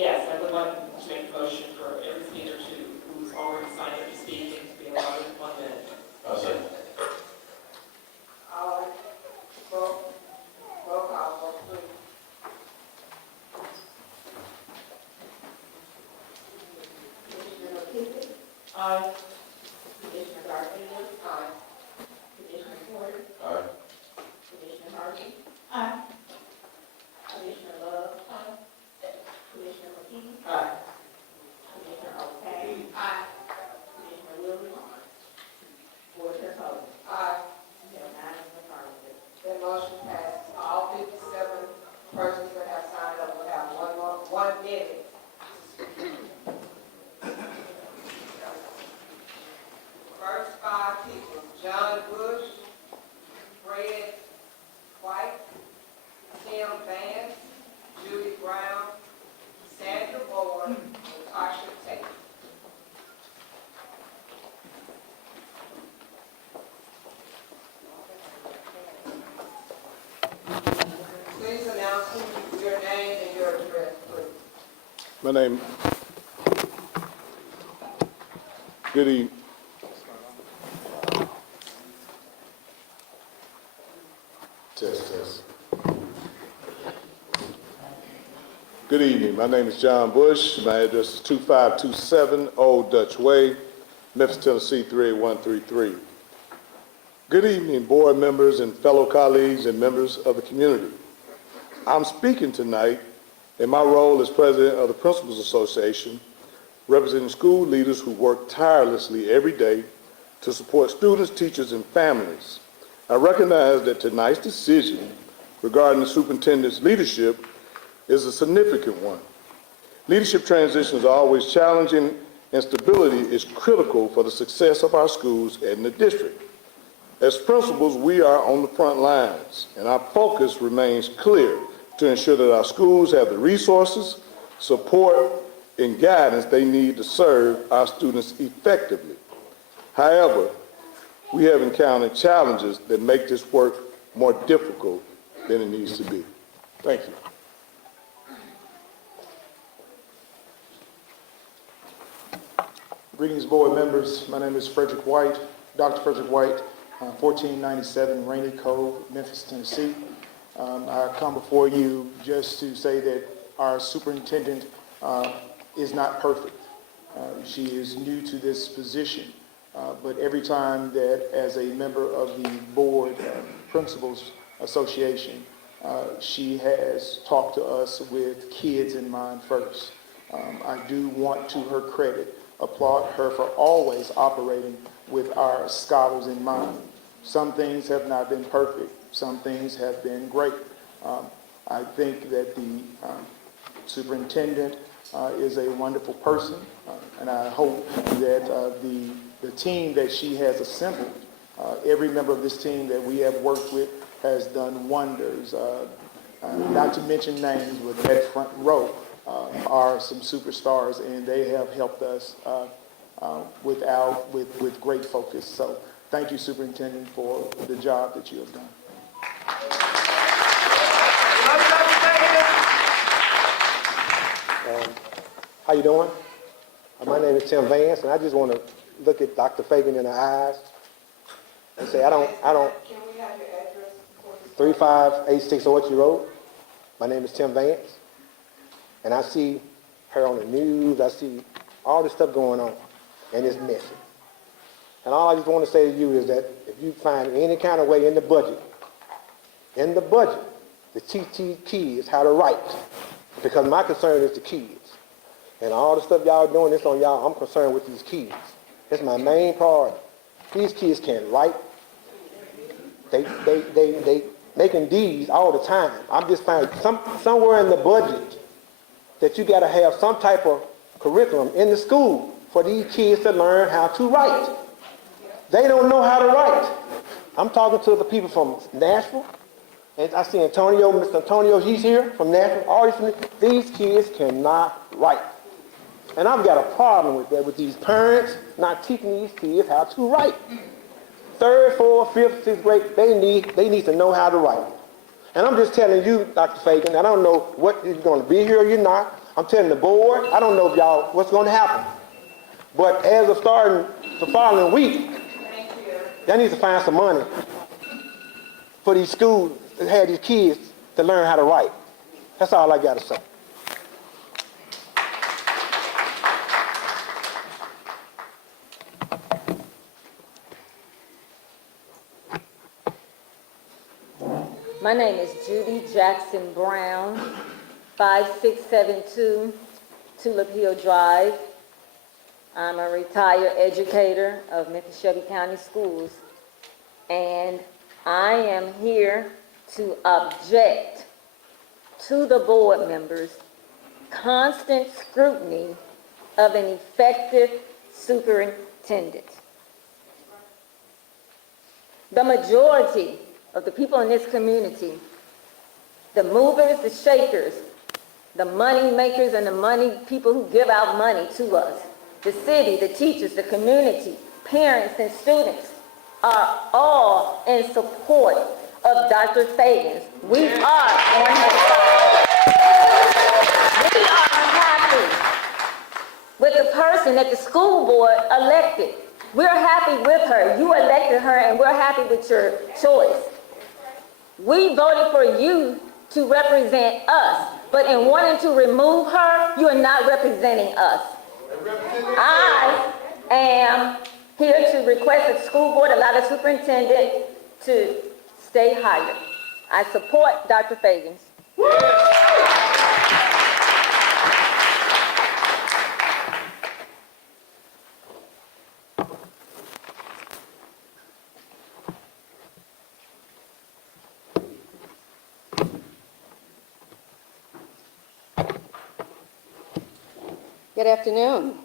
Yes, I would like to make a motion for every speaker who's already signed up to speak and to be allowed 1 minute. I'll second. Roll call vote, please. Commissioner McKinney? Aye. Commissioner Garcia? Aye. Commissioner Porter? Aye. Commissioner Harvey? Aye. Commissioner Love? Aye. Commissioner McKee? Aye. Commissioner O'Kane? Aye. Commissioner Williams? Board opposed? Aye. We have 9 in the affirmative. That motion passes. All 57 persons that have signed up will have 1 minute. First 5 people: John Bush, Fred White, Tim Vance, Judy Brown, Sandra Boyd, and Tasha Tate. Please announce your name and your address, please. My name, good evening. Test. Good evening. My name is John Bush. My address is 2527 Old Dutch Way, Memphis, Tennessee 38133. Good evening, board members and fellow colleagues and members of the community. I'm speaking tonight in my role as president of the Principals Association, representing school leaders who work tirelessly every day to support students, teachers, and families. I recognize that tonight's decision regarding the superintendent's leadership is a significant one. Leadership transitions are always challenging, and stability is critical for the success of our schools and the district. As principals, we are on the front lines, and our focus remains clear to ensure that our schools have the resources, support, and guidance they need to serve our students effectively. However, we have encountered challenges that make this work more difficult than it needs to be. Thank you. Greetings, board members. My name is Frederick White, Dr. Frederick White, 1497 Rainy Cove, Memphis, Tennessee. I come before you just to say that our superintendent is not perfect. She is new to this position, but every time that as a member of the board principals association, she has talked to us with kids in mind first. I do want, to her credit, applaud her for always operating with our scholars in mind. Some things have not been perfect. Some things have been great. I think that the superintendent is a wonderful person, and I hope that the team that she has assembled, every member of this team that we have worked with has done wonders. Not to mention names, but that front row are some superstars, and they have helped us with great focus. So thank you, Superintendent, for the job that you have done. How you doing? My name is Tim Vance, and I just want to look at Dr. Feagin in the eyes and say, I don't. Can we have your address? 3586 Orchard Road. My name is Tim Vance, and I see her on the news. I see all this stuff going on, and it's messy. And all I just want to say to you is that if you find any kind of way in the budget, to teach kids how to write, because my concern is the kids. And all the stuff y'all doing, this on y'all, I'm concerned with these kids. That's my main priority. These kids can't write. They making D's all the time. I'm just finding somewhere in the budget that you got to have some type of curriculum in the school for these kids to learn how to write. They don't know how to write. I'm talking to the people from Nashville, and I see Antonio, Mr. Antonio, he's here from Nashville. All these kids cannot write. And I've got a problem with that, with these parents not teaching these kids how to write. 3rd, 4th, 5th, 6th grade, they need to know how to write. And I'm just telling you, Dr. Feagin, I don't know what you're going to be here or you're not. I'm telling the board, I don't know if y'all, what's gonna happen. But as of starting the following week, y'all need to find some money for these schools to have these kids to learn how to write. That's all I gotta say. My name is Judy Jackson Brown, 5672 Tulip Hill Drive. I'm a retired educator of Memphis-Shelby County Schools, and I am here to object to the board members' constant scrutiny of an effective superintendent. The majority of the people in this community, the movers, the shakers, the money makers and the money people who give out money to us, the city, the teachers, the community, parents and students are all in support of Dr. Feagins. We are on his side. We are happy with the person that the school board elected. We're happy with her. You elected her and we're happy with your choice. We voted for you to represent us, but in wanting to remove her, you are not representing us. I am here to request the school board allow the superintendent to stay hired. I support Dr. Feagins. Good afternoon.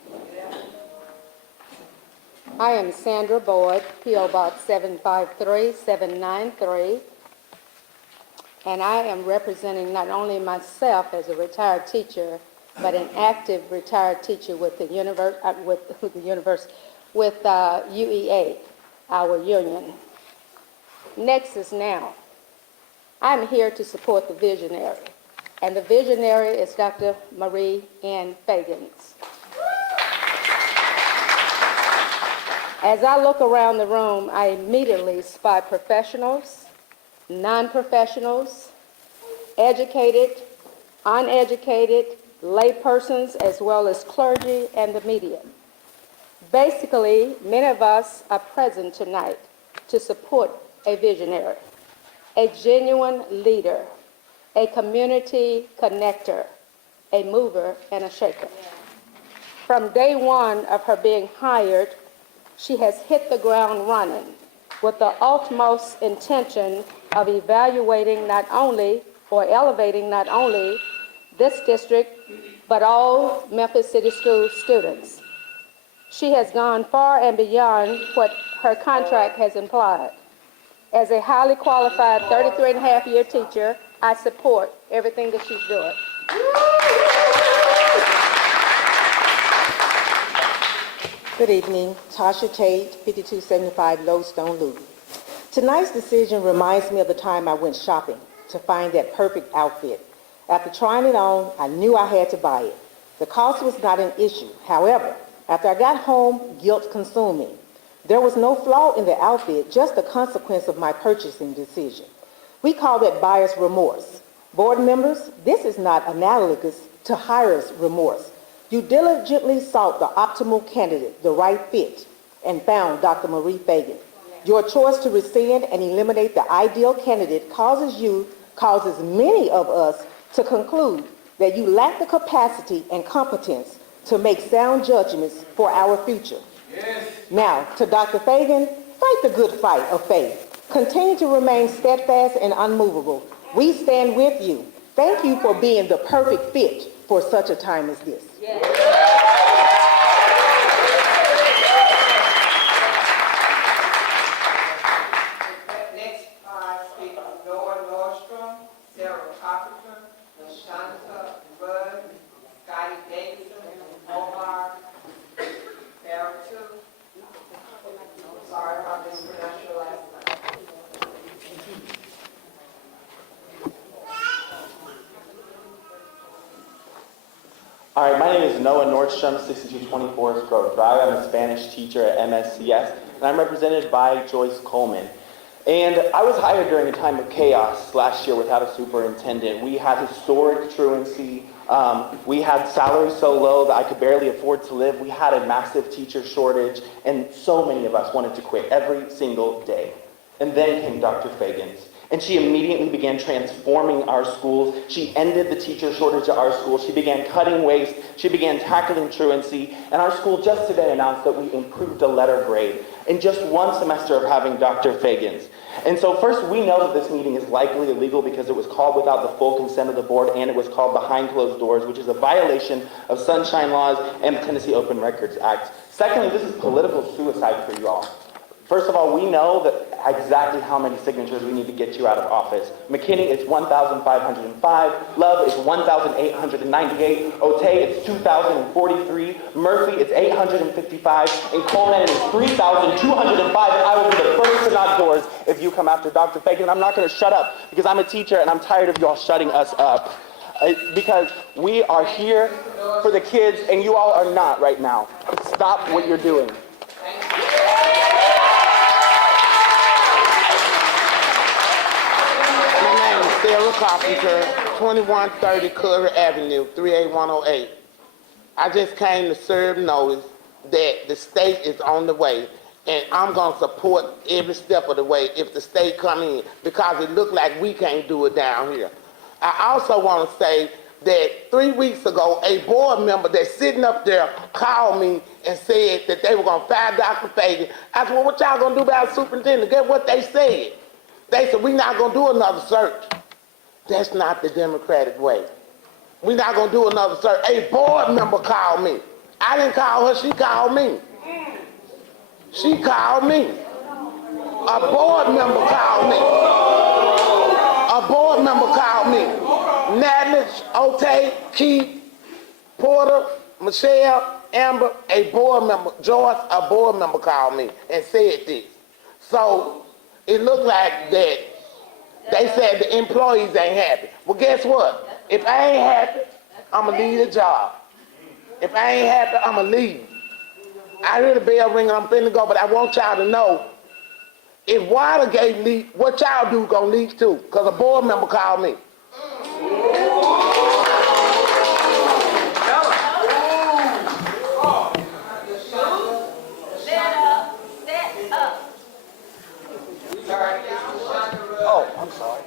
I am Sandra Boyd, P.O. Box 753793, and I am representing not only myself as a retired teacher, but an active retired teacher with the UEA, our union. Next is now. I'm here to support the visionary, and the visionary is Dr. Marie Feagins. As I look around the room, I immediately spot professionals, non-professionals, educated, uneducated, laypersons, as well as clergy and the media. Basically, many of us are present tonight to support a visionary, a genuine leader, a community connector, a mover and a shaker. From day one of her being hired, she has hit the ground running with the utmost intention of evaluating not only or elevating not only this district, but all Memphis City Schools students. She has gone far and beyond what her contract has implied. As a highly qualified 33-and-a-half-year teacher, I support everything that she's doing. Good evening, Tasha Tate, 5275 Lodestone Loop. Tonight's decision reminds me of the time I went shopping to find that perfect outfit. After trying it on, I knew I had to buy it. The cost was not an issue. However, after I got home, guilt consumed me. There was no flaw in the outfit, just the consequence of my purchasing decision. We call that buyer's remorse. Board members, this is not analogous to hirer's remorse. You diligently sought the optimal candidate, the right fit, and found Dr. Marie Feagins. Your choice to rescind and eliminate the ideal candidate causes many of us to conclude that you lack the capacity and competence to make sound judgments for our future. Yes. Now, to Dr. Feagins, fight the good fight of faith. Continue to remain steadfast and unmovable. We stand with you. Thank you for being the perfect fit for such a time as this. Next, speakers, Noah Nordstrom, Sarah Carpenter, LaShonda Rudd, Scotty Davidson, Omar Baratu. Sorry if I mispronounced your last name. All right, my name is Noah Nordstrom, 6224 Grove Drive. I'm a Spanish teacher at MSCS, and I'm represented by Joyce Coleman. And I was hired during a time of chaos last year without a superintendent. We had historic truancy. We had salaries so low that I could barely afford to live. We had a massive teacher shortage, and so many of us wanted to quit every single day. And then came Dr. Feagins. And she immediately began transforming our schools. She ended the teacher shortage at our school. She began cutting waste. She began tackling truancy. And our school just today announced that we improved a letter grade in just one semester of having Dr. Feagins. And so first, we know that this meeting is likely illegal because it was called without the full consent of the board, and it was called behind closed doors, which is a violation of sunshine laws and the Tennessee Open Records Act. Secondly, this is political suicide for you all. First of all, we know that exactly how many signatures we need to get you out of office. McKinney, it's 1,505. Love is 1,898. Otay, it's 2,043. Murphy, it's 855. And Coleman is 3,205. And I will be the first to knock doors if you come after Dr. Feagin. I'm not going to shut up because I'm a teacher and I'm tired of you all shutting us up. Because we are here for the kids and you all are not right now. Stop what you're doing. Sarah Carpenter, 2130 Curry Avenue, 38108. I just came to serve notice that the state is on the way, and I'm going to support every step of the way if the state come in, because it looks like we can't do it down here. I also want to say that 3 weeks ago, a board member that's sitting up there called me and said that they were going to fire Dr. Feagin. I said, well, what y'all going to do about superintendent? Guess what they said? They said, we're not going to do another search. That's not the Democratic way. We're not going to do another search. A board member called me. I didn't call her, she called me. She called me. A board member called me. A board member called me. Natalie, Otay, Keith, Porter, Michelle, Amber, a board member, Joyce, a board member called me and said this. So it looked like that they said the employees ain't happy. Well, guess what? If I ain't happy, I'm going to leave the job. If I ain't happy, I'm going to leave. I hear the bell ringing, I'm finna go, but I want y'all to know, if Watergate leak, what y'all do gonna leak too? Because a board member called me. Oh, I'm sorry.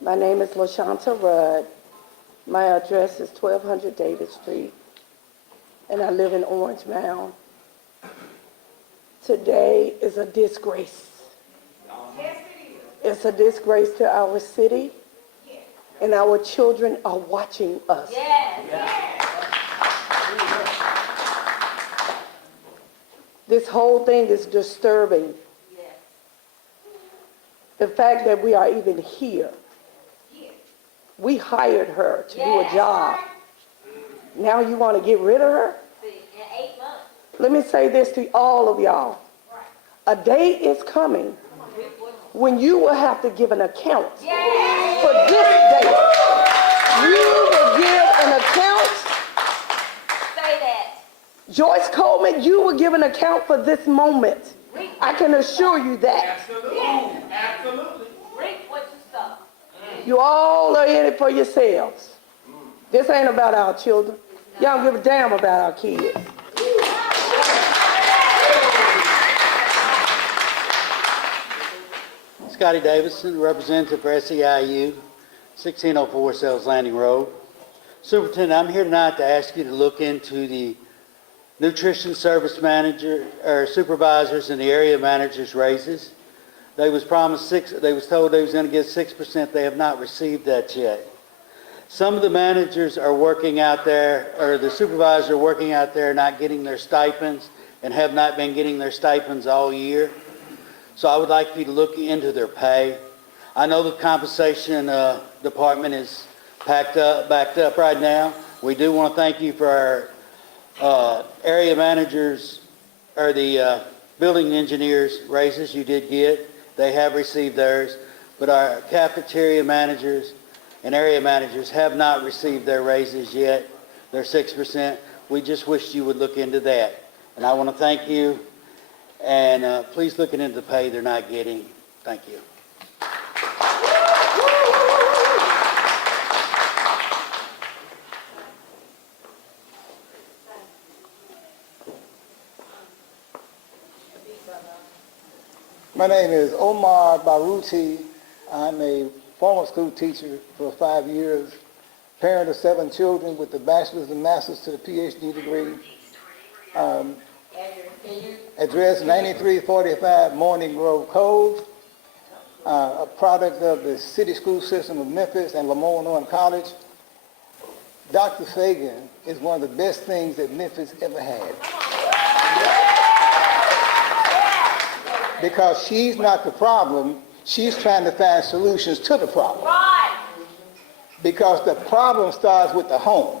My name is LaShanta Rudd. My address is 1200 Davis Street, and I live in Orange Mound. Today is a disgrace. It's a disgrace to our city, and our children are watching us. This whole thing is disturbing. The fact that we are even here. We hired her to do a job. Now you want to get rid of her? In 8 months. Let me say this to all of y'all. A day is coming when you will have to give an account for this day. You will give an account. Say that. Joyce Coleman, you will give an account for this moment. I can assure you that. Absolutely. Absolutely. Reap what you sow. You all are in it for yourselves. This ain't about our children. Y'all don't give a damn about our kids. Scotty Davison, representative for SEIU, 1604 Sales Landing Road. Superintendent, I'm here tonight to ask you to look into the nutrition service manager or supervisors and the area managers raises. They was promised they was told they was going to get 6%. They have not received that yet. Some of the managers are working out there, or the supervisors are working out there not getting their stipends and have not been getting their stipends all year. So I would like you to look into their pay. I know the compensation department is backed up right now. We do want to thank you for our area managers or the building engineers raises you did get. They have received theirs, but our cafeteria managers and area managers have not received their raises yet. They're 6%. We just wish you would look into that. And I want to thank you, and please look into the pay they're not getting. Thank you. My name is Omar Baruti. I'm a former school teacher for 5 years, parent of 7 children with a bachelor's and master's to the PhD degree. Address 9345 Morning Grove Cove, a product of the city school system of Memphis and Lamar College. Dr. Feagins is one of the best things that Memphis ever had. Because she's not the problem, she's trying to find solutions to the problem. Right. Because the problem starts with the home.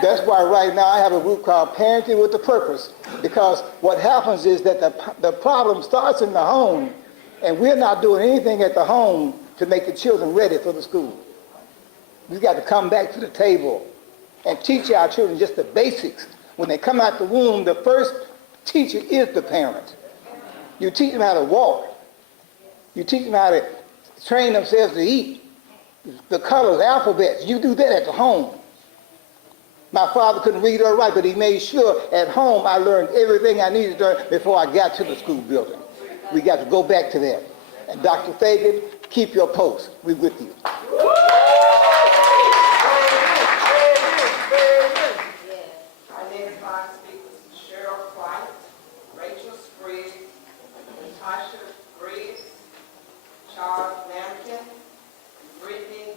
That's why right now I have a group called Parenting with a Purpose, because what happens is that the problem starts in the home, and we're not doing anything at the home to make the children ready for the school. We've got to come back to the table and teach our children just the basics. When they come out the womb, the first teacher is the parent. You teach them how to walk. You teach them how to train themselves to eat. The colors, alphabets, you do that at the home. My father couldn't read or write, but he made sure at home I learned everything I needed to learn before I got to the school building. We got to go back to that. And Dr. Feagins, keep your post. We're with you. Our next five speakers, Cheryl White, Rachel Spriggs, Natasha Briggs, Charles Lampkin, Brittany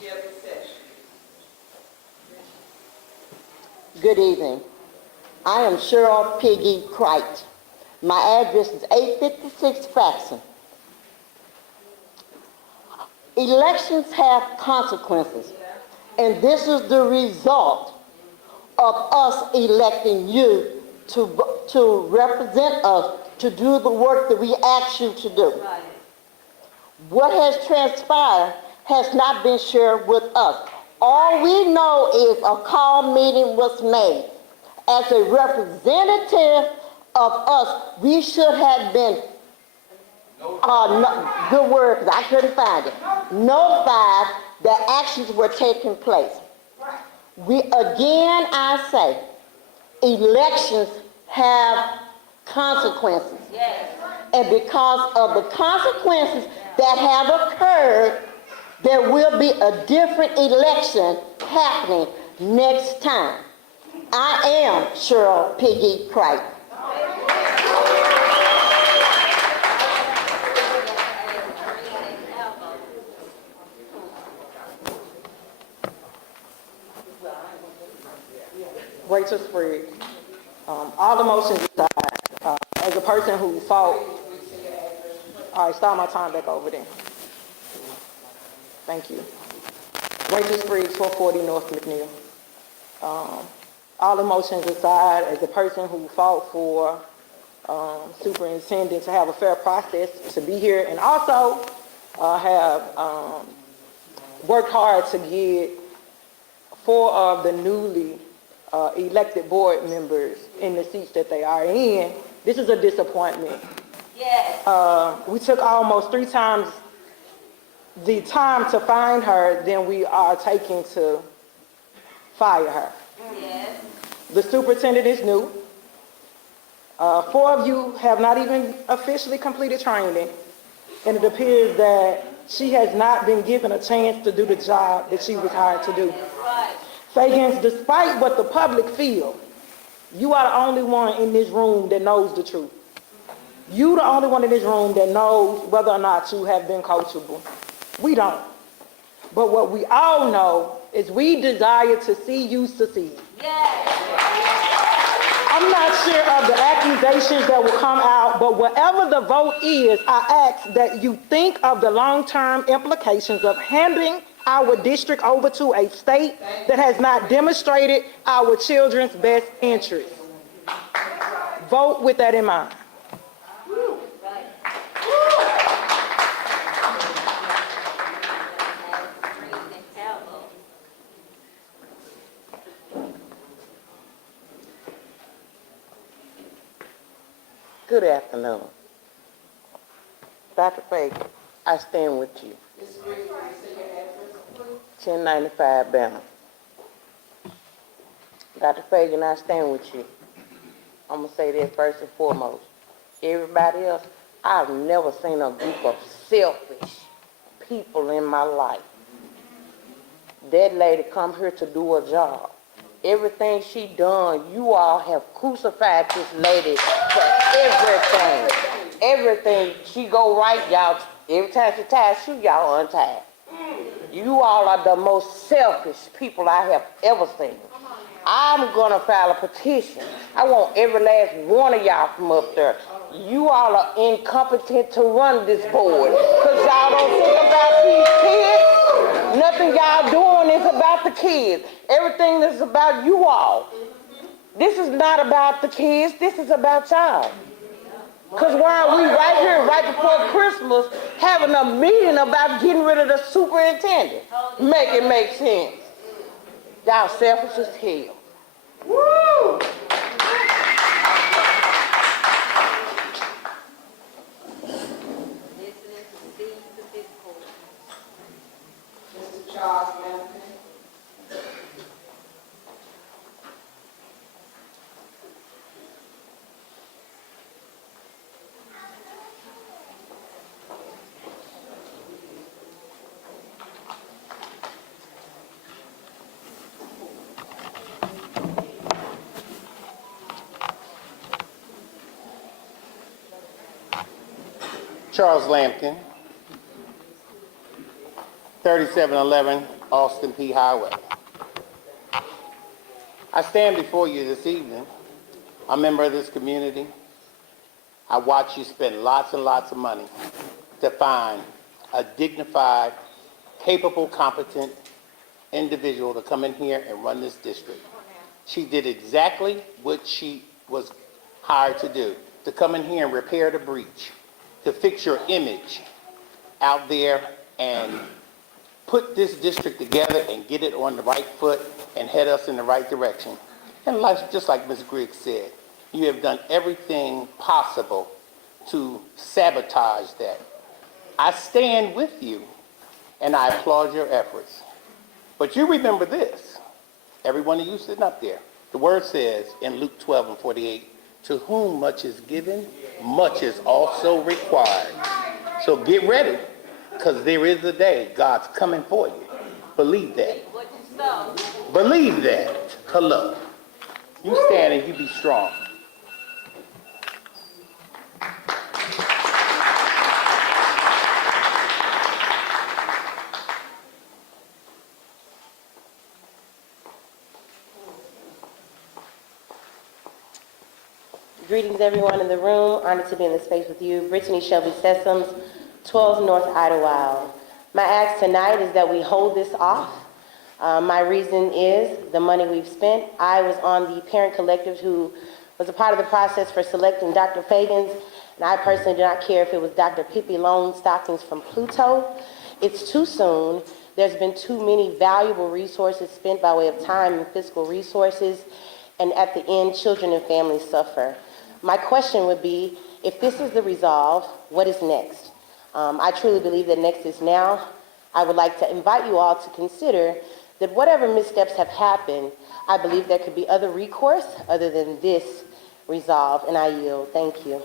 Shelby Sessions. Good evening. I am Cheryl Piggy Crite. My address is 856 Faxon. Elections have consequences, and this is the result of us electing you to represent us, to do the work that we asked you to do. What has transpired has not been shared with us. All we know is a call meeting was made. As a representative of us, we should have been, good word, because I couldn't find it, notified that actions were taking place. Again, I say, elections have consequences. Yes. And because of the consequences that have occurred, there will be a different election happening next time. I am Cheryl Piggy Crite. Rachel Spriggs. All the motions aside, as a person who fought, all right, start my time back over there. Thank you. Rachel Spriggs, 440 North McNeil. All emotions aside, as a person who fought for superintendent to have a fair process, to be here, and also have worked hard to get 4 of the newly elected board members in the seats that they are in, this is a disappointment. Yes. We took almost 3 times the time to find her than we are taking to fire her. Yes. The superintendent is new. 4 of you have not even officially completed training, and it appears that she has not been given a chance to do the job that she was hired to do. Right. Feagins, despite what the public feel, you are the only one in this room that knows the truth. You the only one in this room that knows whether or not you have been coachable. We don't. But what we all know is we desire to see you succeed. Yes. I'm not sure of the accusations that will come out, but whatever the vote is, I ask that you think of the long-term implications of handing our district over to a state that has not demonstrated our children's best interest. vote with that in mind. Good afternoon. Dr. Feagins, I stand with you. 1095 Banner. Dr. Feagins, I stand with you. I'm going to say that first and foremost. Everybody else, I've never seen a group of selfish people in my life. That lady come here to do a job. Everything she done, you all have crucified this lady for everything. Everything. She go right, y'all. Every time she ties shoe, y'all untie. You all are the most selfish people I have ever seen. I'm gonna file a petition. I want every last one of y'all from up there. You all are incompetent to run this board because y'all don't think about these kids. Nothing y'all doing is about the kids. Everything is about you all. This is not about the kids. This is about y'all. Because why are we right here, right before Christmas, having a meeting about getting rid of the superintendent? Make it make sense. Y'all selfish as hell. Woo! Mr. Charles Memphis. Charles Lampkin, 3711 Austin P. Highway. I stand before you this evening, a member of this community. I watch you spend lots and lots of money to find a dignified, capable, competent individual to come in here and run this district. She did exactly what she was hired to do, to come in here and repair the breach, to fix your image out there and put this district together and get it on the right foot and head us in the right direction. And like, just like Ms. Griggs said, you have done everything possible to sabotage that. I stand with you and I applaud your efforts. But you remember this, every one of you sitting up there. The word says in Luke 12:48, to whom much is given, much is also required. So get ready, because there is a day God's coming for you. Believe that. Believe that. Hello. You stand and you be strong. Greetings everyone in the room, honored to be in the space with you. Brittany Shelby Sessoms, 12 North Idlewild. My ask tonight is that we hold this off. My reason is the money we've spent. I was on the parent collective who was a part of the process for selecting Dr. Feagins, and I personally do not care if it was Dr. Pippi Longstockings from Pluto. It's too soon. There's been too many valuable resources spent by way of time and fiscal resources, and at the end, children and families suffer. My question would be, if this is the resolve, what is next? I truly believe that next is now. I would like to invite you all to consider that whatever missteps have happened, I believe there could be other recourse other than this resolve, and I yield. Thank you.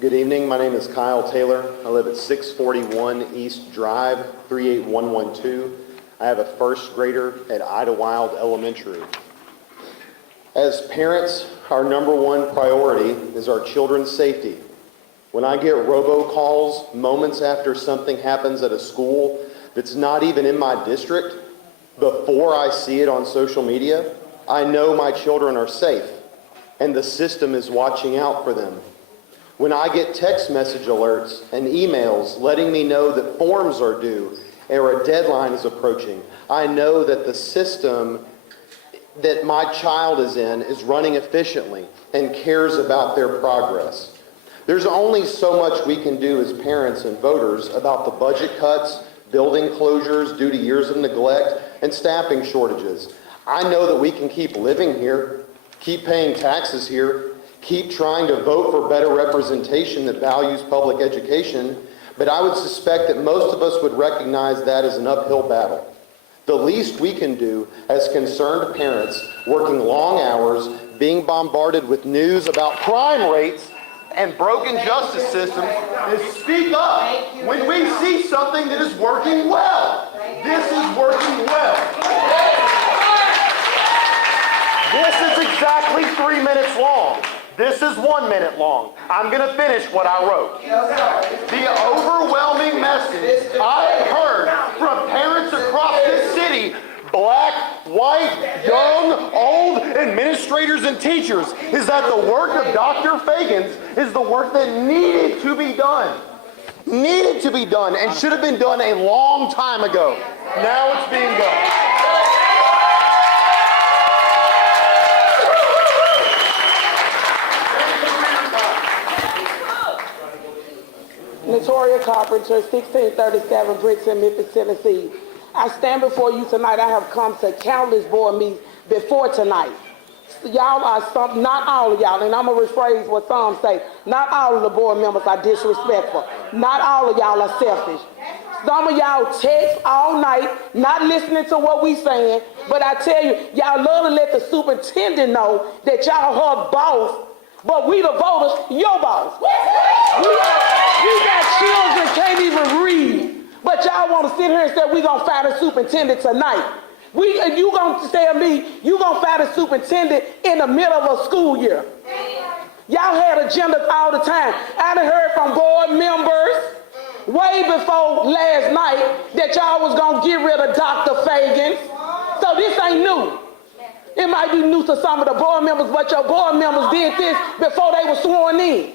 Good evening. My name is Kyle Taylor. I live at 641 East Drive, 38112. I have a first grader at Idlewild Elementary. As parents, our number one priority is our children's safety. When I get robocalls moments after something happens at a school that's not even in my district, before I see it on social media, I know my children are safe and the system is watching out for them. When I get text message alerts and emails letting me know that forms are due or a deadline is approaching, I know that the system that my child is in is running efficiently and cares about their progress. There's only so much we can do as parents and voters about the budget cuts, building closures due to years of neglect, and staffing shortages. I know that we can keep living here, keep paying taxes here, keep trying to vote for better representation that values public education, but I would suspect that most of us would recognize that as an uphill battle. The least we can do as concerned parents working long hours, being bombarded with news about crime rates and broken justice systems is speak up when we see something that is working well. This is working well. This is exactly 3 minutes long. This is 1 minute long. I'm going to finish what I wrote. The overwhelming message I heard from parents across this city, black, white, young, old, administrators and teachers, is that the work of Dr. Feagins is the work that needed to be done. Needed to be done and should have been done a long time ago. Now it's being done. Latoria Carpenter, 1637 Brixton, Memphis, Tennessee. I stand before you tonight. I have come to countless board meetings before tonight. Y'all are some, not all of y'all, and I'm going to rephrase what some say. Not all of the board members are disrespectful. Not all of y'all are selfish. Some of y'all text all night, not listening to what we saying, but I tell you, y'all love to let the superintendent know that y'all her boss, but we the voters, your boss. We got children can't even read, but y'all want to sit here and say we gonna fire the superintendent tonight. You gonna tell me you gonna fire the superintendent in the middle of a school year? Y'all had agendas all the time. I done heard from board members way before last night that y'all was gonna get rid of Dr. Feagins. So this ain't new. It might be new to some of the board members, but your board members did this before they were sworn in.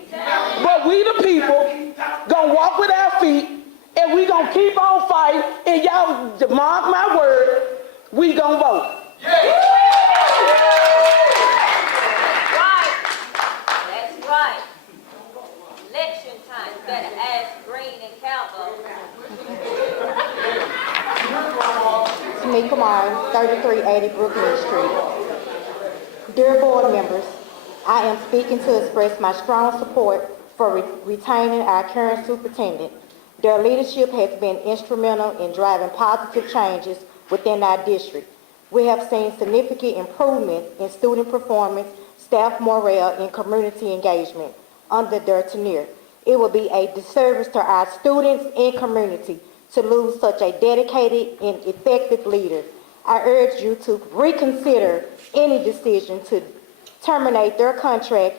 But we the people gonna walk with our feet and we gonna keep on fighting, and y'all mark my word, we gonna vote. Right. That's right. Election time, you better ask Green and Calvo. Tamika Martin, 3380 Brooklyn Street. Dear board members, I am speaking to express my strong support for retaining our current superintendent. Their leadership has been instrumental in driving positive changes within our district. We have seen significant improvement in student performance, staff morale, and community engagement under their tenure. It will be a disservice to our students and community to lose such a dedicated and effective leader. I urge you to reconsider any decision to terminate their contract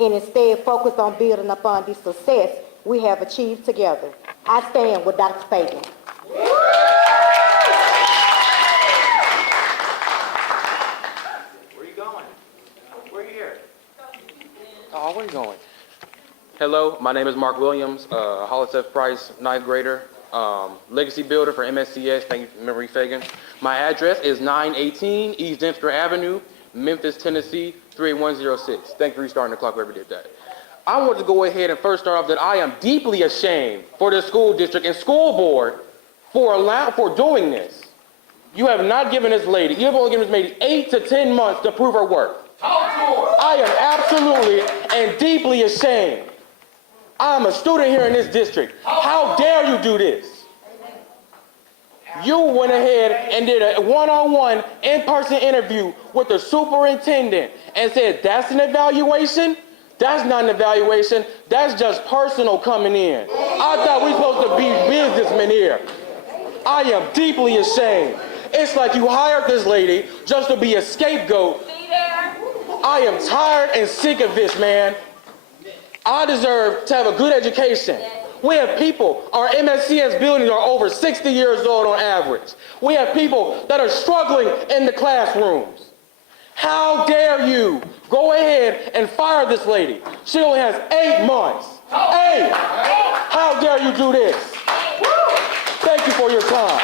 and instead focus on building upon the success we have achieved together. I stand with Dr. Feagins. Where are you going? We're here. Oh, where are you going? Hello, my name is Mark Williams, Hollis F. Price, 9th grader, legacy builder for MSCS. Thank you, Marie Feagins. My address is 918 East Dempster Avenue, Memphis, Tennessee, 38106. Thank you for restarting the clock, whoever did that. I want to go ahead and first start off that I am deeply ashamed for the school district and school board for doing this. You have not given this lady, you have only given this lady 8 to 10 months to prove her worth. I am absolutely and deeply ashamed. I'm a student here in this district. How dare you do this? You went ahead and did a one-on-one in-person interview with the superintendent and said, that's an evaluation? That's not an evaluation. That's just personal coming in. I thought we were supposed to be businessmen here. I am deeply ashamed. It's like you hired this lady just to be a scapegoat. I am tired and sick of this, man. I deserve to have a good education. We have people, our MSCS buildings are over 60 years old on average. We have people that are struggling in the classrooms. How dare you go ahead and fire this lady? She only has 8 months. 8! How dare you do this? Thank you for your time.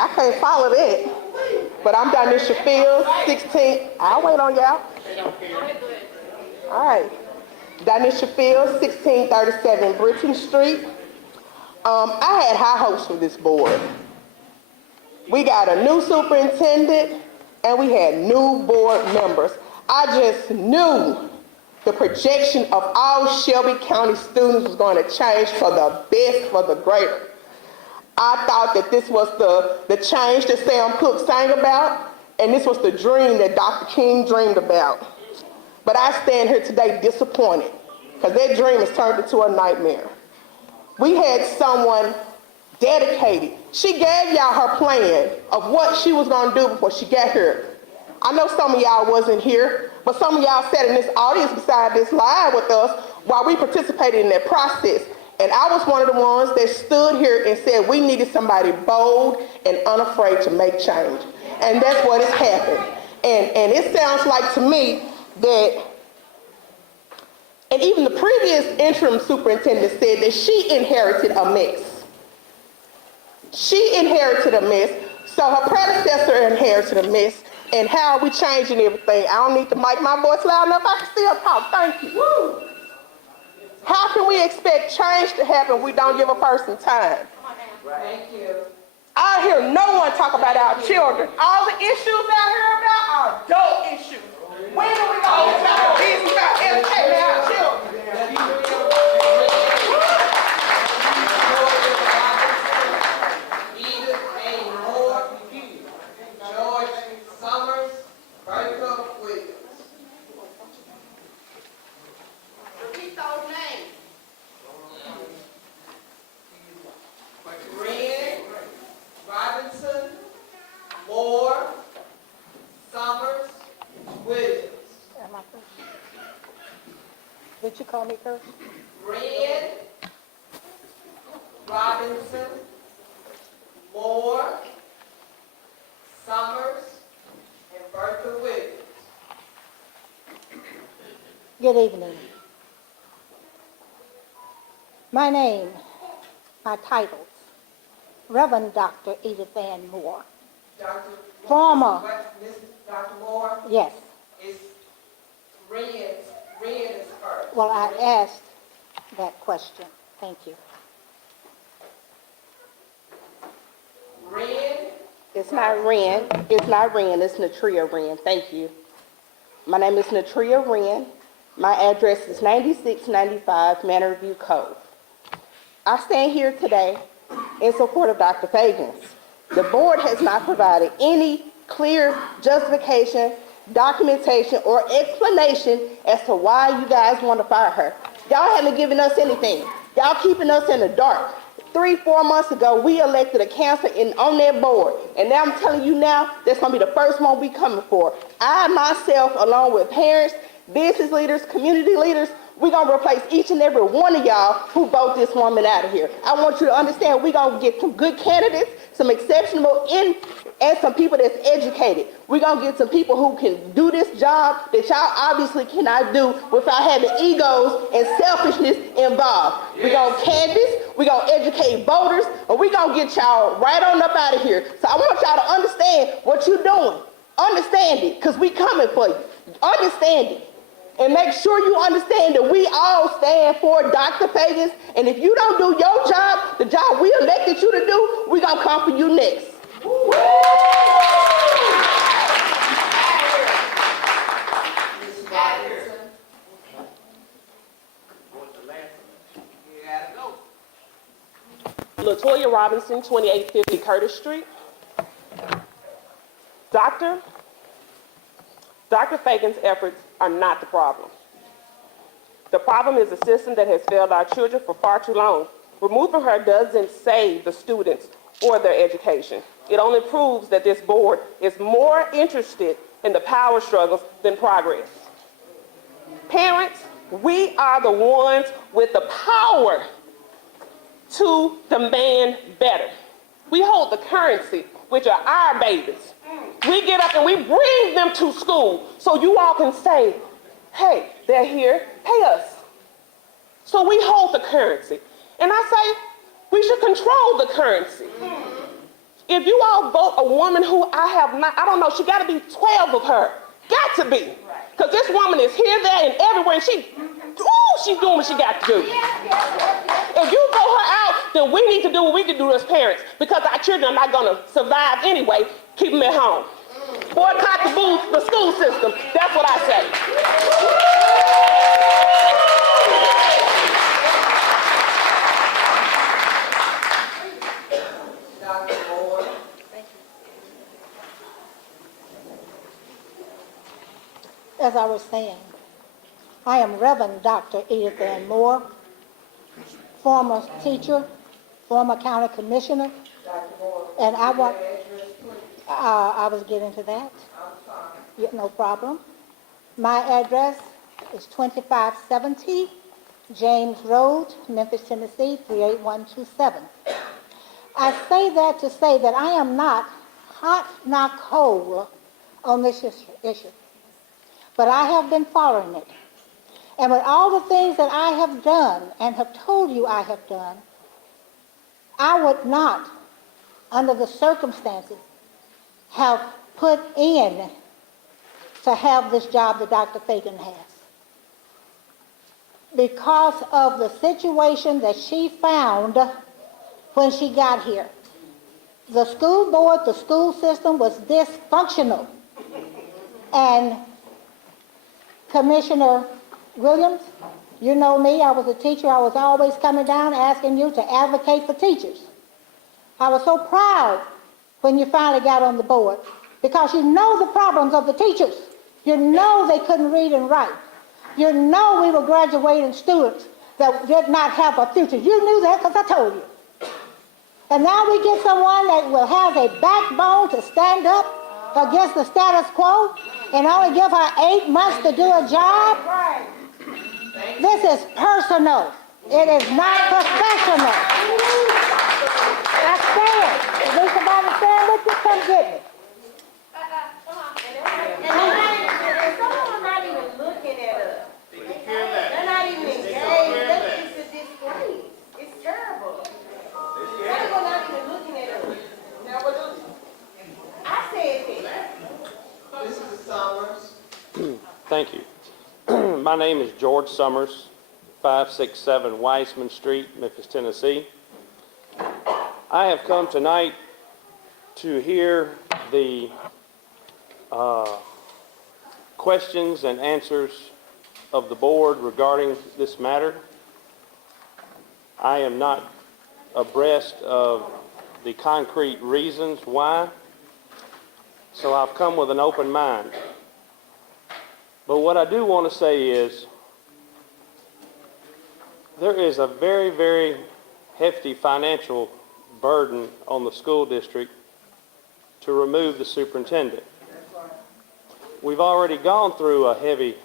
I can't follow that. But I'm Danisha Fields, 16. I'll wait on y'all. All right. Danisha Fields, 1637 Britton Street. I had high hopes for this board. We got a new superintendent and we had new board members. I just knew the projection of all Shelby County students was going to change for the best, for the greater. I thought that this was the change that Sam Cooke sang about, and this was the dream that Dr. King dreamed about. But I stand here today disappointed, because that dream has turned into a nightmare. We had someone dedicated. She gave y'all her plan of what she was going to do before she got here. I know some of y'all wasn't here, but some of y'all sat in this audience beside this line with us while we participated in that process. And I was one of the ones that stood here and said we needed somebody bold and unafraid to make change. And that's what has happened. And it sounds like to me that, and even the previous interim superintendent said that she inherited a mess. She inherited a mess, so her predecessor inherited a mess. And how are we changing everything? I don't need to make my voice loud enough. I can still talk. Thank you. Woo. How can we expect change to happen if we don't give a person time? Thank you. I hear no one talk about our children. All the issues I hear about are adult issues. When are we going to talk business about educating our children? Edith A. Moore, George Summers, Bertha Williams. Repeat those names. Green, Robinson, Moore, Summers, Williams. Did you call me first? Green, Robinson, Moore, Summers, and Bertha Williams. Good evening. My name, my titles, Reverend Dr. Edith Ann Moore. Dr. Former. Miss Dr. Moore, Yes. is Ren is first. Well, I asked that question. Thank you. Ren, It's not Wren. It's not Wren. It's Natria Wren. Thank you. My name is Natria Wren. My address is 9695 Manor View Cove. I stand here today in support of Dr. Feagins. The board has not provided any clear justification, documentation, or explanation as to why you guys want to fire her. Y'all haven't given us anything. Y'all keeping us in the dark. 3-4 months ago, we elected a counselor on that board. And now I'm telling you now, that's going to be the first one we coming for. I myself, along with parents, business leaders, community leaders, we're going to replace each and every one of y'all who vote this woman out of here. I want you to understand we're going to get some good candidates, some exceptional and some people that's educated. We're going to get some people who can do this job that y'all obviously cannot do without having egos and selfishness involved. Yes. We're going to canvass, we're going to educate voters, and we're going to get y'all right on up out of here. So I want y'all to understand what you're doing. Understand it, because we coming for you. Understand it. And make sure you understand that we all stand for Dr. Feagins. And if you don't do your job, the job we elected you to do, we're going to come for you next. LaToya Robinson, 2850 Curtis Street. Dr. Feagins' efforts are not the problem. The problem is a system that has failed our children for far too long. Removing her doesn't save the students or their education. It only proves that this board is more interested in the power struggles than progress. Parents, we are the ones with the power to demand better. We hold the currency, which are our babies. We get up and we bring them to school so you all can say, hey, they're here, pay us. So we hold the currency. And I say, we should control the currency. If you all vote a woman who I don't know, she gotta be 12 of her. Got to be. Because this woman is here, there, and everywhere, and she's doing what she got to do. If you vote her out, then we need to do what we can do as parents, because our children are not gonna survive anyway. Keep them at home. Boycott the school system. That's what I say. As I was saying, I am Reverend Dr. Edith Ann Moore, former teacher, former county commissioner, and I was getting to that. Yeah, no problem. My address is 2570 James Road, Memphis, Tennessee, 38127. I say that to say that I am not hot, not cold on this issue. But I have been following it. And with all the things that I have done and have told you I have done, I would not, under the circumstances, have put in to have this job that Dr. Feagins has. Because of the situation that she found when she got here. The school board, the school system was dysfunctional. And Commissioner Williams, you know me, I was a teacher. I was always coming down asking you to advocate for teachers. I was so proud when you finally got on the board because you know the problems of the teachers. You know they couldn't read and write. You know we were graduating students that did not have a future. You knew that because I told you. And now we get someone that will have a backbone to stand up against the status quo and only give her 8 months to do a job. This is personal. It is not professional. I stand. If there's somebody stand with you, come get me. And someone's not even looking at us. They're not even engaged. That's just a disgrace. It's terrible. They're not even looking at us. Now what do you? I said this. Mrs. Summers. Thank you. My name is George Summers, 567 Weissman Street, Memphis, Tennessee. I have come tonight to hear the questions and answers of the board regarding this matter. I am not abreast of the concrete reasons why, so I've come with an open mind. But what I do want to say is there is a very, very hefty financial burden on the school district to remove the superintendent. We've already gone through a heavy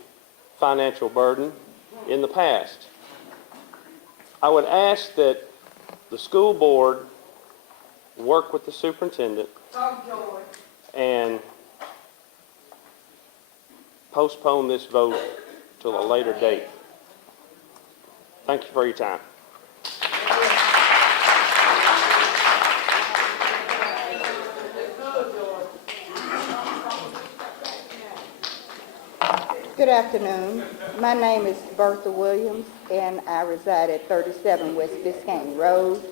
financial burden in the past. I would ask that the school board work with the superintendent and postpone this vote till a later date. Thank you for your time. Good afternoon. My name is Bertha Williams, and I reside at 37 West Biscayne Road.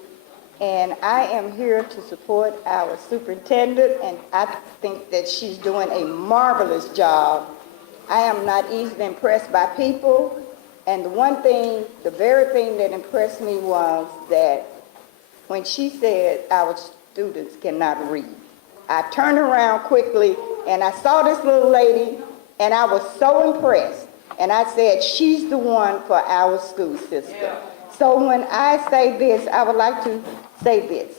And I am here to support our superintendent, and I think that she's doing a marvelous job. I am not easily impressed by people, and the very thing that impressed me was that when she said our students cannot read. I turned around quickly, and I saw this little lady, and I was so impressed. And I said, she's the one for our school system. So when I say this, I would like to say this.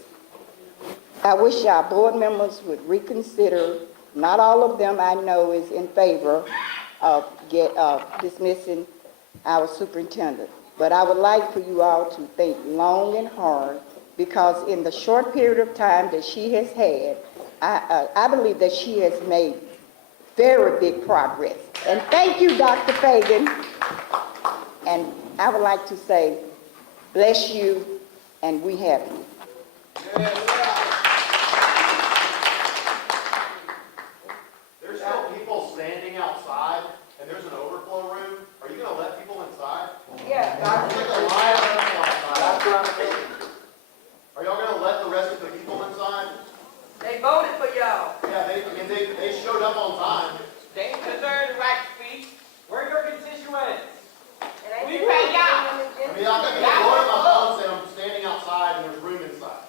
I wish our board members would reconsider. Not all of them I know is in favor of dismissing our superintendent. But I would like for you all to think long and hard, because in the short period of time that she has had, I believe that she has made very big progress. And thank you, Dr. Feagin. And I would like to say, bless you, and we have you. There's still people standing outside, and there's an overflow room. Are you going to let people inside? Yeah, Dr. Are y'all going to let the rest of the people inside? They voted for y'all. Yeah, they showed up on time. They deserve the right to speak. Where are your constituents? We pay y'all. I mean, I'm going to go to my phone saying I'm standing outside and there's room inside.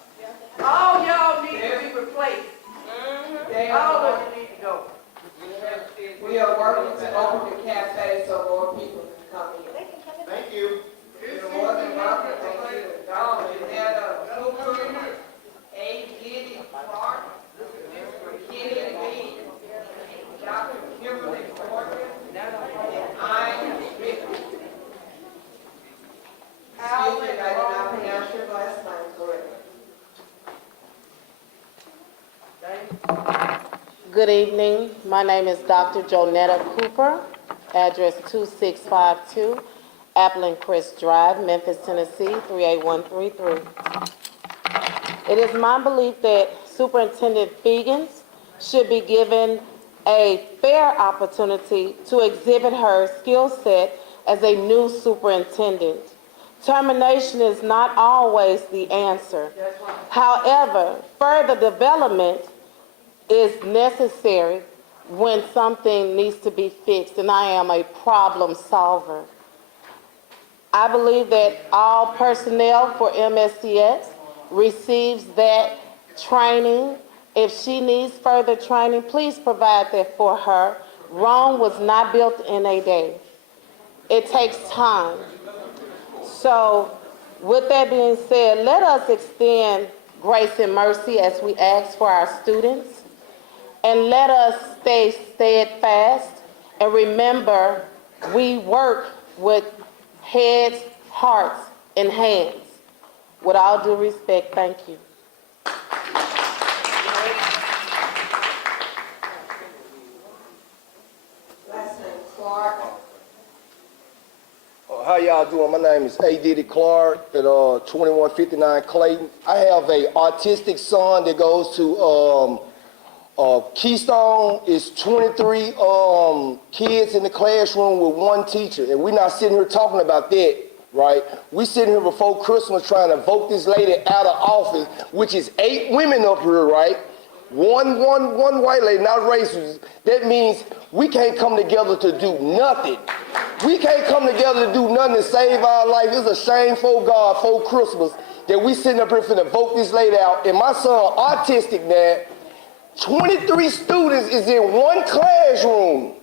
All y'all need to be replaced. All of you need to go. We are working to open the cafe so more people can come in. Thank you. You're more than welcome. Thank you. Dog, is that a Cooper, A. Diddy, Clark, Kenny and me, Dr. Kimberly Porter, and I am Rick. Excuse me if I did not pronounce your last name correctly. Good evening. My name is Dr. Jonetta Cooper, address 2652 Appleton Crest Drive, Memphis, Tennessee, 38133. It is my belief that Superintendent Feagins should be given a fair opportunity to exhibit her skill set as a new superintendent. Termination is not always the answer. However, further development is necessary when something needs to be fixed, and I am a problem solver. I believe that all personnel for MSCS receives that training. If she needs further training, please provide that for her. Rome was not built in a day. It takes time. So with that being said, let us extend grace and mercy as we ask for our students. And let us stay steadfast and remember we work with heads, hearts, and hands. With all due respect, thank you. Last name Clark. How y'all doing? My name is A. Diddy Clark at 2159 Clayton. I have a autistic son that goes to Keystone. It's 23 kids in the classroom with one teacher, and we're not sitting here talking about that, right? We sitting here before Christmas trying to vote this lady out of office, which is 8 women up here, right? One white lady, not racist. That means we can't come together to do nothing. We can't come together to do nothing to save our life. It's a shame for God, for Christmas, that we sitting up here finna vote this lady out. And my son, autistic now, 23 students is in one classroom.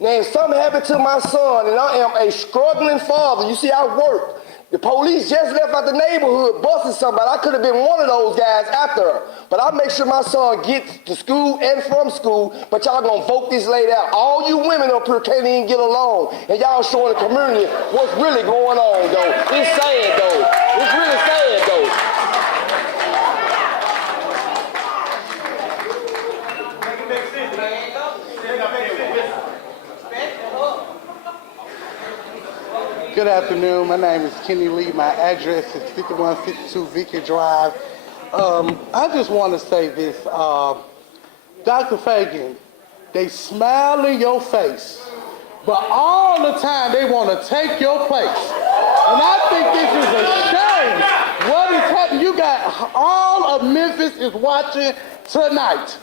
Now, if something happened to my son, and I am a struggling father, you see, I work. The police just left out the neighborhood busting somebody. I could have been one of those guys after her. But I make sure my son gets to school and from school, but y'all gonna vote this lady out. All you women up here can't even get along, and y'all showing the community what's really going on, though. It's sad, though. It's really sad, though. Good afternoon. My name is Kenny Lee. My address is 5152 Vicky Drive. I just want to say this. Dr. Feagin, they smile in your face, but all the time they want to take your place. And I think this is a shame. What is happening? You got all of Memphis is watching tonight.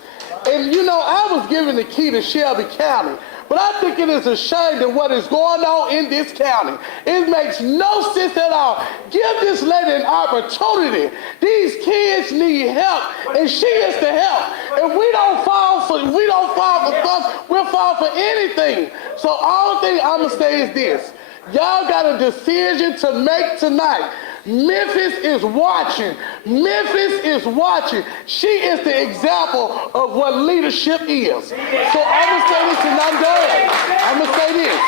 And you know, I was given the key to Shelby County. But I think it is a shame that what is going on in this county. It makes no sense at all. Give this lady an opportunity. These kids need help, and she is the help. If we don't fall for something, we'll to fall for anything. So all thing I'm going to say is this. Y'all got a decision to make tonight. Memphis is watching. Memphis is watching. She is the example of what leadership is. So I'm going to say this and I'm done. I'm going to say this.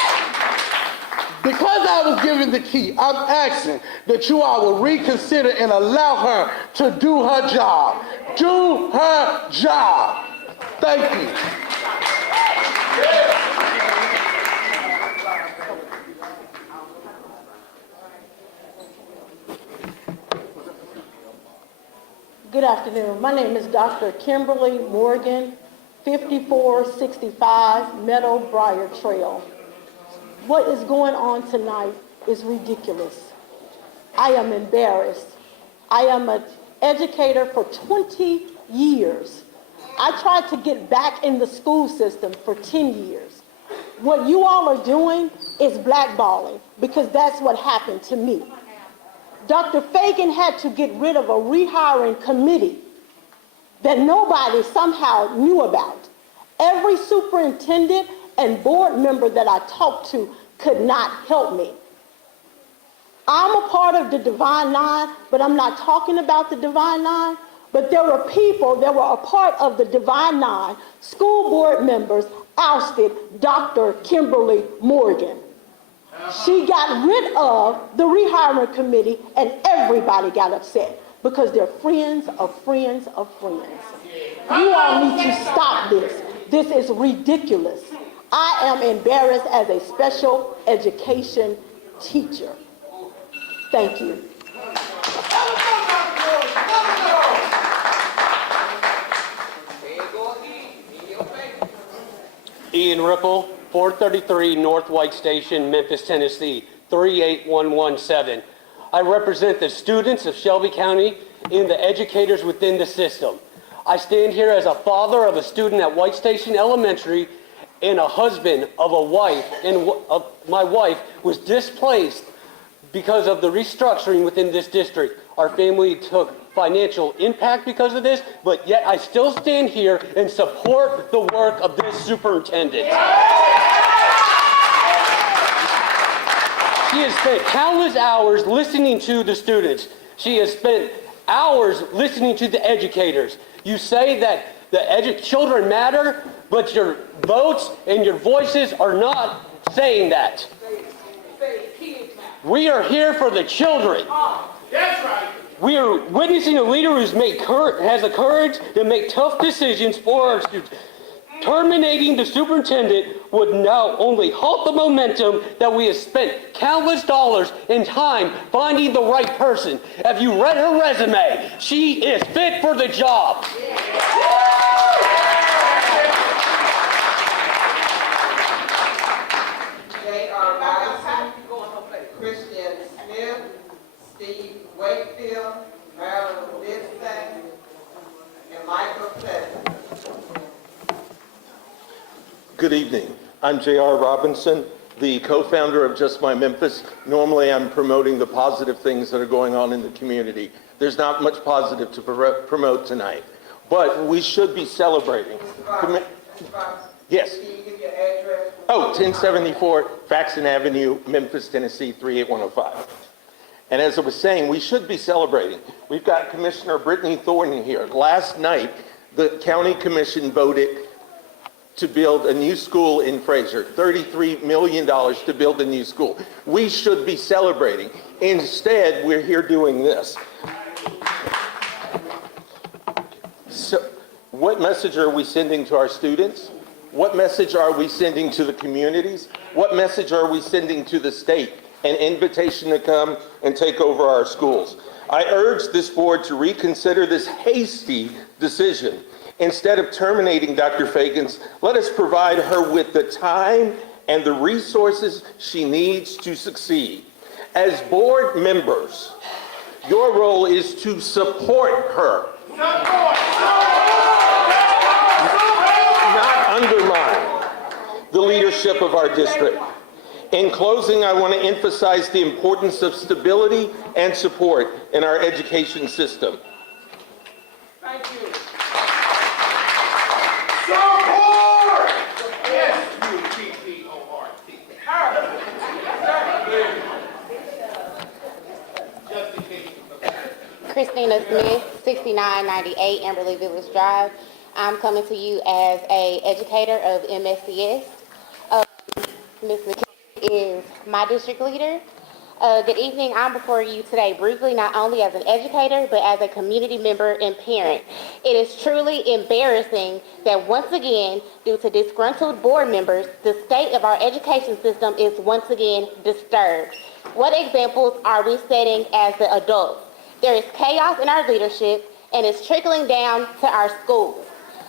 Because I was given the key, I'm asking that you all will reconsider and allow her to do her job. Do her job. Thank you. Good afternoon. My name is Dr. Kimberly Morgan, 5465 Meadow Briar Trail. What is going on tonight is ridiculous. I am embarrassed. I am an educator for 20 years. I tried to get back in the school system for 10 years. What you all are doing is blackballing, because that's what happened to me. Dr. Feagin had to get rid of a rehiring committee that nobody somehow knew about. Every superintendent and board member that I talked to could not help me. I'm a part of the Divine Nine, but I'm not talking about the Divine Nine. But there were people that were a part of the Divine Nine, school board members, ousted Dr. Kimberly Morgan. She got rid of the rehiring committee and everybody got upset because they're friends of friends of friends. You all need to stop this. This is ridiculous. I am embarrassed as a special education teacher. Thank you. Ian Ripple, 433 North White Station, Memphis, Tennessee, 38117. I represent the students of Shelby County and the educators within the system. I stand here as a father of a student at White Station Elementary and a husband of a wife, and my wife was displaced because of the restructuring within this district. Our family took financial impact because of this, but yet I still stand here and support the work of this superintendent. She has spent countless hours listening to the students. She has spent hours listening to the educators. You say that the children matter, but your votes and your voices are not saying that. We are here for the children. That's right. We are witnessing a leader who's has the courage to make tough decisions for our students. Terminating the superintendent would now only halt the momentum that we have spent countless dollars and time finding the right person. Have you read her resume? She is fit for the job. J.R. Robinson, Christian Smith, Steve Wakefield, Marilyn Livingston, and Michael Pleasant. Good evening. I'm J.R. Robinson, the co-founder of Just My Memphis. Normally, I'm promoting the positive things that are going on in the community. There's not much positive to promote tonight, but we should be celebrating. Yes. Can you give your address? Oh, 1074 Faxon Avenue, Memphis, Tennessee, 38105. And as I was saying, we should be celebrating. We've got Commissioner Brittany Thornton here. Last night, the county commission voted to build a new school in Fraser, $33 million to build a new school. We should be celebrating. Instead, we're here doing this. So, what message are we sending to our students? What message are we sending to the communities? What message are we sending to the state? An invitation to come and take over our schools. I urge this board to reconsider this hasty decision. Instead of terminating Dr. Feagins, let us provide her with the time and the resources she needs to succeed. As board members, your role is to support her, not undermine the leadership of our district. In closing, I want to emphasize the importance of stability and support in our education system. Thank you. Support! Yes. Christina Smith, 6998 Amberley Village Drive. I'm coming to you as a educator of MSCS. Ms. McKinney is my district leader. Good evening. I'm before you today briefly, not only as an educator, but as a community member and parent. It is truly embarrassing that once again, due to disgruntled board members, the state of our education system is once again disturbed. What examples are we setting as the adults? There is chaos in our leadership, and it's trickling down to our schools.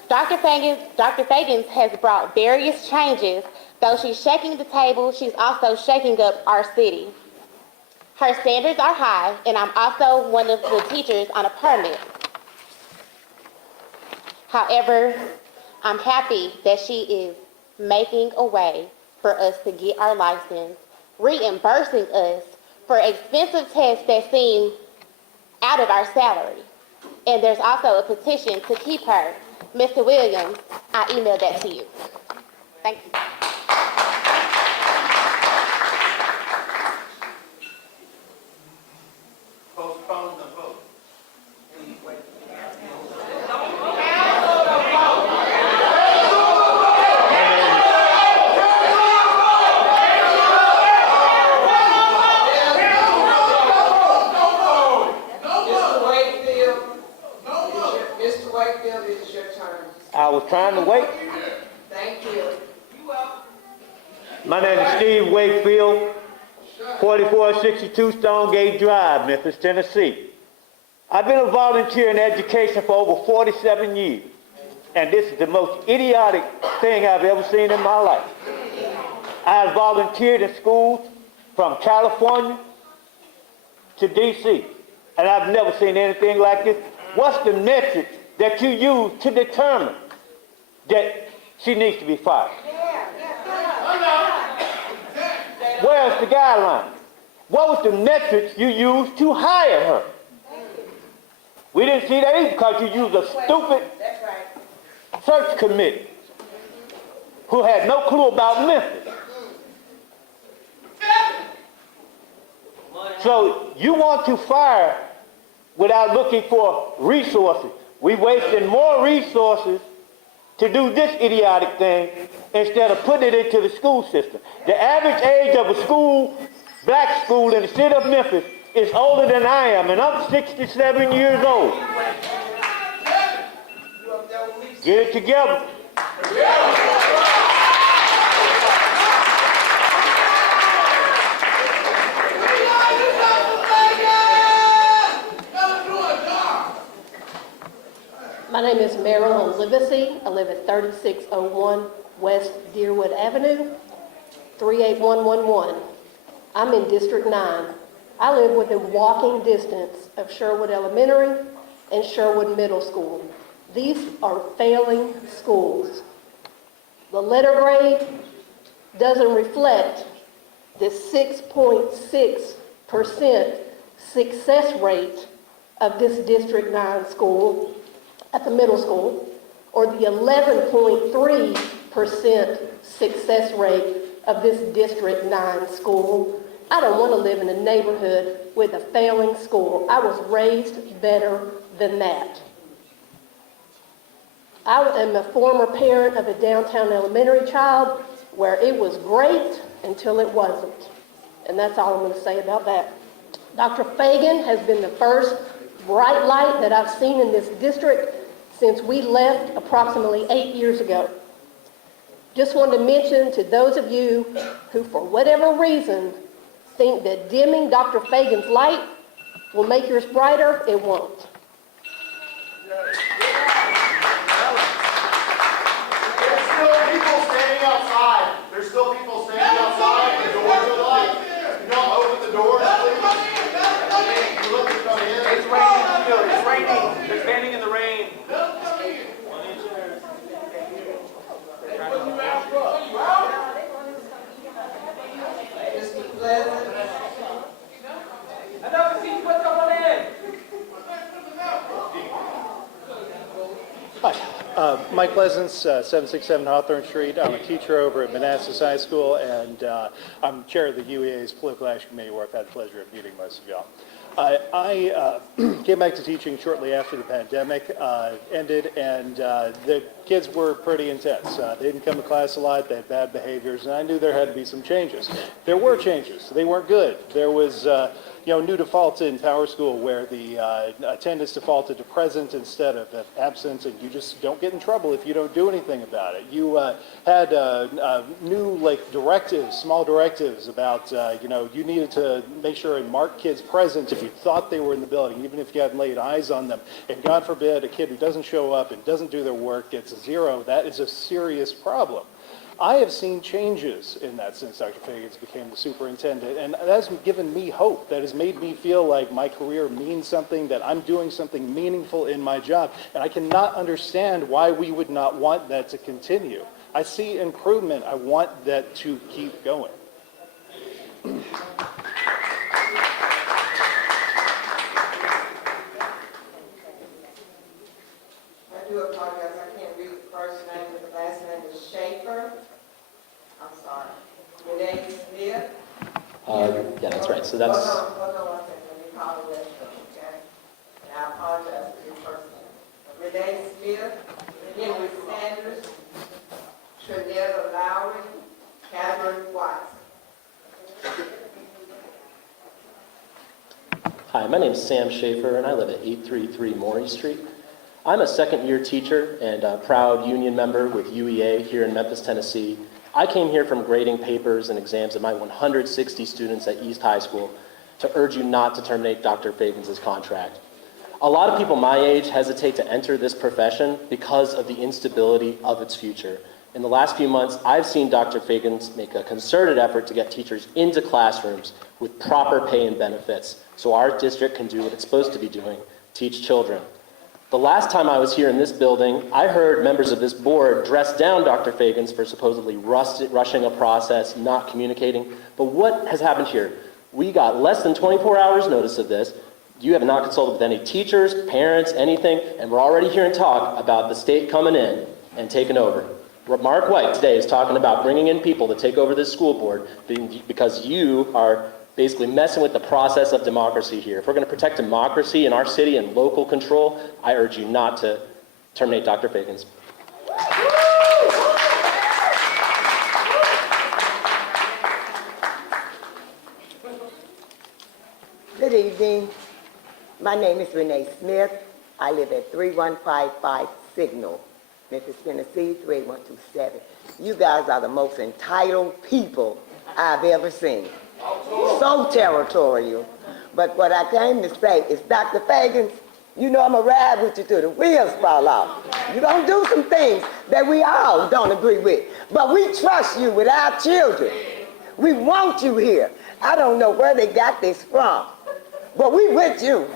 Dr. Feagins has brought various changes. Though she's shaking the table, she's also shaking up our city. Her standards are high, and I'm also one of the teachers on a permit. However, I'm happy that she is making a way for us to get our license, reimbursing us for expensive tests that seem out of our salary. And there's also a petition to keep her. Mr. Williams, I emailed that to you. Thank you. Postpone the vote. Please wait. Mr. Wakefield, it is your turn. I was trying to wait. Thank you. My name is Steve Wakefield, 4462 Stonegate Drive, Memphis, Tennessee. I've been a volunteer in education for over 47 years, and this is the most idiotic thing I've ever seen in my life. I have volunteered in schools from California to D.C., and I've never seen anything like this. What's the metric that you use to determine that she needs to be fired? Where's the guideline? What was the metrics you used to hire her? We didn't see that either because you used a stupid search committee who had no clue about Memphis. So you want to fire without looking for resources. We wasted more resources to do this idiotic thing instead of putting it into the school system. The average age of a school, black school in the city of Memphis is older than I am, and I'm 67 years old. Get it together. My name is Marilyn Livesey. I live at 3601 West Deerwood Avenue, 38111. I'm in District 9. I live within walking distance of Sherwood Elementary and Sherwood Middle School. These are failing schools. The letter grade doesn't reflect the 6.6% success rate of this District 9 school at the middle school, or the 11.3% success rate of this District 9 school. I don't want to live in a neighborhood with a failing school. I was raised better than that. I am a former parent of a downtown elementary child where it was great until it wasn't. And that's all I'm going to say about that. Dr. Feagin has been the first bright light that I've seen in this district since we left approximately 8 years ago. Just wanted to mention to those of you who, for whatever reason, think that dimming Dr. Feagin's light will make yours brighter, it won't. There's still people standing outside. There's still people standing outside. The doors are locked. You don't open the doors, please. You look to come in. It's raining. It's raining. They're standing in the rain. Mr. Pleasant. Hi, Mike Pleasance, 767 Hawthorne Street. I'm a teacher over at Manassas High School, and I'm chair of the UEA's Political Action Committee, where I've had the pleasure of meeting most of y'all. I came back to teaching shortly after the pandemic ended, and the kids were pretty intense. They didn't come to class a lot, they had bad behaviors, and I knew there had to be some changes. There were changes. They weren't good. There was new defaults in Power School where the attendance defaulted to present instead of absent, and you just don't get in trouble if you don't do anything about it. You had new directives, small directives about you needed to make sure and mark kids present if you thought they were in the building, even if you hadn't laid eyes on them. And God forbid a kid who doesn't show up and doesn't do their work gets a 0. That is a serious problem. I have seen changes in that since Dr. Feagins became the superintendent, and that's given me hope. That has made me feel like my career means something, that I'm doing something meaningful in my job, and I cannot understand why we would not want that to continue. I see improvement. I want that to keep going. I do apologize, I can't read the first name, but the last name is Schaefer. I'm sorry. Renee Smith. Yeah, that's right. So that's. Hold on one second. Let me call the rest of them, okay? And I apologize for your first name. Renee Smith, Henry Sanders, Trinetta Lowry, Catherine Watson. Hi, my name is Sam Schaefer, and I live at 833 Maury Street. I'm a second-year teacher and a proud union member with UEA here in Memphis, Tennessee. I came here from grading papers and exams of my 160 students at East High School to urge you not to terminate Dr. Feagins' contract. A lot of people my age hesitate to enter this profession because of the instability of its future. In the last few months, I've seen Dr. Feagins make a concerted effort to get teachers into classrooms with proper pay and benefits so our district can do what it's supposed to be doing, teach children. The last time I was here in this building, I heard members of this board dress down Dr. Feagins for supposedly rushing a process, not communicating. But what has happened here? We got less than 24 hours notice of this. You have not consulted with any teachers, parents, anything, and we're already hearing talk about the state coming in and taking over. Mark White today is talking about bringing in people to take over this school board because you are basically messing with the process of democracy here. If we're going to protect democracy in our city and local control, I urge you not to terminate Dr. Feagins. Good evening. My name is Renee Smith. I live at 3155 Signal, Memphis, Tennessee, 38127. You guys are the most entitled people I've ever seen. So territorial. But what I came to say is, Dr. Feagins, you know I'm going to ride with you till the wheels fall off. You're going to do some things that we all don't agree with. But we trust you with our children. We want you here. I don't know where they got this from, but we with you.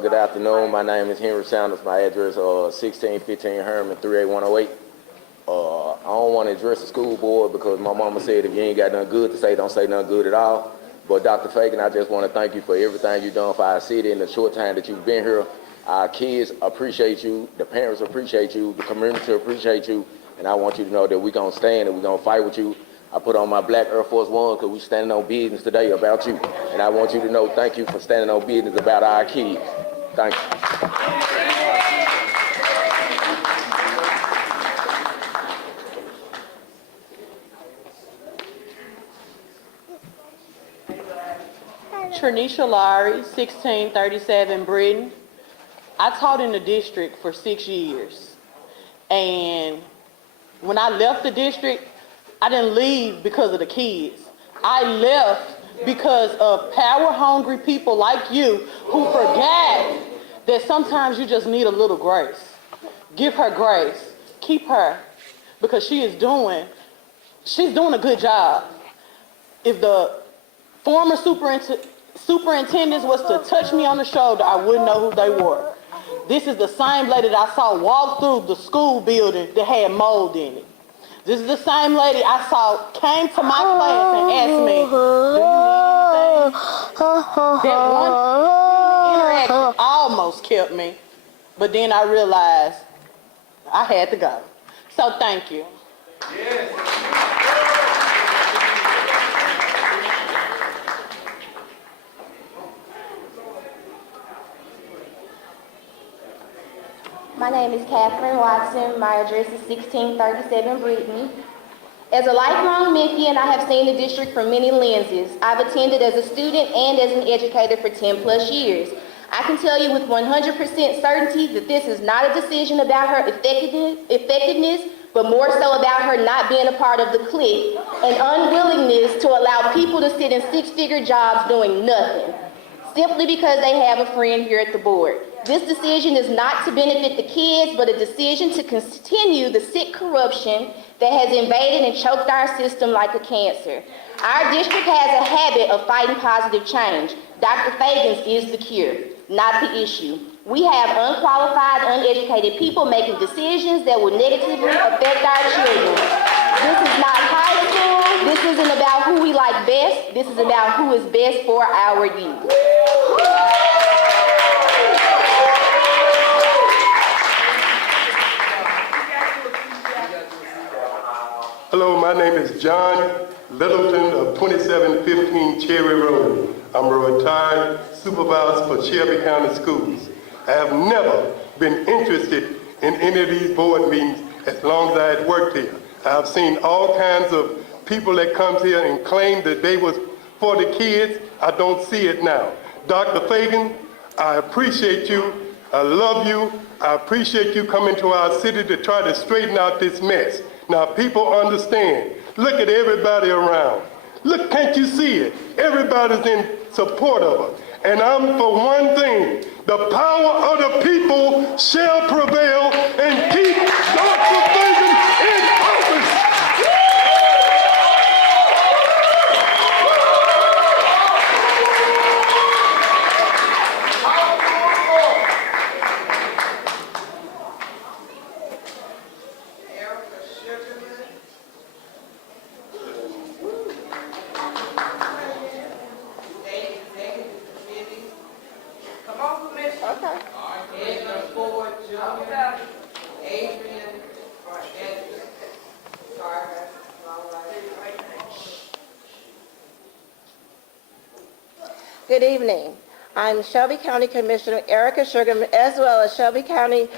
Good afternoon. My name is Henry Sanders. My address is 1615 Herman 38108. I don't want to address the school board because my mama said if you ain't got nothing good to say, don't say nothing good at all. But Dr. Feagin, I just want to thank you for everything you've done for our city in the short time that you've been here. Our kids appreciate you, the parents appreciate you, the community appreciate you, and I want you to know that we're going to stand and we're going to fight with you. I put on my black Air Force One because we're standing on business today about you. And I want you to know thank you for standing on business about our kids. Thank you. Trinisha Lowry, 1637 Britain. I taught in the district for 6 years. And when I left the district, I didn't leave because of the kids. I left because of power-hungry people like you who forgot that sometimes you just need a little grace. Give her grace. Keep her, because she's doing a good job. If the former superintendents was to touch me on the shoulder, I wouldn't know who they were. This is the same lady that I saw walk through the school building that had mold in it. This is the same lady I saw came to my class and asked me, do you need anything? That one interaction almost killed me. but then I realized I had to go. So thank you. My name is Catherine Watson. My address is 1637 Brittany. As a lifelong Memphian, I have seen the district from many lenses. I've attended as a student and as an educator for 10 plus years. I can tell you with 100% certainty that this is not a decision about her effectiveness, but more so about her not being a part of the clique and unwillingness to allow people to sit in six-figure jobs doing nothing, simply because they have a friend here at the board. This decision is not to benefit the kids, but a decision to continue the sick corruption that has invaded and choked our system like a cancer. Our district has a habit of fighting positive change. Dr. Feagins is the cure, not the issue. We have unqualified, uneducated people making decisions that will negatively affect our children. This is not high school. This isn't about who we like best. This is about who is best for our youth. Hello, my name is John Littleton of 2715 Cherry Road. I'm a retired supervisor for Shelby County Schools. I have never been interested in any of these board meetings as long as I had worked here. I've seen all kinds of people that comes here and claim that they was for the kids. I don't see it now. Dr. Feagins, I appreciate you. I love you. I appreciate you coming to our city to try to straighten out this mess. Now, people understand. Look at everybody around. Look, can't you see it? Everybody's in support of her. And I'm for one thing, the power of the people shall prevail and keep Dr. Feagins in office. Good evening. I'm Shelby County Commissioner Erica Sugarman, as well as Shelby County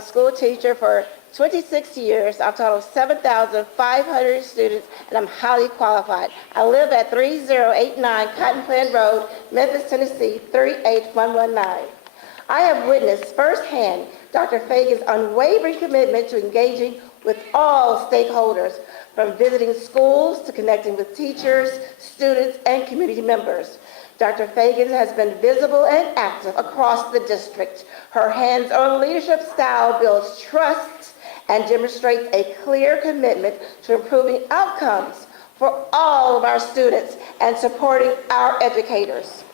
school teacher for 26 years. I've taught 7,500 students, and I'm highly qualified. I live at 3089 Cotton Plant Road, Memphis, Tennessee, 38119. I have witnessed firsthand Dr. Feagins' unwavering commitment to engaging with all stakeholders, from visiting schools to connecting with teachers, students, and community members. Dr. Feagins has been visible and active across the district. Her hands-on leadership style builds trust and demonstrates a clear commitment to improving outcomes for all of our students and supporting our educators.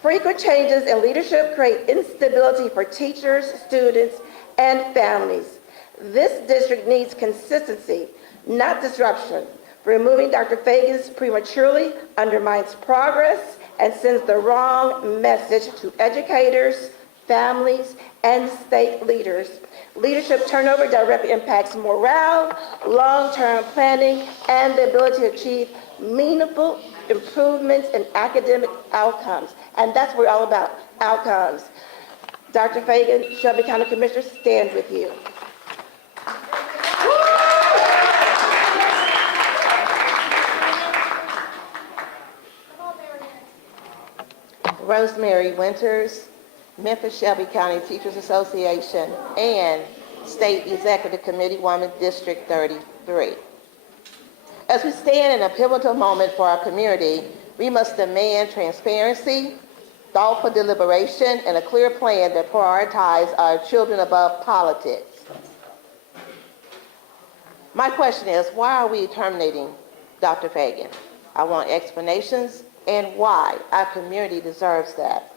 Frequent changes in leadership create instability for teachers, students, and families. This district needs consistency, not disruption. Removing Dr. Feagins prematurely undermines progress and sends the wrong message to educators, families, and state leaders. Leadership turnover directly impacts morale, long-term planning, and the ability to achieve meaningful improvements in academic outcomes. And that's what we're all about, outcomes. Dr. Feagins, Shelby County Commissioner, stands with you. Rosemary Winters, Memphis-Shelby County Teachers Association, and State Executive Committee Woman, District 33. As we stand in a pivotal moment for our community, we must demand transparency, thoughtful deliberation, and a clear plan that prioritizes our children above politics. My question is, why are we terminating Dr. Feagins? I want explanations and why. Our community deserves that.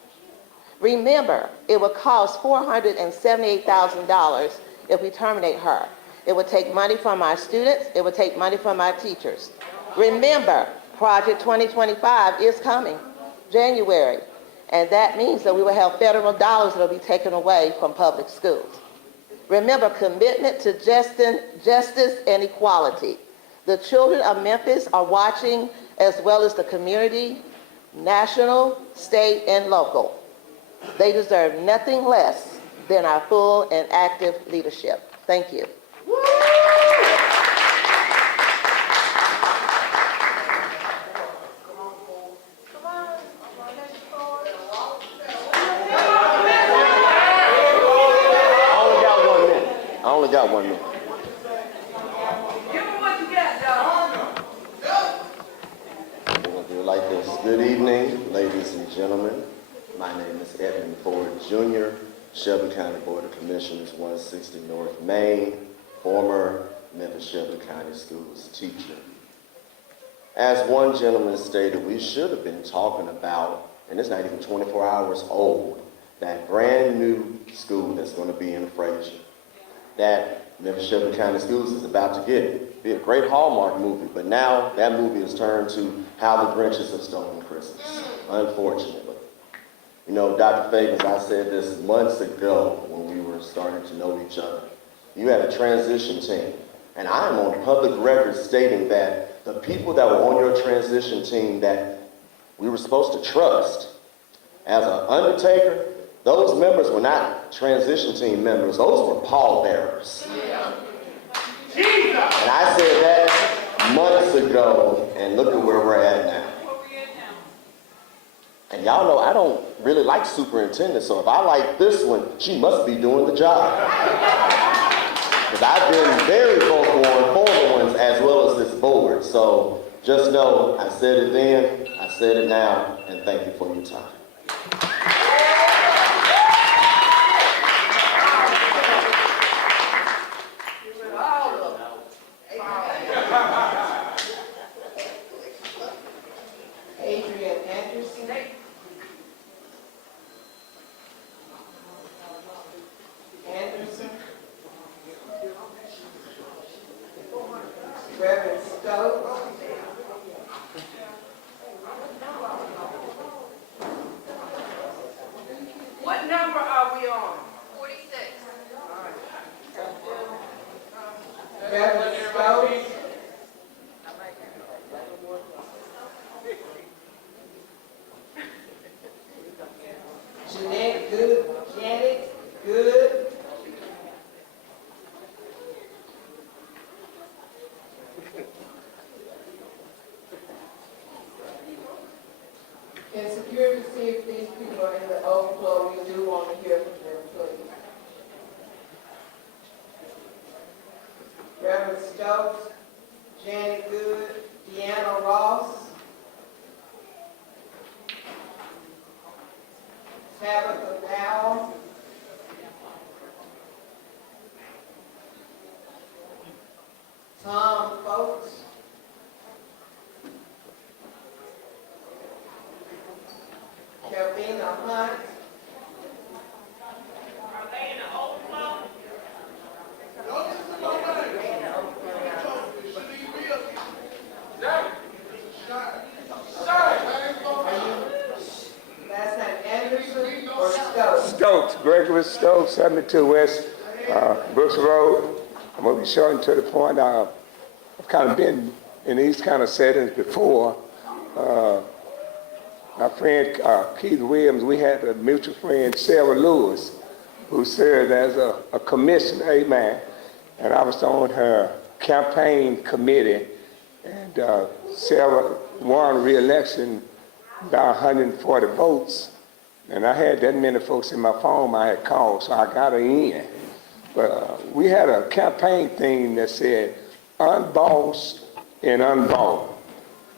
Remember, it would cost $478,000 if we terminate her. It would take money from our students. It would take money from our teachers. Remember, Project 2025 is coming, January. And that means that we will have federal dollars that will be taken away from public schools. Remember, commitment to justice and equality. The children of Memphis are watching, as well as the community, national, state, and local. They deserve nothing less than our full and active leadership. Thank you. I only got 1 minute. Give them what you got, John. We're going to do it like this. Good evening, ladies and gentlemen. My name is Edmund Ford Jr., Shelby County Board of Commissioners, 160 North Main, former Memphis-Shelby County Schools teacher. As one gentleman stated, we should have been talking about, and it's not even 24 hours old, that brand new school that's going to be in Frazier. That Memphis-Shelby County Schools is about to get. Be a great Hallmark movie, but now that movie has turned to How the Grinches Have Stolen Christmas, unfortunately. You know, Dr. Feagins, I said this months ago when we were starting to know each other. You had a transition team, and I am on public record stating that the people that were on your transition team that we were supposed to trust as an undertaker, those members were not transition team members, those were pallbearers. And I said that months ago, and look at where we're at now. And y'all know I don't really like superintendent, so if I like this one, she must be doing the job. Because I've been very vocal on former ones as well as this board. So just know I said it then, I said it now, and thank you for your time. Adrian Anderson. Anderson. Reverend Stokes. What number are we on? 46. Reverend Stokes. Janet Good. Janet Good. Can security see if these people are in the overflow? We do want to hear from them, please. Reverend Stokes, Janet Good, Deanna Ross, Tabitha Powell, Tom Folks, Kelvina Hunt. Are they in the overflow? Last name Anderson or Stokes? Stokes, Gregory Stokes, 72 West Brooks Road. I'm going to be short and to the point. I've kind of been in these kind of settings before. My friend Keith Williams, we had a mutual friend, Sarah Lewis, who served as a commissioner, amen. And I was on her campaign committee, and Sarah won re-election by 140 votes. And I had that many folks in my phone I had called, so I got her in. But we had a campaign theme that said, unbossed and unbought.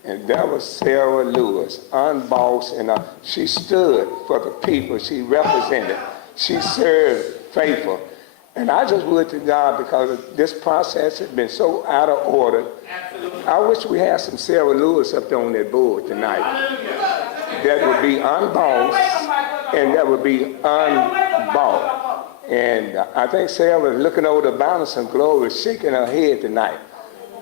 And that was Sarah Lewis, unbossed, and she stood for the people she represented. She served faithful. And I just would to God, because this process has been so out of order. I wish we had some Sarah Lewis up there on that board tonight. That would be unbossed and that would be unbought. And I think Sarah was looking over the balance of glory, shaking her head tonight.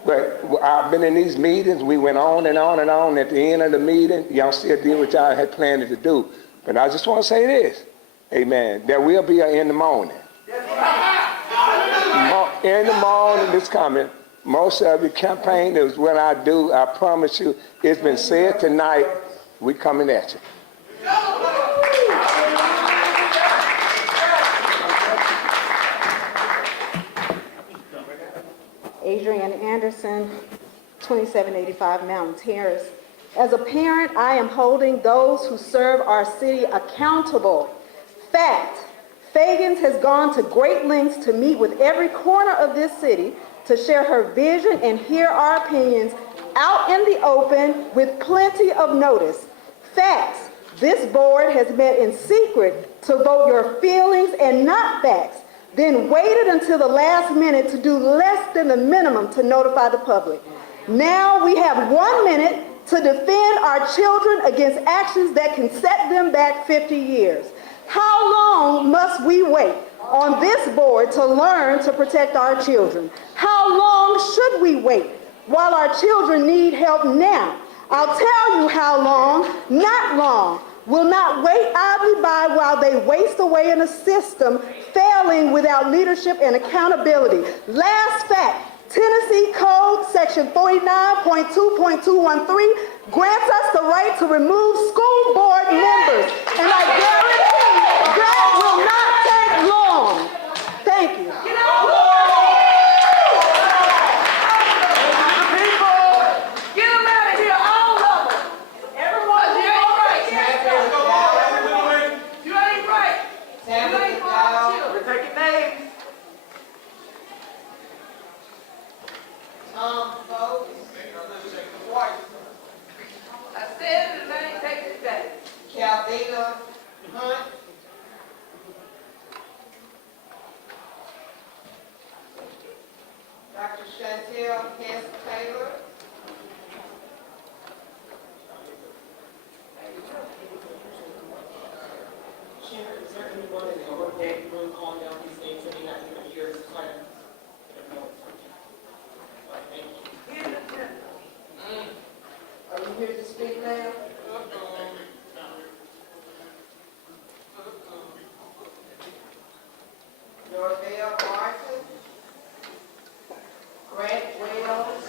But I've been in these meetings. We went on and on and on. At the end of the meeting, y'all still did what y'all had planned to do. But I just want to say this, amen, there will be an in the morning. In the morning, this coming. Most of the campaign is what I do. I promise you, it's been said tonight, we coming at you. Adrienne Anderson, 2785 Mountain Terrace. As a parent, I am holding those who serve our city accountable. Fact, Feagins has gone to great lengths to meet with every corner of this city to share her vision and hear our opinions out in the open with plenty of notice. Facts, this board has met in secret to vote your feelings and not facts, then waited until the last minute to do less than the minimum to notify the public. Now we have 1 minute to defend our children against actions that can set them back 50 years. How long must we wait on this board to learn to protect our children? How long should we wait while our children need help now? I'll tell you how long, not long. Will not wait idly by while they waste away in a system failing without leadership and accountability. Last fact, Tennessee Code Section 49.2.213 grants us the right to remove school board members, and I guarantee that will not take long. Thank you. Dr. Chantel Hess-Taylor. Chair, is there anyone in the organic room calling down these names that may not be here to sign? Thank you. Are you here to speak now? Norvell Martin. Grant Wells.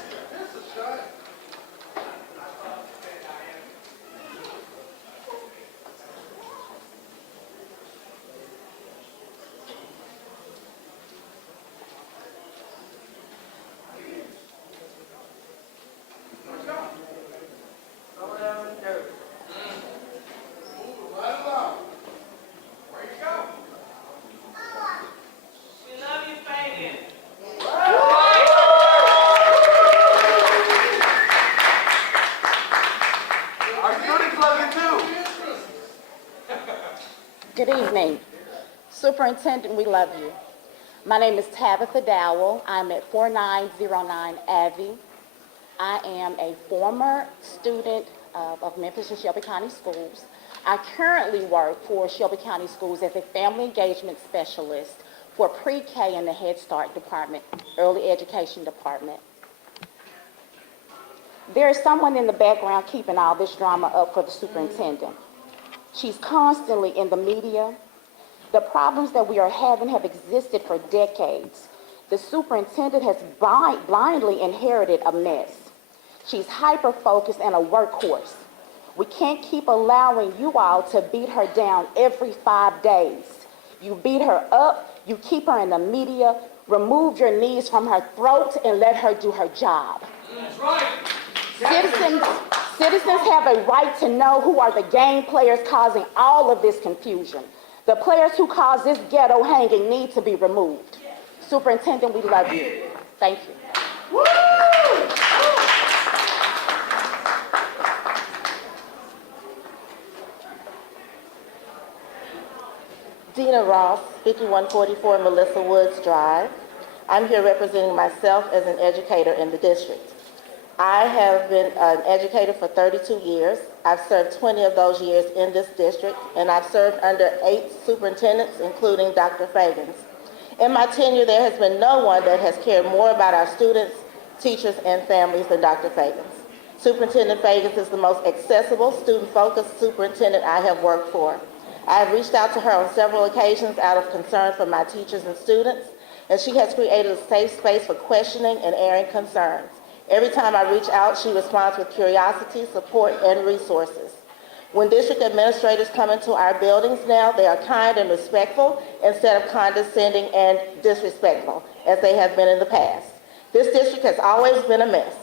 Good evening. Superintendent, we love you. My name is Tabitha Dowell. I'm at 4909 Abbey. I am a former student of Memphis-Shelby County Schools. I currently work for Shelby County Schools as a family engagement specialist for pre-K in the Head Start department, early education department. There is someone in the background keeping all this drama up for the superintendent. She's constantly in the media. The problems that we are having have existed for decades. The superintendent has blindly inherited a mess. She's hyper-focused and a workhorse. We can't keep allowing you all to beat her down every 5 days. You beat her up, you keep her in the media, remove your knees from her throat and let her do her job. That's right. Citizens have a right to know who are the game players causing all of this confusion. The players who cause this ghetto hanging need to be removed. Superintendent, we love you. Thank you. Dina Ross, 5144 Melissa Woods Drive. I'm here representing myself as an educator in the district. I have been an educator for 32 years. I've served 20 of those years in this district, and I've served under 8 superintendents, including Dr. Feagins. In my tenure, there has been no one that has cared more about our students, teachers, and families than Dr. Feagins. Superintendent Feagins is the most accessible, student-focused superintendent I have worked for. I have reached out to her on several occasions out of concern for my teachers and students, and she has created a safe space for questioning and airing concerns. Every time I reach out, she responds with curiosity, support, and resources. When district administrators come into our buildings now, they are kind and respectful instead of condescending and disrespectful, as they have been in the past. This district has always been a mess.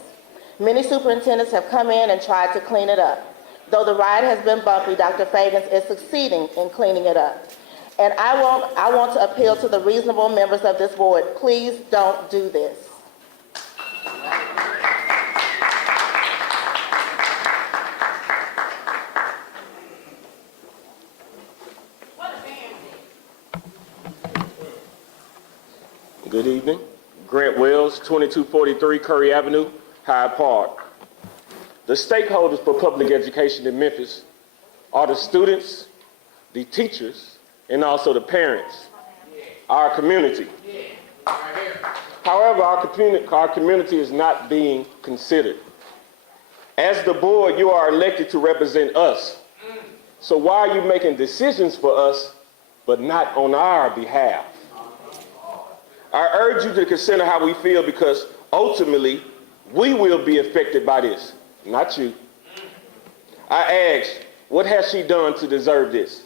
Many superintendents have come in and tried to clean it up. Though the ride has been bumpy, Dr. Feagins is succeeding in cleaning it up. And I want to appeal to the reasonable members of this board, please don't do this. Good evening. Grant Wells, 2243 Curry Avenue, Hyde Park. The stakeholders for public education in Memphis are the students, the teachers, and also the parents, our community. However, our community is not being considered. As the board, you are elected to represent us. So why are you making decisions for us, but not on our behalf? I urge you to consider how we feel, because ultimately we will be affected by this, not you. I ask, what has she done to deserve this?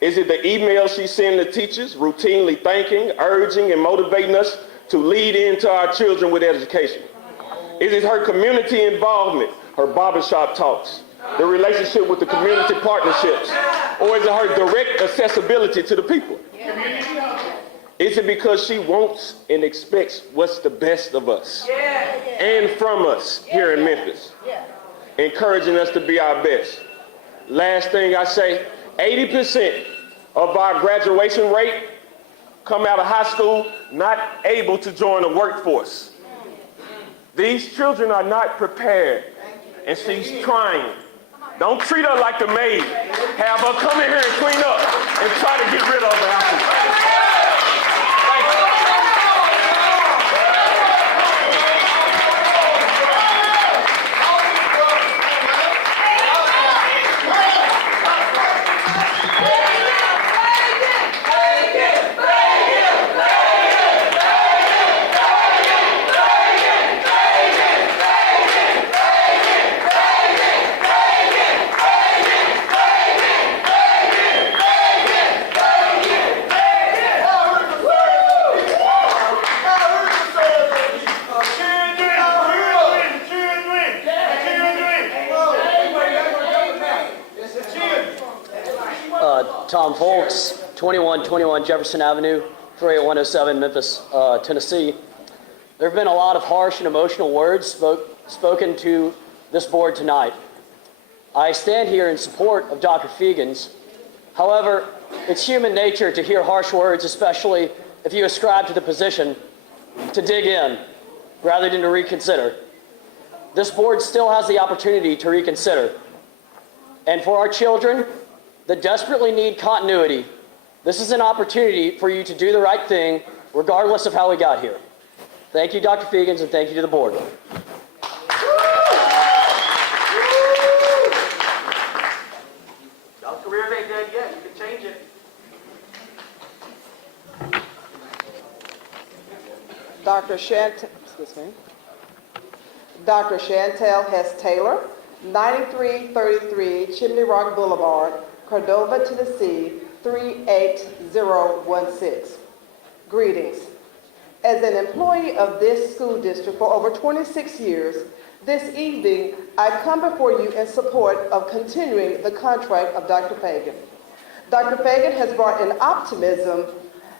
Is it the emails she sends to teachers, routinely thanking, urging, and motivating us to lead into our children with education? Is it her community involvement, her barbershop talks, the relationship with the community partnerships, or is it her direct accessibility to the people? Is it because she wants and expects what's the best of us and from us here in Memphis, encouraging us to be our best? Last thing I say, 80% of our graduation rate come out of high school not able to join the workforce. These children are not prepared, and she's trying. Don't treat her like the maid. Have her come in here and clean up and try to get rid of her after. Tom Folks, 2121 Jefferson Avenue, 38107 Memphis, Tennessee. There have been a lot of harsh and emotional words spoken to this board tonight. I stand here in support of Dr. Feagins. However, it's human nature to hear harsh words, especially if you ascribe to the position, to dig in rather than to reconsider. This board still has the opportunity to reconsider. And for our children that desperately need continuity, this is an opportunity for you to do the right thing, regardless of how we got here. Thank you, Dr. Feagins, and thank you to the board. Y'all's careers ain't dead yet. You can change it. Dr. Chantel Hess Taylor, 9333 Chimney Rock Boulevard, Cordova, Tennessee, 38016. Greetings. As an employee of this school district for over 26 years, this evening I come before you in support of continuing the contract of Dr. Feagin. Dr. Feagin has brought an optimism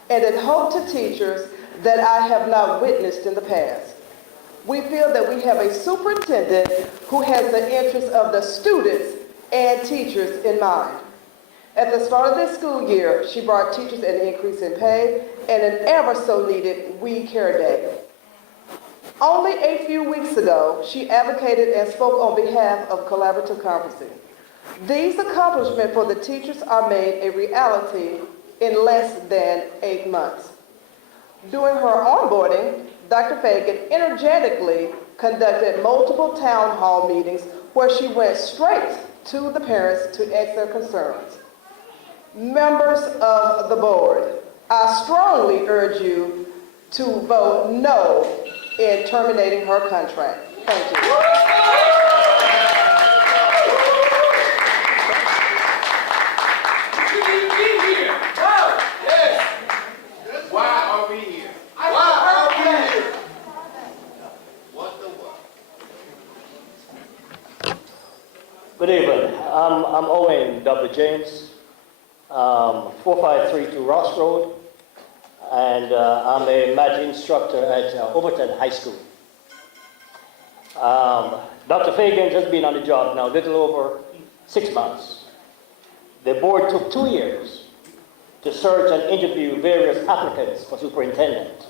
and a hope to teachers that I have not witnessed in the past. We feel that we have a superintendent who has the interests of the students and teachers in mind. At the start of this school year, she brought teachers an increase in pay and an ever so needed We Care Day. Only a few weeks ago, she advocated and spoke on behalf of collaborative conferencing. These accomplishments for the teachers are made a reality in less than 8 months. During her onboarding, Dr. Feagin energetically conducted multiple town hall meetings where she went straight to the parents to ask their concerns. Members of the board, I strongly urge you to vote no in terminating her contract. Thank you. Good evening. I'm Owen W. James, 4532 Ross Road, and I'm a math instructor at Overton High School. Dr. Feagins has been on the job now a little over 6 months. The board took 2 years to search and interview various applicants for superintendent.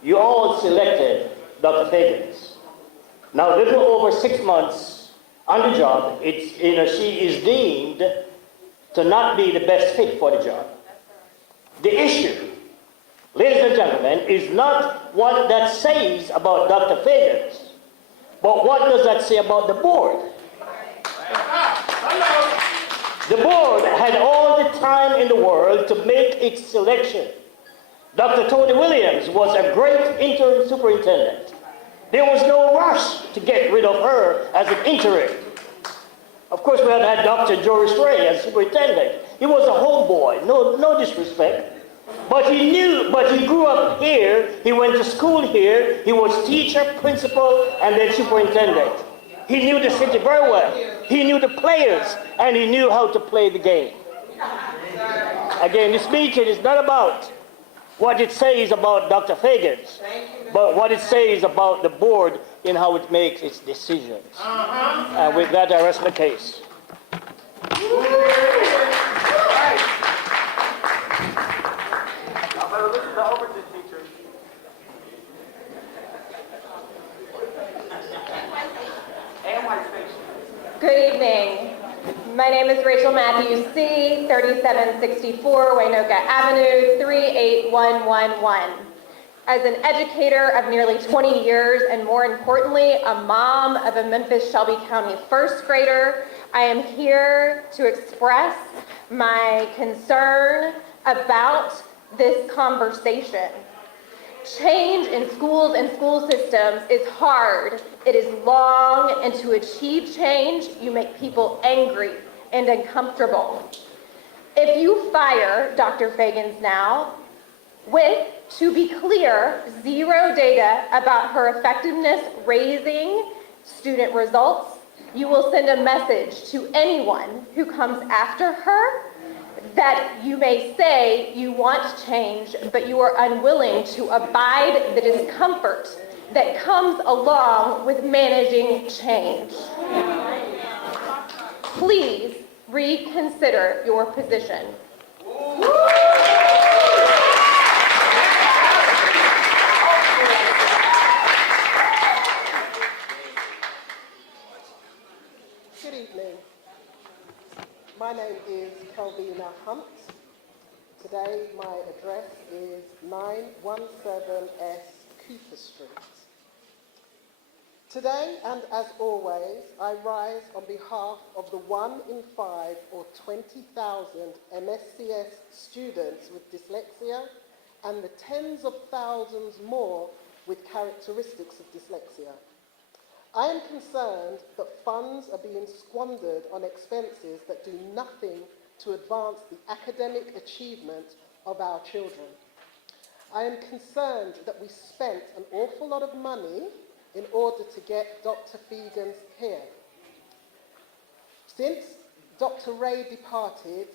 You all selected Dr. Feagins. Now, a little over 6 months on the job, she is deemed to not be the best fit for the job. The issue, ladies and gentlemen, is not what that says about Dr. Feagins, but what does that say about the board? The board had all the time in the world to make its selection. Dr. Tony Williams was a great interim superintendent. There was no rush to get rid of her as an interim. Of course, we had Dr. Joris Ray as superintendent. He was a homeboy, no disrespect. But he grew up here, he went to school here, he was teacher, principal, and then superintendent. He knew the city very well. He knew the players, and he knew how to play the game. Again, this meeting is not about what it says about Dr. Feagins, but what it says about the board in how it makes its decisions. And with that, I rest my case. Good evening. My name is Rachel Matthews C., 3764 Waynoka Avenue, 38111. As an educator of nearly 20 years, and more importantly, a mom of a Memphis-Shelby County first grader, I am here to express my concern about this conversation. Change in schools and school systems is hard. It is long, and to achieve change, you make people angry and uncomfortable. If you fire Dr. Feagins now, with, to be clear, zero data about her effectiveness raising student results, you will send a message to anyone who comes after her that you may say you want change, but you are unwilling to abide the discomfort that comes along with managing change. Please reconsider your position. Good evening. My name is Calvina Hunt. Today my address is 917S Cooper Street. Today, and as always, I rise on behalf of the 1 in 5 or 20,000 MSCS students with dyslexia and the tens of thousands more with characteristics of dyslexia. I am concerned that funds are being squandered on expenses that do nothing to advance the academic achievement of our children. I am concerned that we spent an awful lot of money in order to get Dr. Feagins here. Since Dr. Ray departed,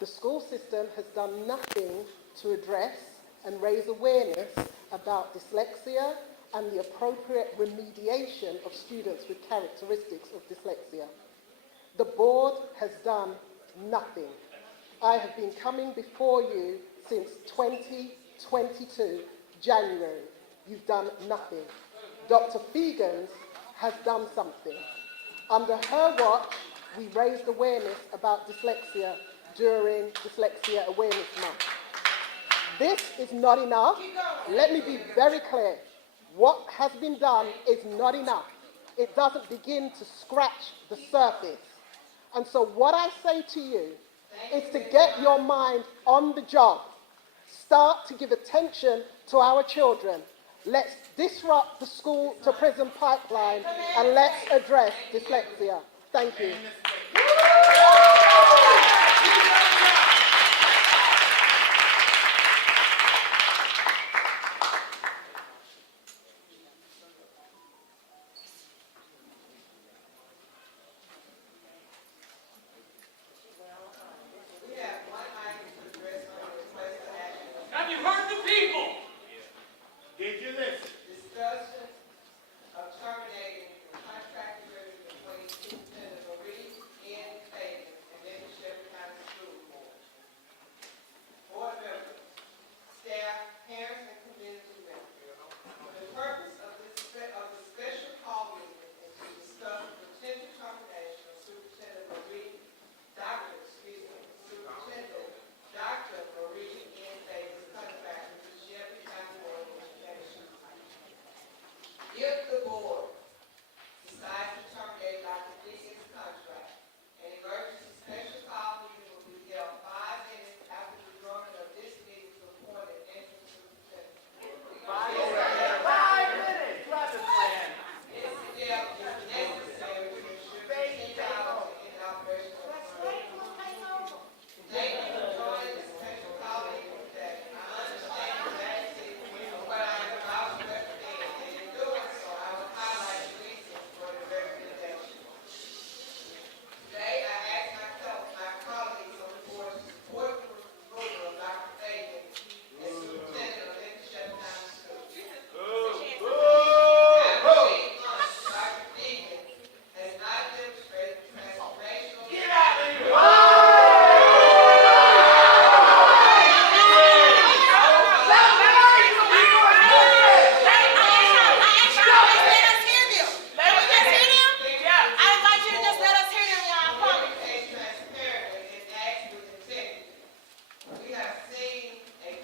the school system has done nothing to address and raise awareness about dyslexia and the appropriate remediation of students with characteristics of dyslexia. The board has done nothing. I have been coming before you since 2022, January. You've done nothing. Dr. Feagins has done something. Under her watch, we raised awareness about dyslexia during Dyslexia Awareness Month. This is not enough. Let me be very clear. what has been done is not enough. It doesn't begin to scratch the surface. And so what I say to you is to get your mind on the job. Start to give attention to our children. Let's disrupt the school to prison pipeline and let's address dyslexia. Thank you. Have you heard the people? Did you listen? Discussion of terminating the contract agreement between Superintendent Marie Feagins and Memphis-Shelby County Schools. Board members, staff, parents, and community members. The purpose of the special call meeting is to discuss the potential termination of Superintendent Dr. Marie Feagins' contract with the Shelby County Board of Education. If the board decides to terminate Dr. Feagins' contract, an emergency special call meeting will be held 5 minutes after the adjournment of this meeting to appoint an interim superintendent. 5 minutes. Love the plan. This step is necessary to ensure continuity in operation of the school. Thank you for joining this special call meeting today. I understand the magnitude of what I am about to recommend, and in doing so, I will highlight the reasons for the recommendation. Today, I ask myself and my colleagues on the board to support the removal of Dr. Feagins as superintendent of Memphis-Shelby County Schools. After 8 months, Dr. Feagins has not demonstrated transformational. Get out of here! We have seen a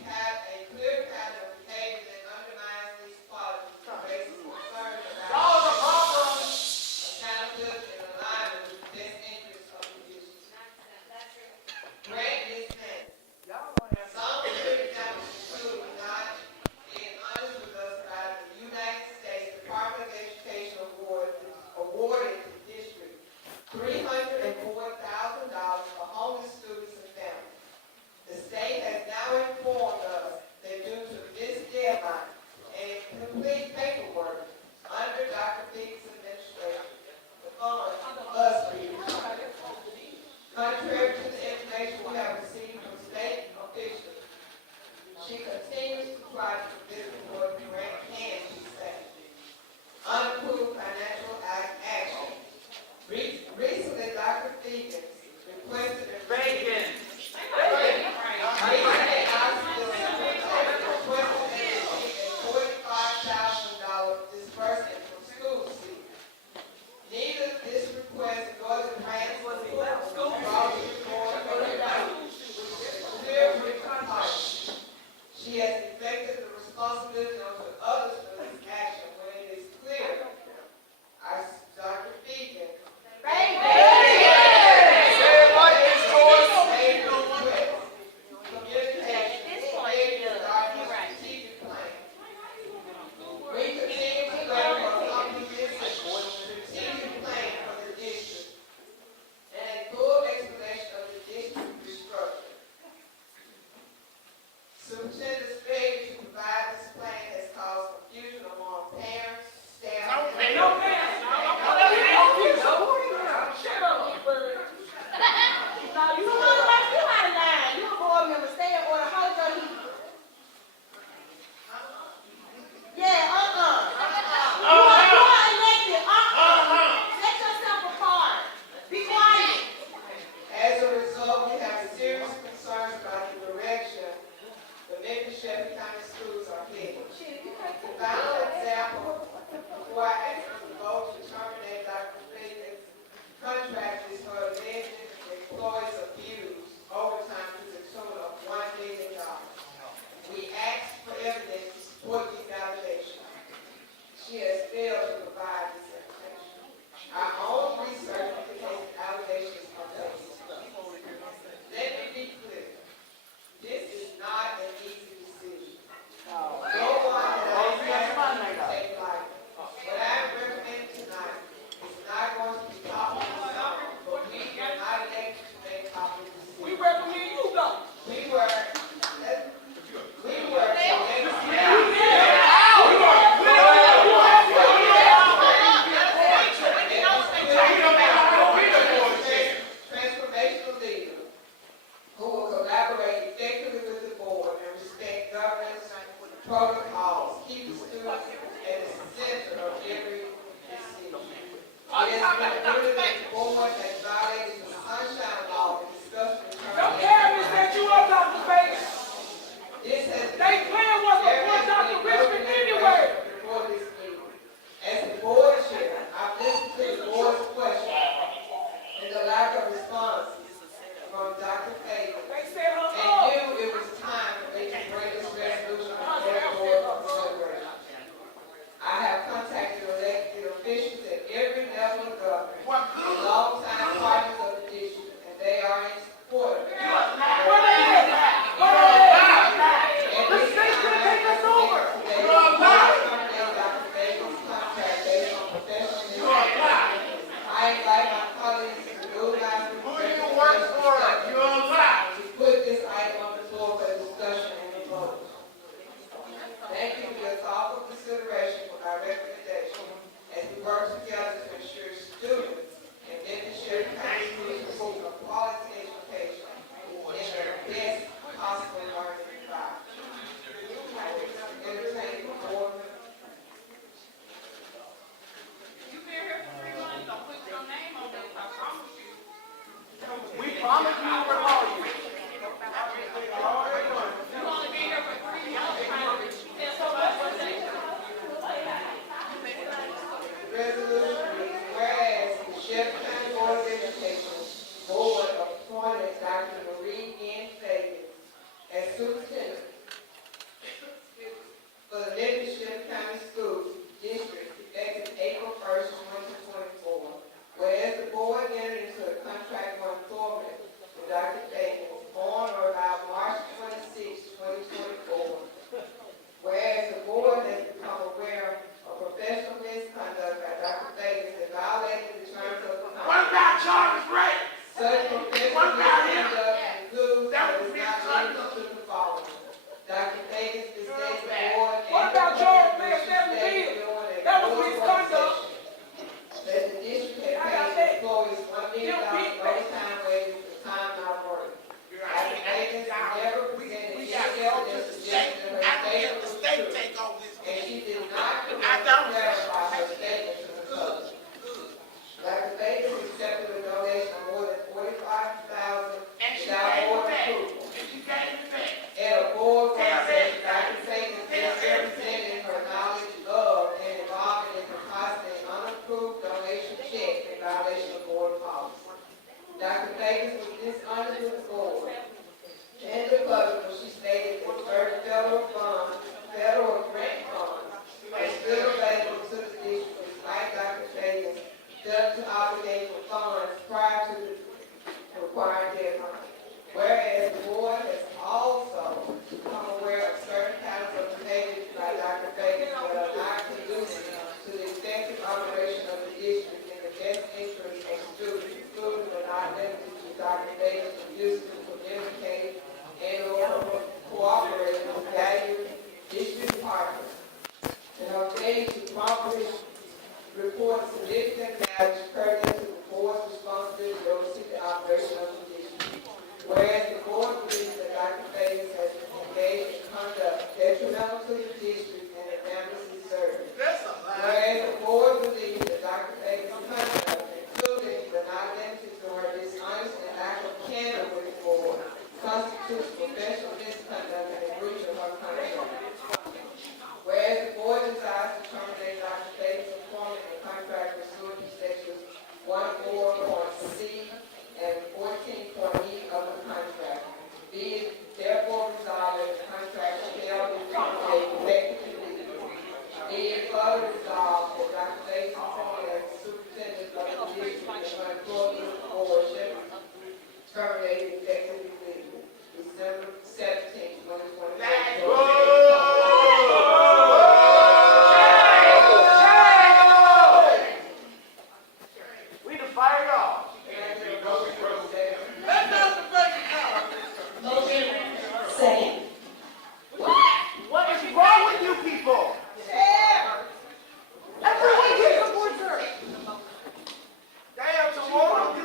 clear pattern of behavior that undermines these qualities and raises concerns about accountability and alignment with the best interests of the district. Grant is next. Some clear examples include not being honest with us about the United States Department of Education awarded the district $304,000 for homeless students and families. The state has now informed us that due to this deadline and incomplete paperwork under Dr. Feagins' administration, the funds must be returned. Contrary to the information we have received from state officials, she continues to try to prevent the board from grant can, she said, unapproved financial action. Recently, Dr. Feagins requested a $45,000 disbursement from school seats. Neither this request nor the grant was She has deflected the responsibility onto others for this action when it is clear. Dr. Feagins. talking about Dr. Fagan. The board has violated the sunshine law and discussed the Don't care if that you are Dr. Fagan. This has They plan was before Dr. Richmond anyway. before this meeting. As the board chair, I've listened to the board's questions and the lack of responses from Dr. Fagan. They said her And knew it was time for me to bring this resolution before the board for consideration. I have contacted elected officials at every level of government, and longtime partners of the district, and they are in support of it. What are they? What are they? The state's gonna take us over. You are lying. Dr. Fagan's contract based on professional. You are lying. I invite my colleagues to utilize the Who do you work for? You are lying. to put this item on the floor for discussion and a vote. Thank you for your thoughtful consideration for my recommendation as we work together to ensure students in Memphis-Shelby County Schools receive a quality education in the best possible learning environment. I will entertain the board. You been here for 3 months, don't put your name on this, I promise you. We promise you we're hard. You only been here for 3 months, there's so much to say. Resolution reads, whereas the Shelby County Board of Education Board appointed Dr. Marie Feagins as superintendent for the Memphis-Shelby County Schools District effective April 1st, 2024. Whereas the board entered into a contract for employment with Dr. Feagins on or about March 26, 2024. Whereas the board has become aware of professional misconduct by Dr. Feagins that violated the terms of the contract. What about Charles Ray? Such professional What about him? misconduct includes That but was is not limited to the following. Dr. Feagins mistakes the board and What about Charles Ray the and Stephanie state Beal? during a That was board misconduct. session that the district had paid employees $1 million overtime wages for time not worked. Dr. Feagins never presented any evidence suggesting that her statement was true, and she did not clarify her statement to the public. Dr. Feagins accepted a donation of more than $45,000 without board approval. At a board work session, Dr. Feagins misrepresented her knowledge of and involvement in depositing an unapproved donation check in violation of board policy. Dr. Feagins was dishonest with the board and the public when she stated that certain federal grant funds are still available to the district despite Dr. Feagins failing to obligate for funds prior to the required deadline. Whereas the board has also become aware of certain kinds of behavior by Dr. Feagins that are not conducive to the effective operation of the district in the best interest of students, including but not limited to Dr. Feagins' refusal to communicate and/or cooperate with valued district partners, and her failure to properly report significant matters pertinent to the board's responsibility to oversee the operation of the district. Whereas the board believes that Dr. Feagins has engaged in conduct detrimental to the district and the families it serves. Whereas the board believes that Dr. Feagins' conduct, including but not limited to her dishonest and lack of candor with the board, constitutes professional misconduct and a breach of her contract. Whereas the board desires to terminate Dr. Feagins' employment and contract pursuant to sections 14.C and 14.E of the contract. Be it therefore resolved that the contract shall be terminated effectively. Be it further resolved that Dr. Feagins' appointment as superintendent of the district and her employment with the board shall be terminated effectively December 17, 2024. We the fire off. Let Dr. Fagan come. Second. What is wrong with you people? Everyone gets a board. Damn, tomorrow you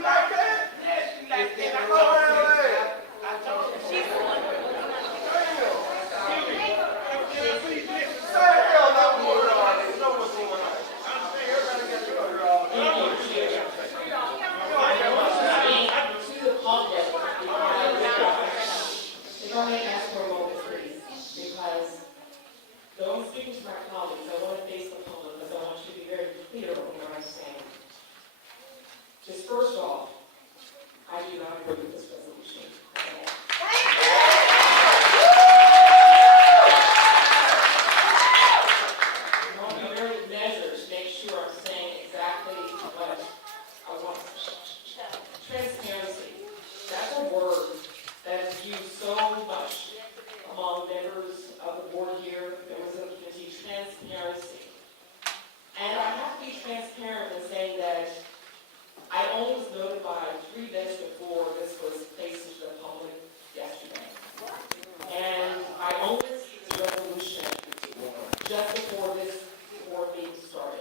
Just first off, I do not agree with this resolution at all. I want to be very measured to make sure I'm saying exactly what I want. Transparency, that's a word that is used so much among members of the board here, members of the committee, transparency. And I have to be transparent in saying that I only was notified 3 days before this was placed into the public yesterday. And I only received the resolution just before this board meeting started.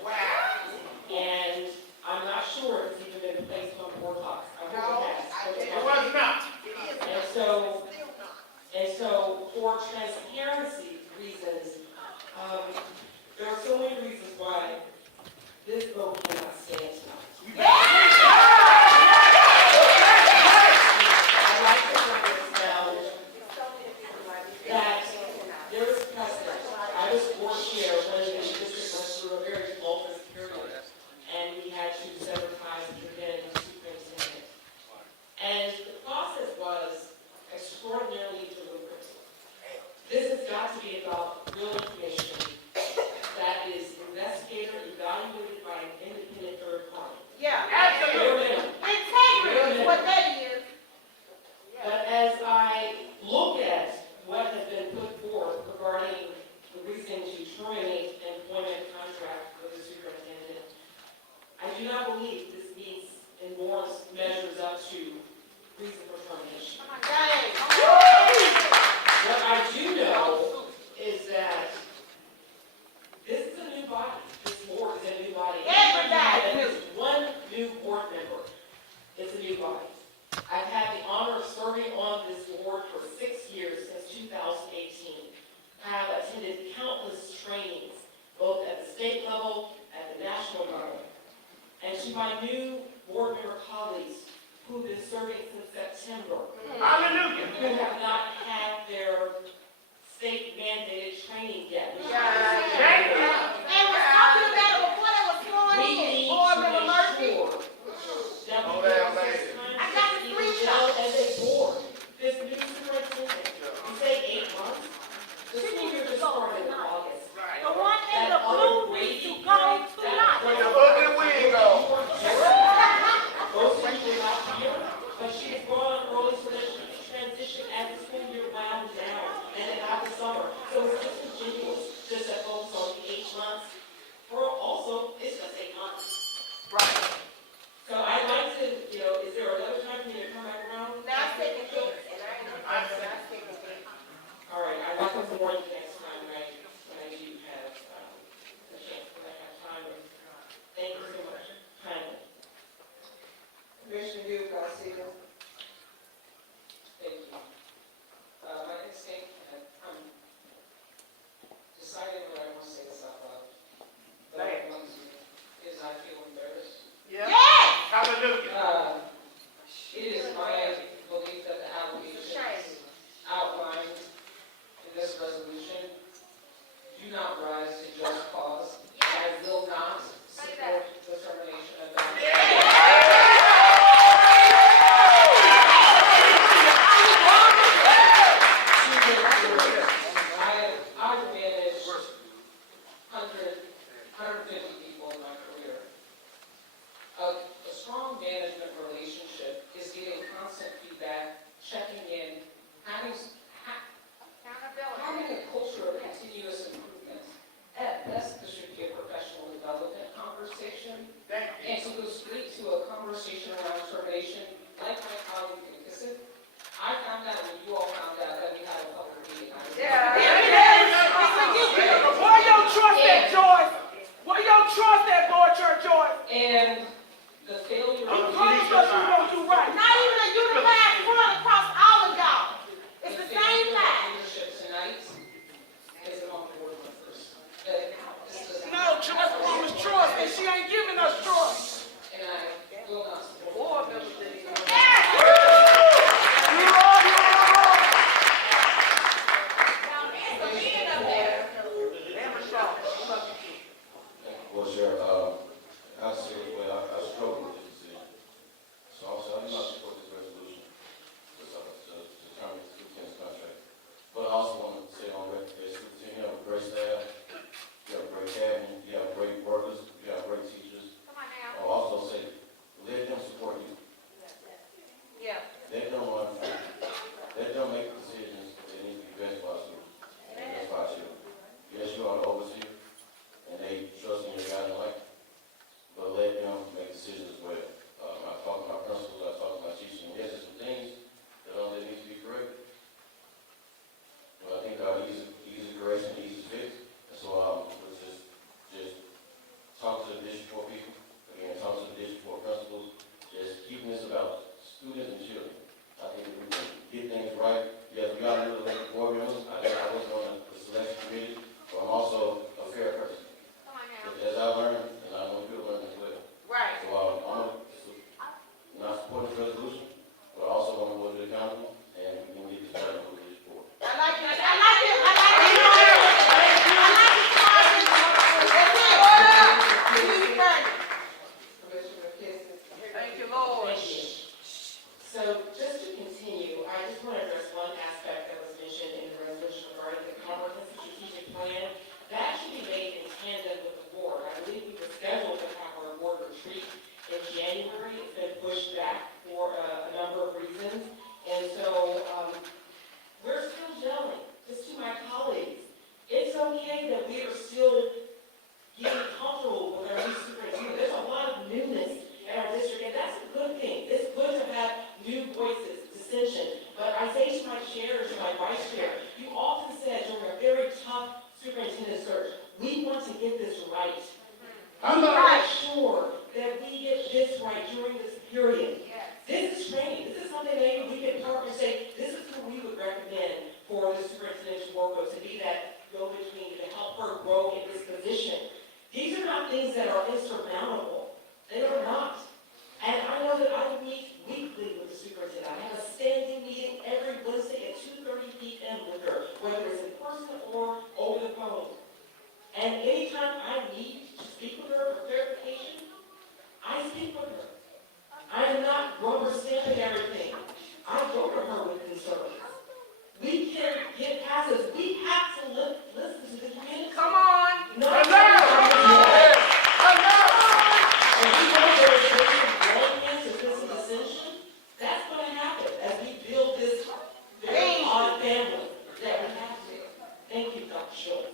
And I'm not sure if it's even been placed on board docs. I hope it has. It was not. And so for transparency reasons, there are so many reasons why this vote cannot stand tonight. I'd like to bring this down that there is precedent. I was board chair when the district went through a very tumultuous period, and we had to sever ties and prevent the superintendent. And the process was extraordinarily deliberate. This has got to be about real information that is investigator evaluated by an independent third party. Yeah, absolutely. Integrity is what that is. But as I look at what has been put forth regarding the reason to terminate employment contract with the superintendent, I do not believe this meets and warrants measures up to reason for termination. What I do know is that this is a new body. This board is a new body. And there's one new board member. It's a new body. I've had the honor of serving on this board for 6 years, since 2018. I have attended countless trainings, both at the state level, at the national level. And to my new board member colleagues who've been serving since September, Hallelujah. who have not had their state mandated training yet. They were talking about it before they were sworn We in. need Board to member make Murphy. sure that we have this I got the screenshot. as a board, this new superintendent, you say 8 months? The school year just started in August. The one in That the other blue needs to grade go that tonight. was Where the ugly wig go. Most people not here, but she has gone on early transition as the school year wound down and then after summer. So it's disingenuous just to focus on the 8 months. For also, it's just 8 months. Right. So I'd like to, is there another time for me to come back around? Now second thing, and I know I'm second thing. All right, I'd like to warn you next time when I do have a chance, when I have time. Thank you so much. Kindly. Commissioner Hughes, Garcia. Thank you. My next thing, I'm deciding what I want to say this out loud. But I want to, is I feel embarrassed. Yeah. Yes. It Hallelujah. is my belief that the allegations outlined in this resolution do not rise to just cause. I will not support the termination of that. I've managed 150 people in my career. A strong management relationship is getting constant feedback, checking in, having a culture of continuous improvement. At best, this should be a professional development conversation. And to go straight to a conversation around termination, like my colleague Constituent, I found out when you all found out that we had a public meeting. Why you don't trust that, Joyce? Why you don't trust that board chair, Joyce? And the failure He promised us you won't do right. Not even a unified front across all of y'all. It's the So just to continue, I just want to address one aspect that was mentioned in the resolution regarding the comprehensive strategic plan. That should be made in tandem with the board. I believe we were scheduled to have our board retreat in January. It's been pushed back for a number of reasons. And so we're still gelling. Just to my colleagues, it's okay that we are still getting comfortable with our new superintendent. There's a lot of newness in our district, and that's a good thing. It's good to have new voices, dissension. But I say to my chair, to my vice chair, you often said during a very tough superintendent search, we want to get this right. We want to make sure that we get this right during this period. This is training. This is something maybe we can partner and say, this is who we would recommend for the superintendent to work with, to be that go-between, to help her grow in this position. These are not things that are insurmountable. They are not. And I know that I meet weekly with the superintendent. I have a standing meeting every Wednesday at 2:30 p.m. with her, whether it's in person or over the phone. And anytime I need to speak with her for clarification, I speak with her. I am not rubber stamping everything. I go to her with concerns. We can't get past this. We have to listen to the community. Come on. Not that's going to happen as we build this very odd family that we have to. Thank you, Dr. Schultz.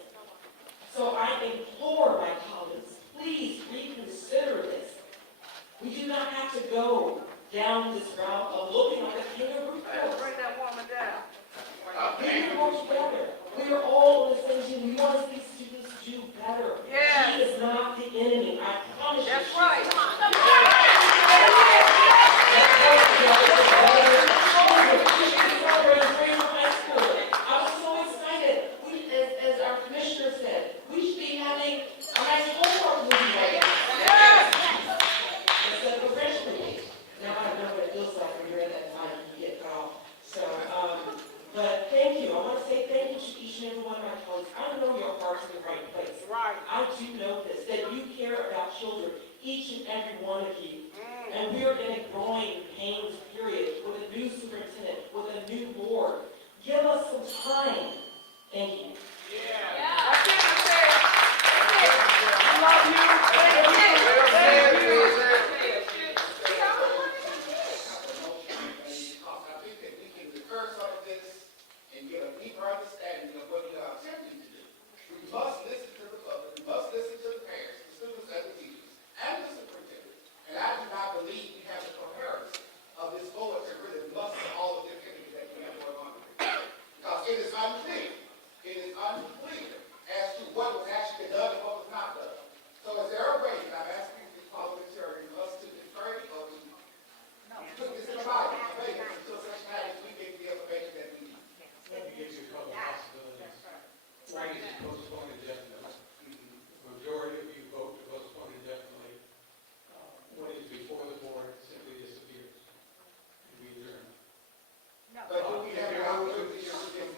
So I implore my colleagues, please reconsider this. We do not have to go down this route of looking like a kangaroo court. Bring that woman down. We need to work together. We are all on the same team. We want to see students do better. Yes. She is not the enemy. I promise you. That's right. I was so excited. As our commissioner said, we should be having a nice homework movie right now. Instead of a French movie. Now I know what it feels like when you're at that time and you get cut off. So, but thank you. I want to say thank you to each and every one of my colleagues. I know your heart's in the right place. Right. I do know this, that you care about children, each and every one of you. And we are in a growing pains period with a new superintendent, with a new board. Give us some time. Thank you. That's it. I love you. Thank you. I think that we can reverse some of this and get a deeper understanding of what we are attempting to do. We must listen to the public. We must listen to the parents, the students, and the teachers, and the superintendent. And I do not believe we have the coherence of this board to really muster all of the energy that we have going on. Because it is unclear. It is unclear as to what was actually done and what was not done. So is there a way, and I'm asking the parliamentarians, us to defer or to put this in a body, until such time as we get the information that we need? Let me give you a couple of possibilities. One is to postpone indefinitely. The majority of you vote to postpone indefinitely. When it's before the board, it simply disappears. And we adjourn. But do we have an opportunity to get it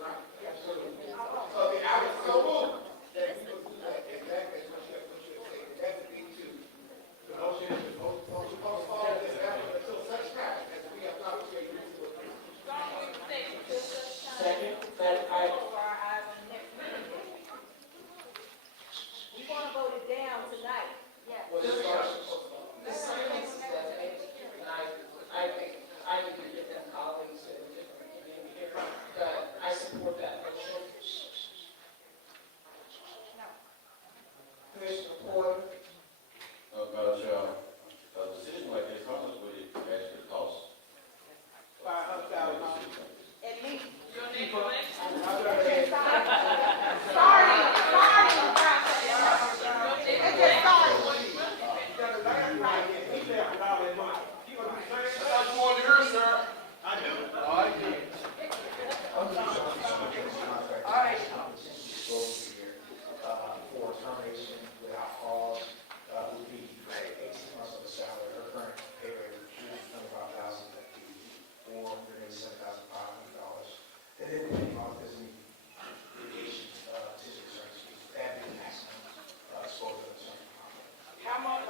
right? Absolutely. So I was so moved that we would do that exactly as what you have said. That would be to The motion is to postpone. postpone this matter until such time as we have come to a reasonable agreement. Second, that I, We want to vote it down tonight. Well, this is our postpone. the silence is that I think I need to get them colleagues in a different community here, but I support that motion. Commissioner Porter. Madam Chair, a decision like this, how much would it actually cost? $500,000. At least. For termination without cause, would be 18 months of the salary. Her current pay rate is $25,000, that would be $487,500. And then depending on this litigation, that would be the maximum exposure of the same contract. How much?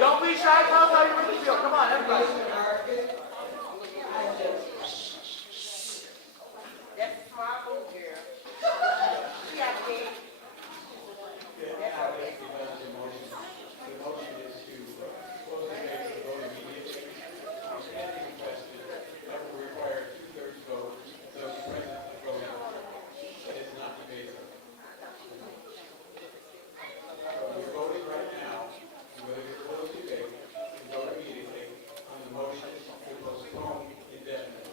Don't be shy, tell us how you really feel. Come on, everybody. That's my old girl. She got to be. The motion is to close the debate and vote immediately. Any requested that will require 2/3 vote, those present voting. It is not debatable. So you're voting right now, whether you close the debate and vote immediately on the motion to postpone indefinitely.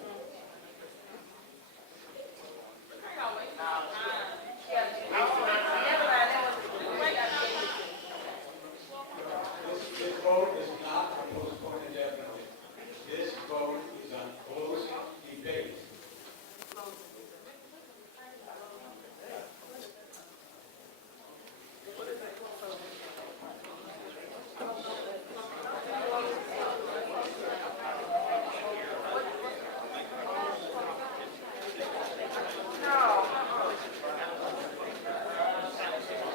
This vote is not on postpone indefinitely. This vote is on closing debate.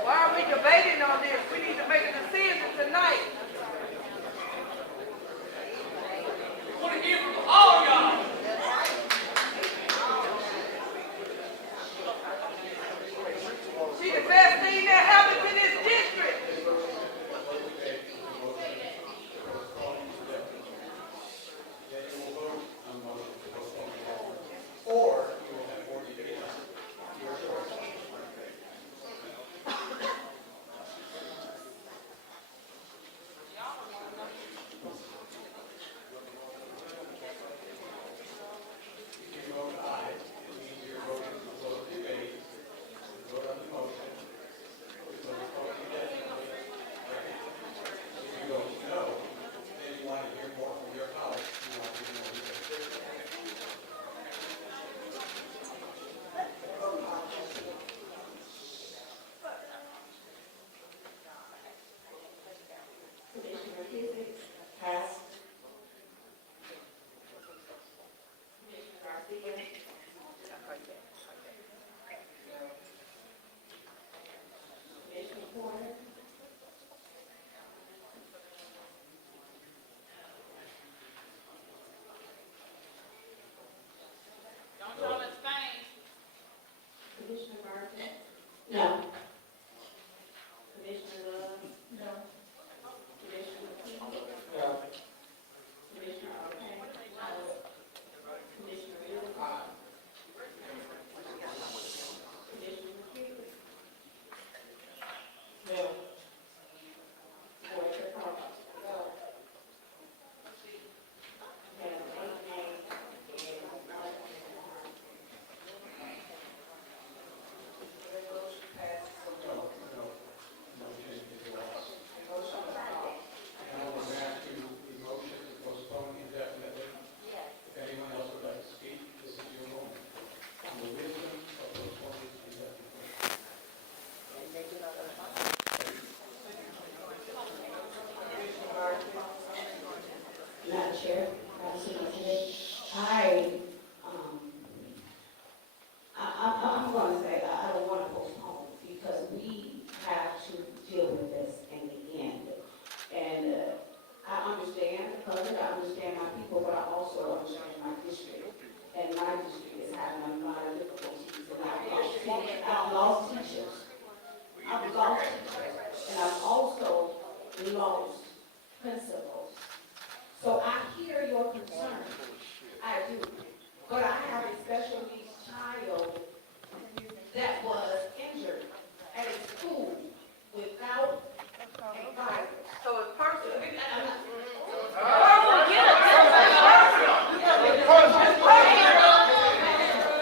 Why are we debating on this? We need to make a decision tonight. I want to hear from all of y'all. She the best thing that happened to this district. Then you will vote on the motion to postpone indefinitely. Or you will have 40 days. Your choice. If you vote aye, it means you're voting to close the debate. Vote on the motion to postpone indefinitely. If you vote no, then you want to hear more from your colleagues. You want to hear more debate. Commissioner Feagins, passed. Commissioner Garcia. Commissioner Porter. Don't y'all abstain. Commissioner Martin. No. Commissioner Love. No. Commissioner King. No. Commissioner O'Kane. Commissioner Williams. Commissioner McHugh. No. Board Clerk Hall. No. We have 8 names and 1 absent. Motion passes. No, no. Motion is lost. Motion passes. Now we're back to the motion to postpone indefinitely. If anyone else would like to speak, this is your moment. On the wisdom of postponing indefinitely. Madam Chair, Madam Superintendent, I'm going to say I don't want to postpone because we have to deal with this in the end. And I understand the public, I understand my people, but I also understand my district. And my district is having a lot of difficulties, and I've lost teachers. I've lost teachers, and I've also lost principals. So I hear your concern, I do, but I have a special needs child that was injured at a school without a guide. So it's personal.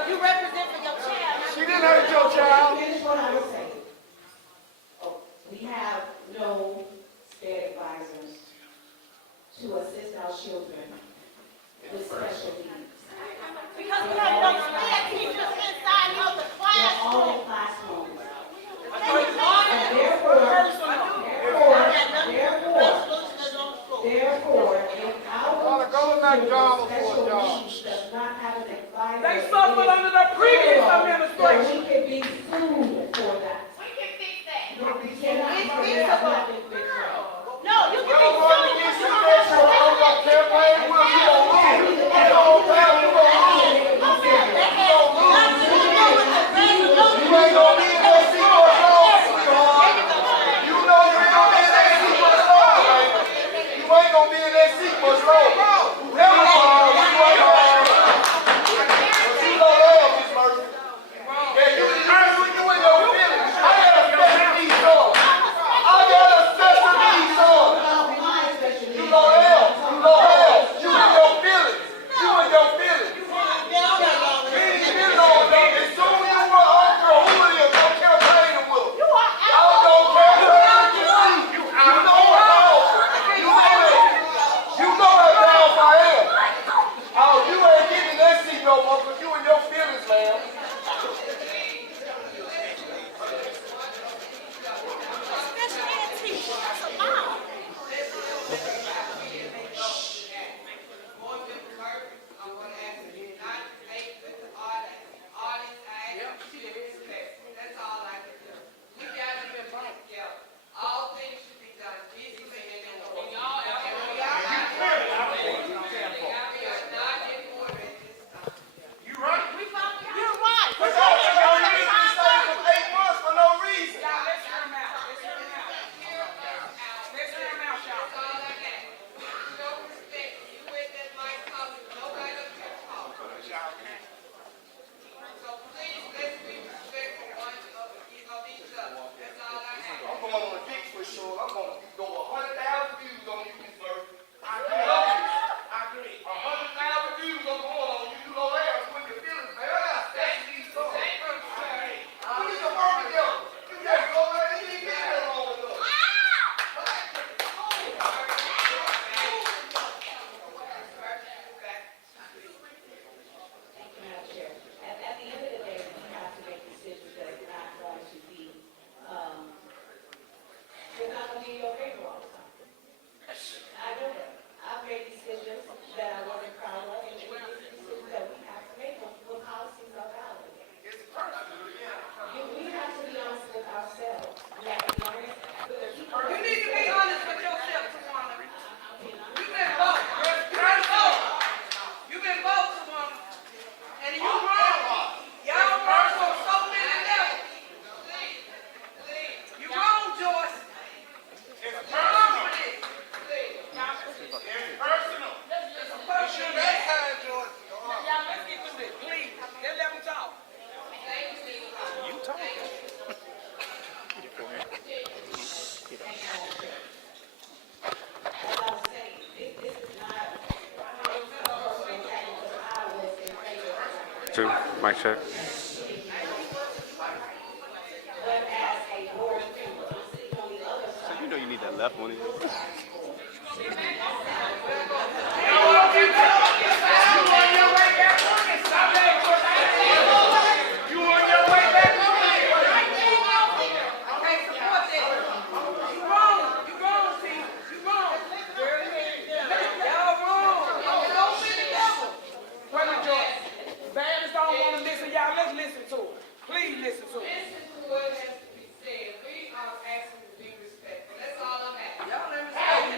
You represent for your child. She didn't hurt your child. Finish what I was saying. Oh, we have no state advisors to assist our children with special needs. Because we have no STEM teachers inside of the They're all in classroom. classrooms. And therefore, if our children with special needs does not have an advisor, They suffered under the previous administration. then we can be sued for that. We can fix that. No, we cannot. It's fixable. It's not been fixed. No, you can be sued Two, mic check. So you know you need that left one in. Listen to what has to be said. We are asking to be respectful. That's all I'm asking. Y'all let me say.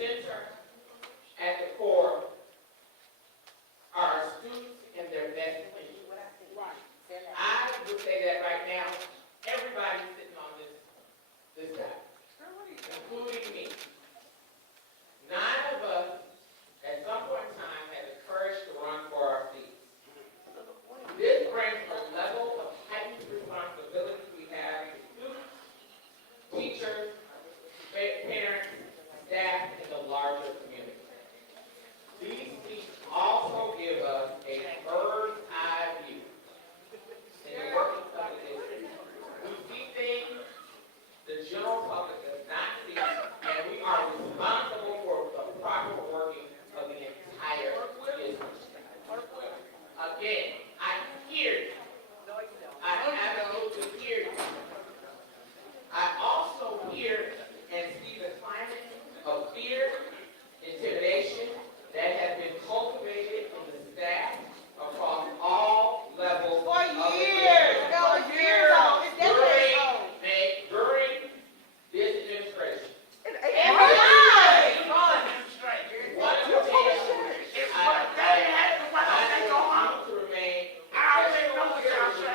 center, at the core, are our students and their best interests. I would say that right now, everybody sitting on this side, including me. Nine of us, at some point in time, had the courage to run for our seats. This brings a level of heightened responsibility we have to students, teachers, parents, staff, and the larger community. These seats also give us a bird's eye view in the workings of the district. We see things the general public does not see, and we are responsible for the proper working of the entire district. Again, I hear you. I absolutely hear you. I also hear and see the climate of fear, intimidation that has been cultivated in the staff across all levels of the district. During this administration. One of the things I want to remain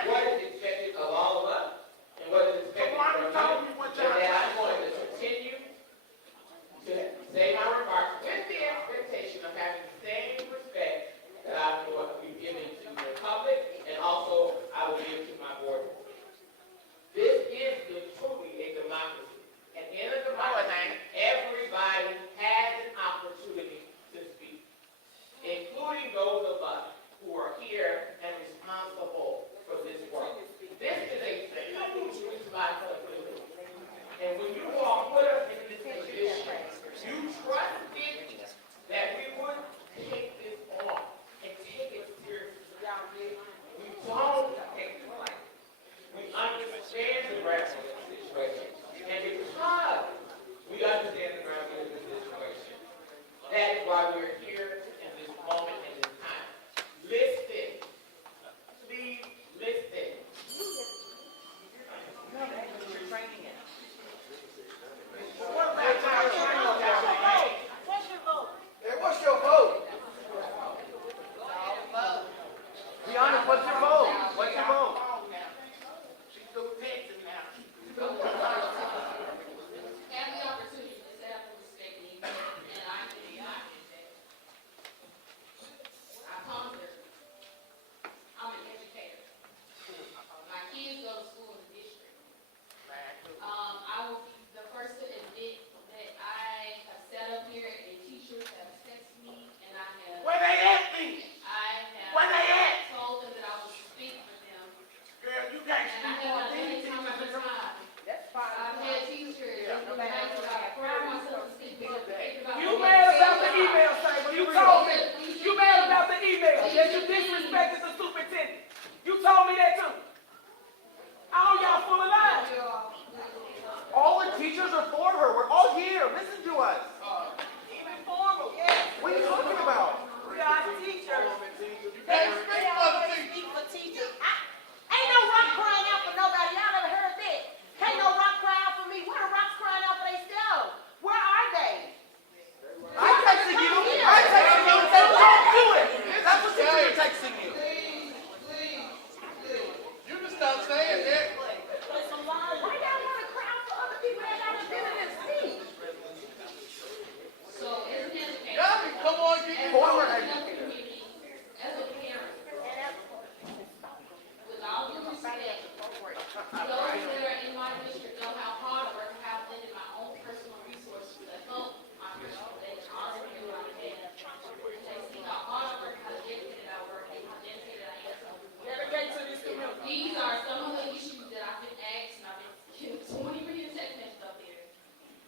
what is expected of all of us and what is expected from you, and that I'm going to continue to say my remarks with the expectation of having the same respect that I've given to the public, and also I will give to my board. This is truly a democracy, and in a democracy, everybody has an opportunity to speak, including those of us who are here and responsible for this work. This is a huge responsibility, and when you all put us in this position, you trusted that we would take this on and take it seriously. We don't take it lightly. We understand the gravity of the situation, and because we understand the gravity of the situation, that is why we're here in this moment and this time. Listen. Please listen. What's your vote? Be honest, what's your vote? What's your vote? She's so texting now. Have the opportunity to set up a mistake, and I cannot say. I come here. I'm an educator. My kids go to school in the district. I will be the first to admit that I have sat up here and teachers have texted me, and I have. Where they at me? I have. Where they at? Told them that I would speak for them. Girl, you can't And I speak have on not done these it time after teachers. time. That's fine. I've had teachers, and I pride myself to speak for them. You mad about the email, say, when you told me. You mad about the email, that you disrespected the superintendent. You told me that too. All y'all full of lies. All the teachers are for her. We're all here. Listen to us. Even formal. What are you talking about? We are teachers. They speak for teachers. Ain't no rock crying out for nobody. Y'all ever heard that? Can't no rock cry out for me. Where the rocks crying out for themselves? Where are they? I texted you. I texted you and said, don't do it. That's what teachers are texting you. You can stop saying that. Why y'all want to cry out for other people that got a bit of this seat? So, as an educator, Y'all can come on, get as forward. a community, as a parent, with all due respect, those that are in my district know how hard I work and how I've blended my own personal resources to help my district. They already do what I can. They see how hard I work, how dedicated I work, and how dedicated I am. Dedicate to this community. These are some of the issues that I've been asked, and I've been given 20 million text messages up there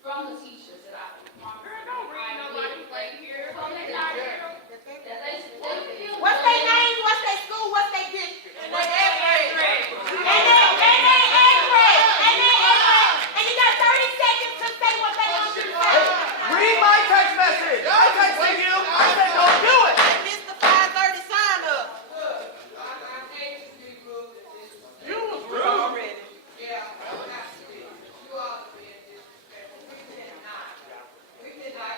from the teachers that I've been promised. Girl, don't read nobody right here. That they feel. What's their name? What's their school? What's their district? And they address. And you got 30 seconds to say what they want you to say. Read my text message. I texted you. I said, don't do it. And Mr. 530 sign up. You was rude already. Yeah, you all have been disrespectful. We did not.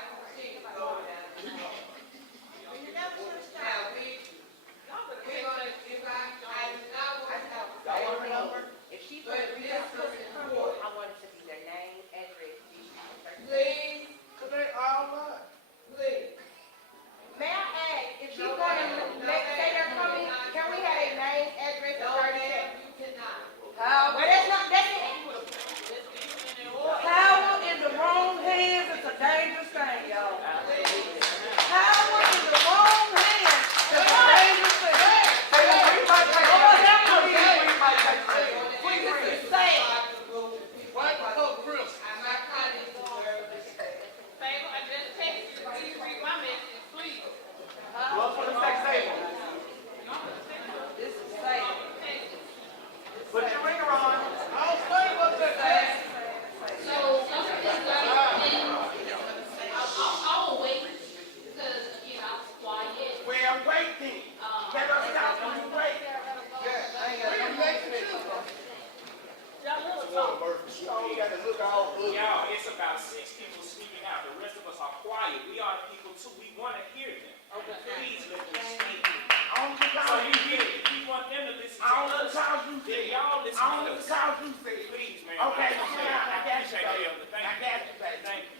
quiet. We are the people too. We want to hear them. Please let them speak. So you want them to listen to us. Y'all listen to us. Please, man. Okay, I got you, Elder. Thank you.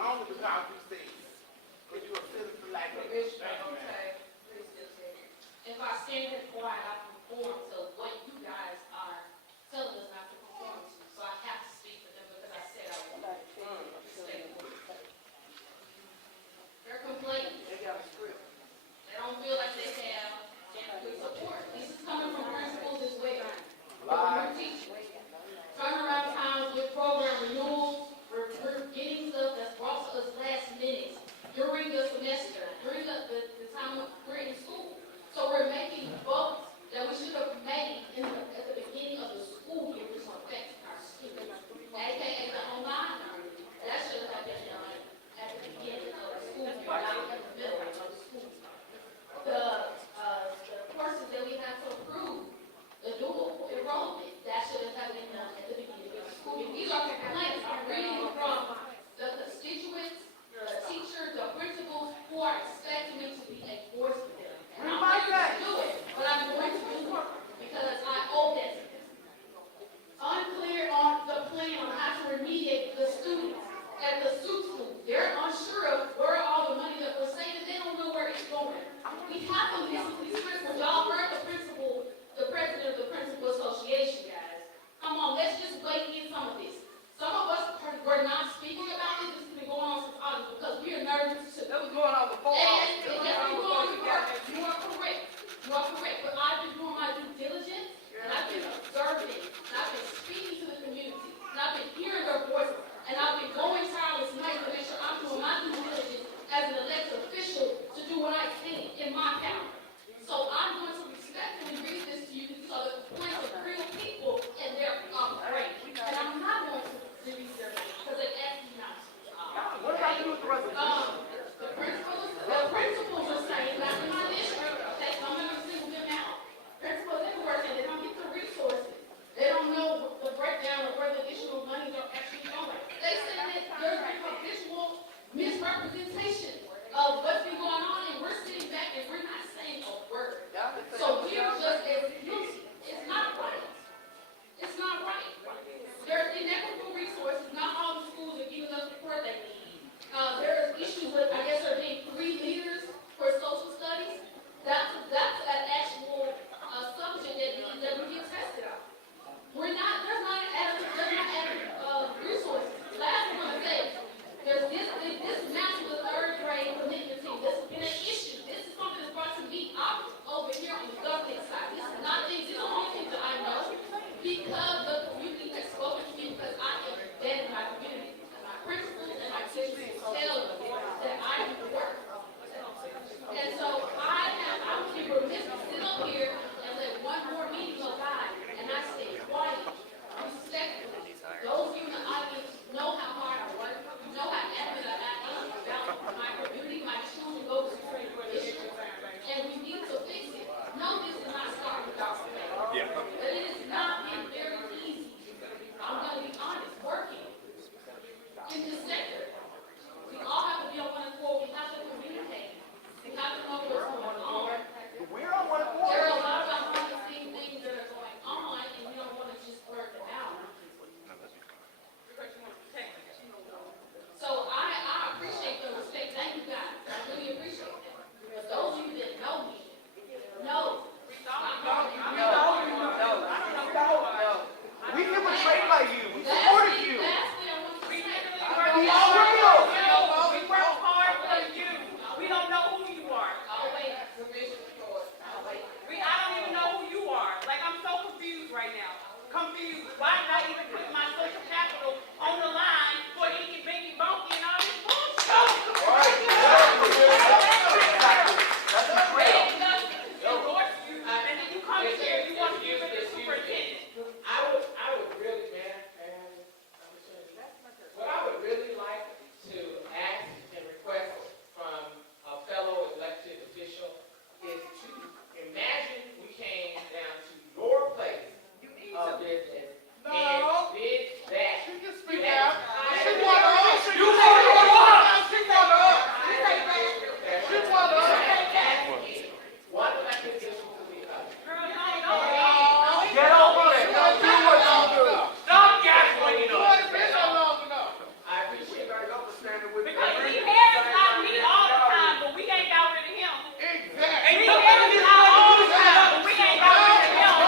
Only because you say, because you're a citizen like me. If I stand here quiet, I conform to what you guys are telling us not to conform to. So I have to speak for them because I said I would. They're complaining. They don't feel like they have adequate support. This is coming from principals as well. From teachers. Turnaround times with program renewals, understanding with Because Lee Harris not me all the time, but we ain't got rid of him. Exactly. Lee Harris is not all the time, but we ain't got rid of him.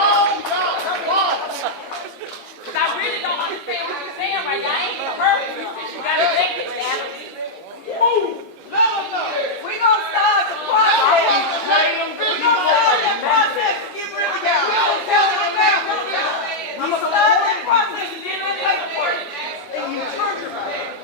Because I really don't understand what you're saying right now. I ain't even heard you since you got elected, Dallas. We gonna start the process. We gonna start that process to get rid of y'all. We don't tell them that. We gonna start that process and then let it for you. And you turn around.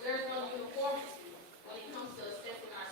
There's no uniformity when it comes to assessing our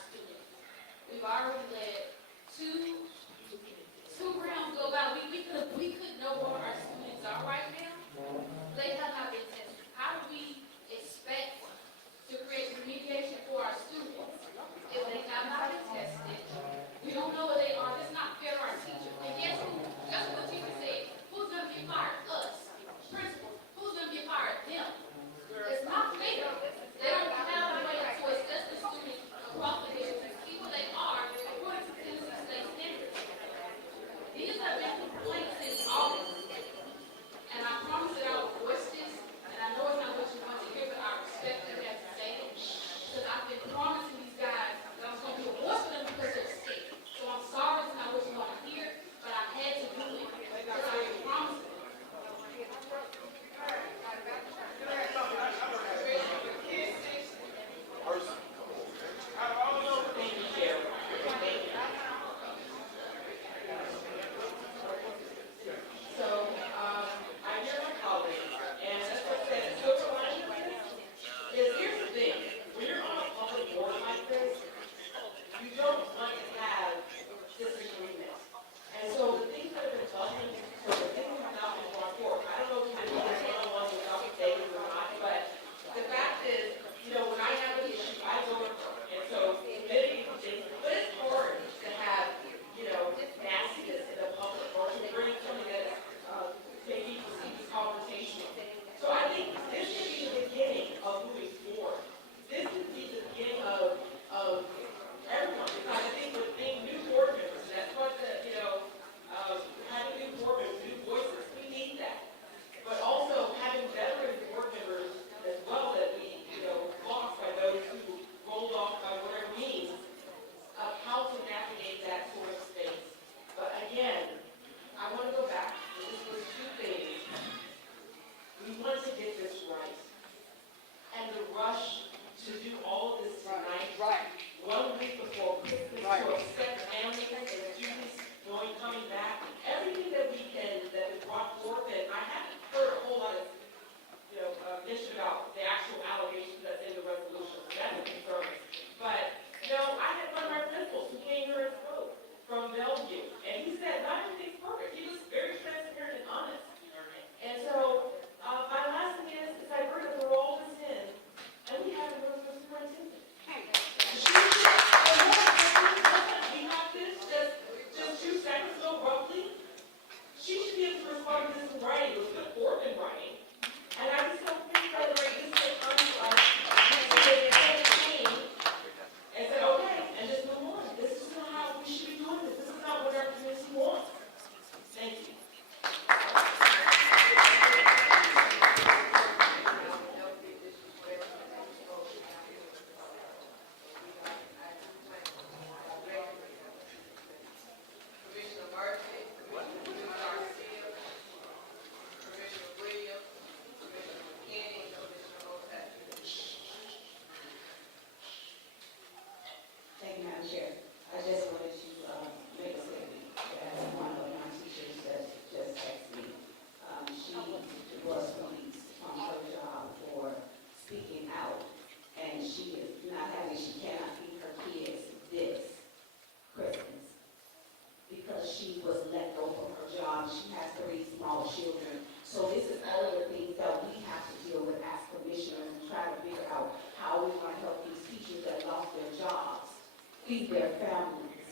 see their families.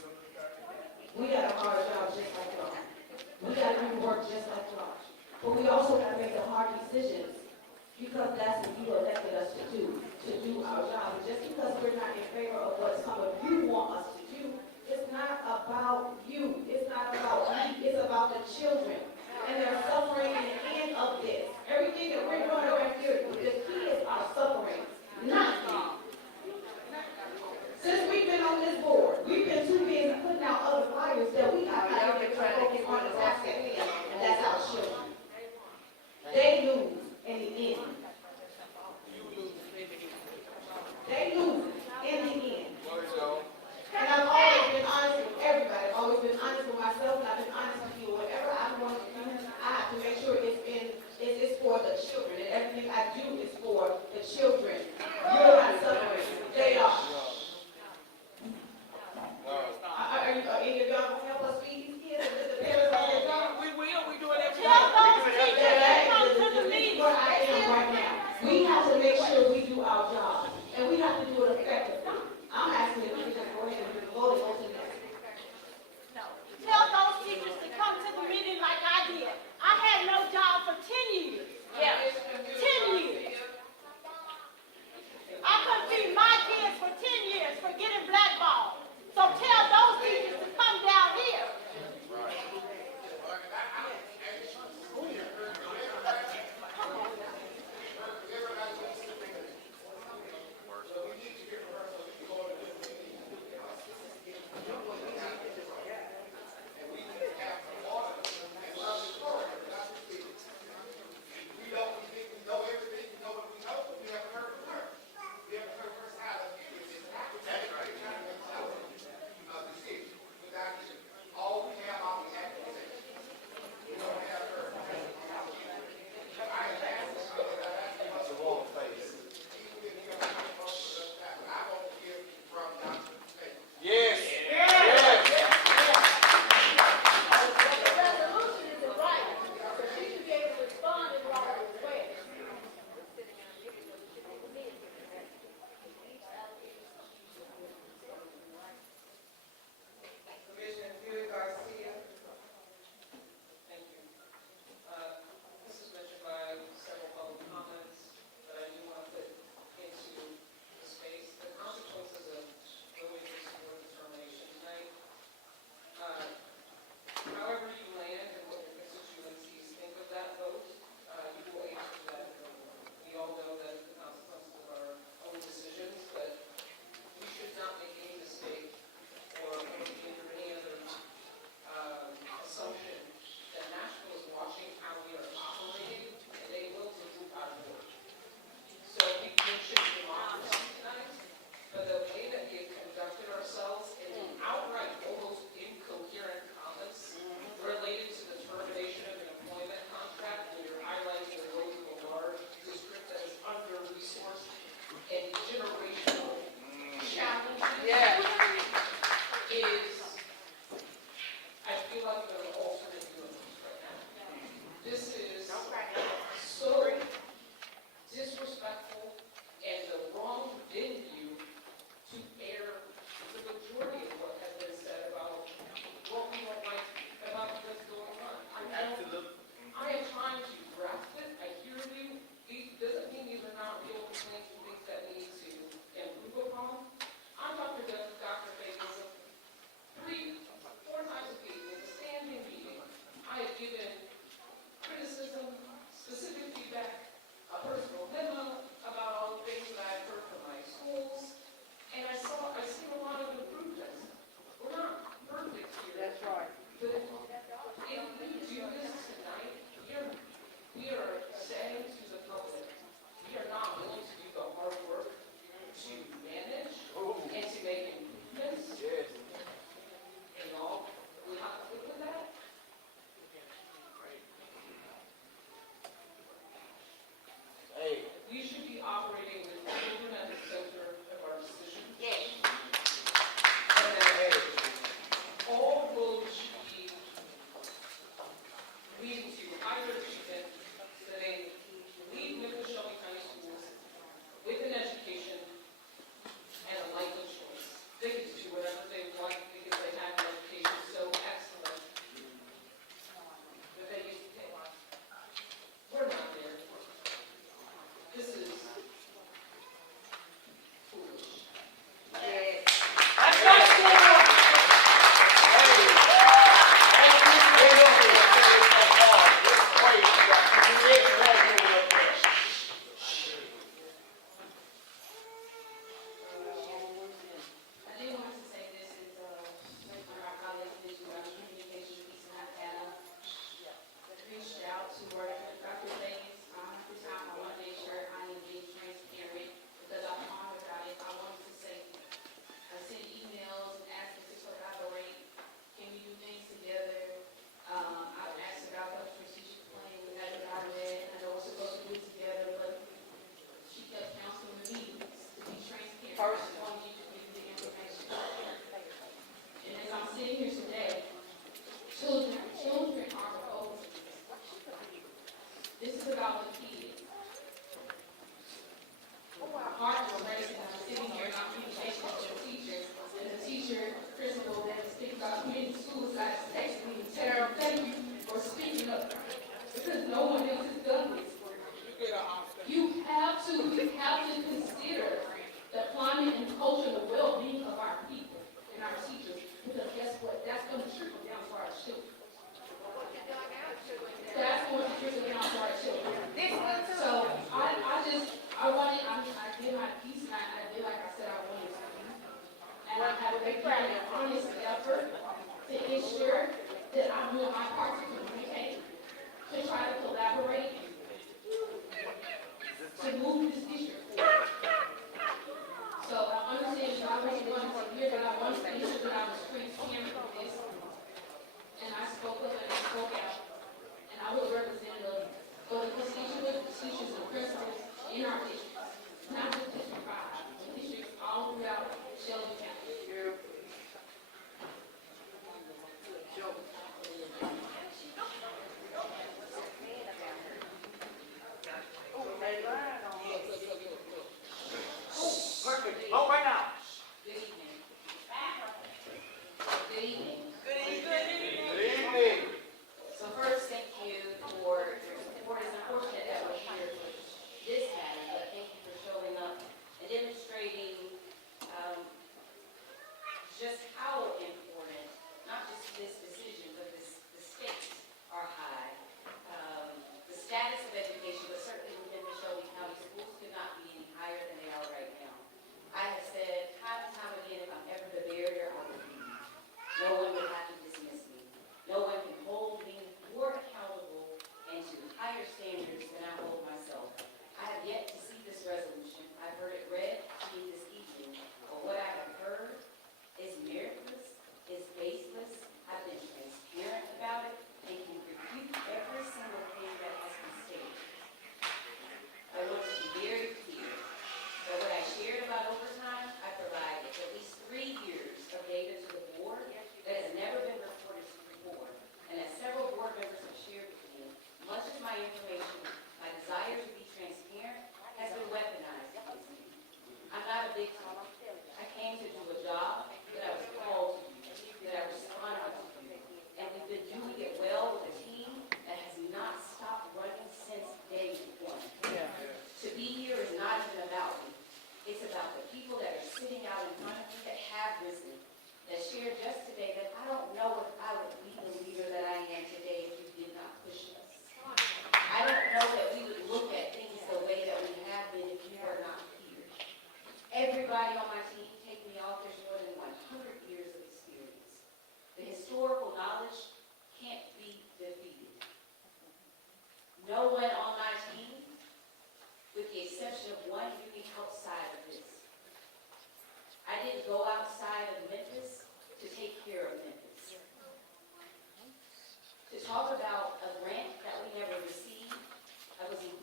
We got a hard job just like y'all. We got to do the work just like y'all. But we also got to make the hard decisions because that's what you elected us to do our job. And just because we're not in favor of what some of you want us to do, it's not about you. It's not about me. It's about the children. And they're suffering in the end of this. Everything that we're doing over here, the kids are suffering, not me. Since we've been on this board, we've been too busy putting out other fires that we have not even focused on the task at hand, and that's our children. They lose in the end. They lose in the end. And I've always been honest with everybody. I've always been honest with myself, and I've been honest with you. Whatever I want to do, I have to make sure it's for the children, and everything I do is for the children. You're not suffering. They are. Are any of y'all gonna help us feed these kids? The parents on their job? We will. We doing everything. Tell those teachers to come to the meeting. Where I am right now.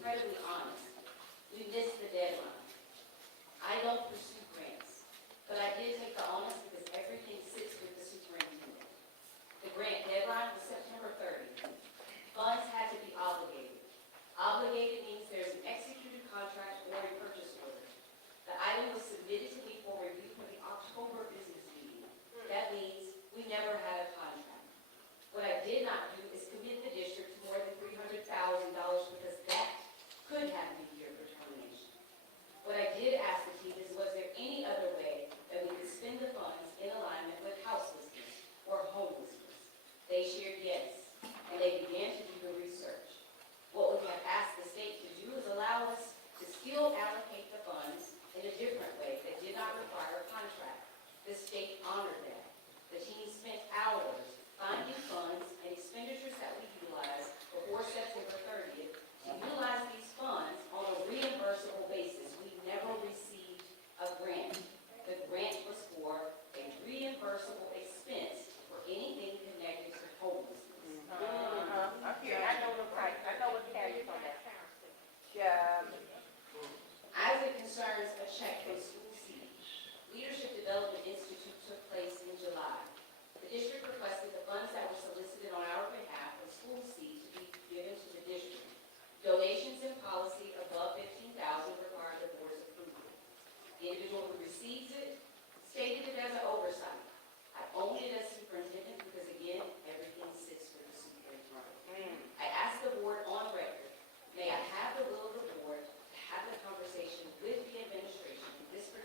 incredibly honest. We missed the deadline. I don't pursue grants, but I did take the onus because everything sits with the superintendent. The grant deadline was September 30th. Funds had to be obligated. Obligated means there's an executed contract or a purchase order. The item was submitted to me for review for the October business meeting. That means we never had a contract. What I did not do is commit the district to more than $300,000 because that could have been geared for termination. What I did ask the team is, was there any other way that we could spend the funds in alignment with houselessness or homelessness? They shared yes, and they began to do the research. What we have asked the state to do is allow us to still allocate the funds in a different way that did not require a contract. The state honored that. The team spent hours finding funds and expenditures that we utilized before September 30th to utilize these funds on a reimbursable basis. We never received a grant. The grant was for a reimbursable expense for anything connected to homelessness. I know what carries on that. As it concerns a check from School C, Leadership Development Institute took place in July. The district requested the funds that were solicited on our behalf from School C to be given to the district. Donations and policy above $15,000 require the board's approval. The individual who receives it stated it as an oversight. I own it as superintendent because, again, everything sits with the superintendent. I asked the board on record, may I have the will of the board to have the conversation with the administration in this particular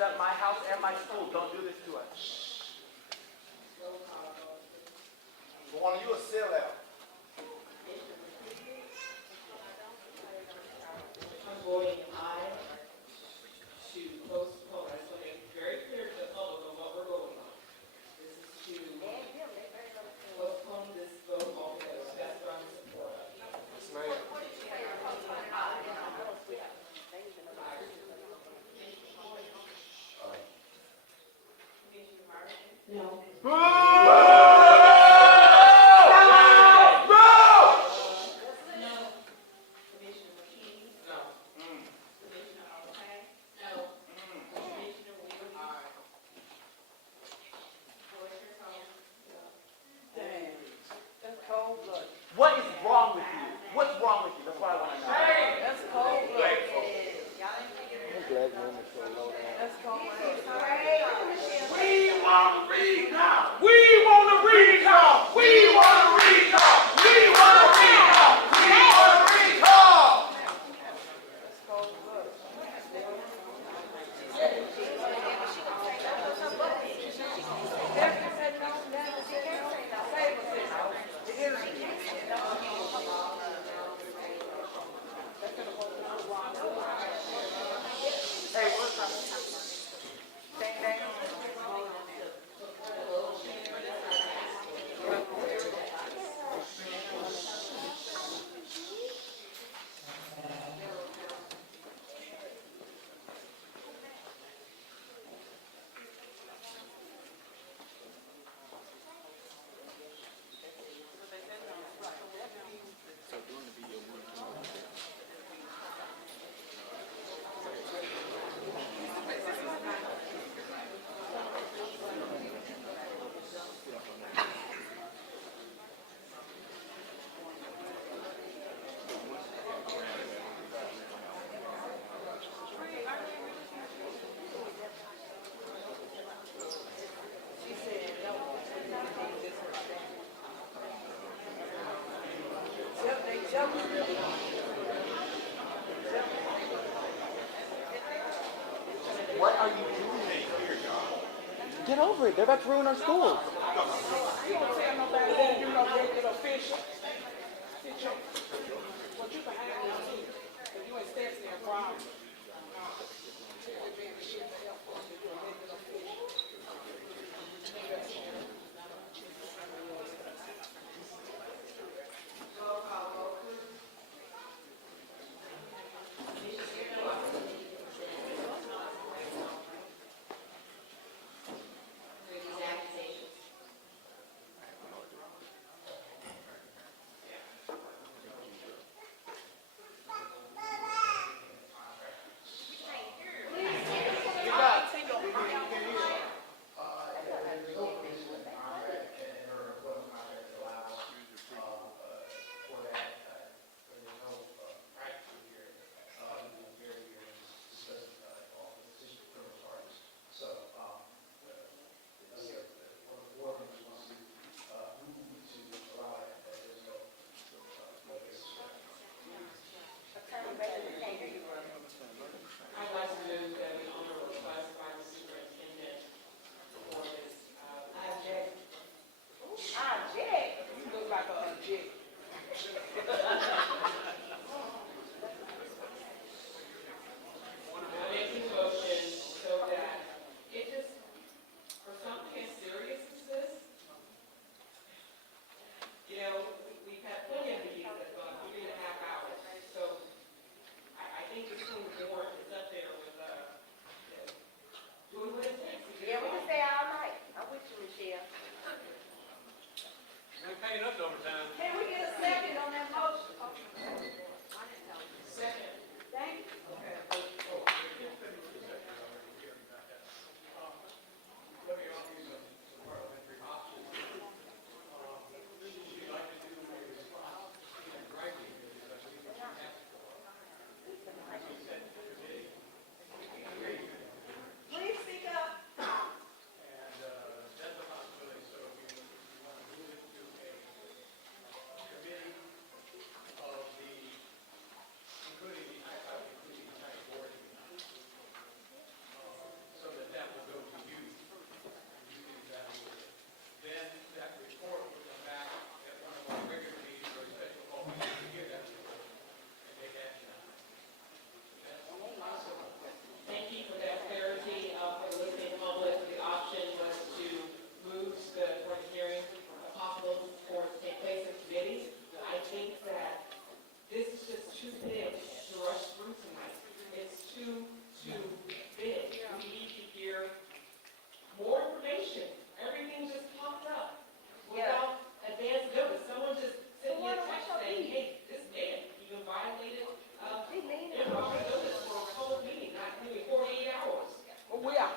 represent my house and my school. Don't do this to us. Warner, you a sellout. I'm voting aye to postpone. I just want to make it very clear to the public on what we're voting on. This is to postpone this vote altogether. So that's what I'm in support of. Yes, ma'am. No. What is wrong with you? What's wrong with you? That's what I want to know. That's cold blooded. We want to read now. We want to read now. We want to read now. We want to read now. We want to read now. What are you doing? Get over it. They're about to ruin our schools. You don't tell nobody that you're no elected official. Sit your, well, you behind me too, but you ain't standing there problem. Tell the man to shut the hell up, you're an elected official. too big to rush through tonight. It's too big. We need to hear more information. Everything just popped up without advance notice. Someone just sent me a text saying, hey, this man even violated improper notice for a closed meeting, not even 48 hours. Well, we are.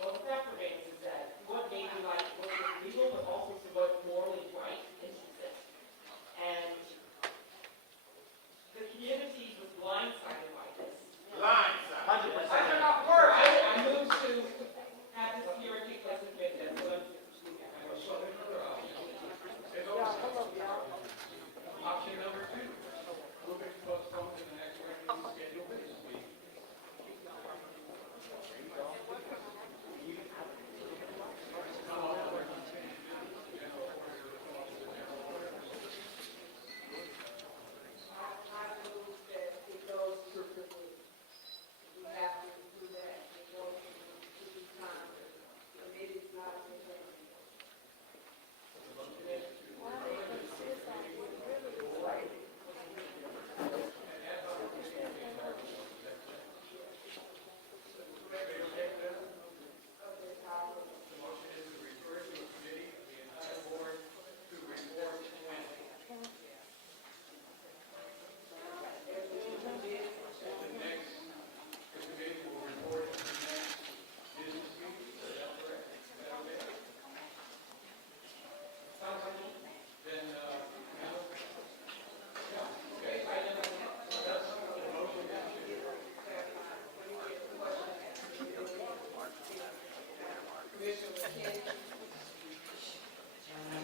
Well, the fact remains is that what made me like what was legal, but also to what morally right and decent. And the community was blindsided by this. Blindsided. 100%. I moved to have this hearing take place in Memphis. So I'm going to show them further up. Option number 2, move it to postpone to the next regularly scheduled business meeting.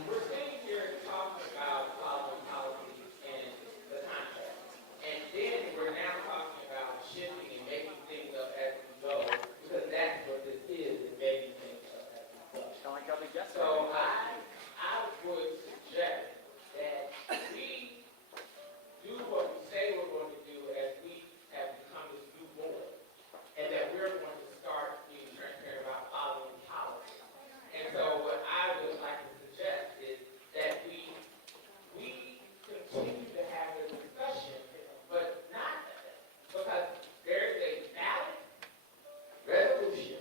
We're sitting here talking about following policy and the contract. And then we're now talking about shifting and making things up as we go, because that's what this is making things up as we go. So I would suggest that we do what we say we're going to do as we have become this new board, and that we're going to start being transparent about following policy. And so what I would like to suggest is that we continue to have a discussion, but not because there's a valid resolution.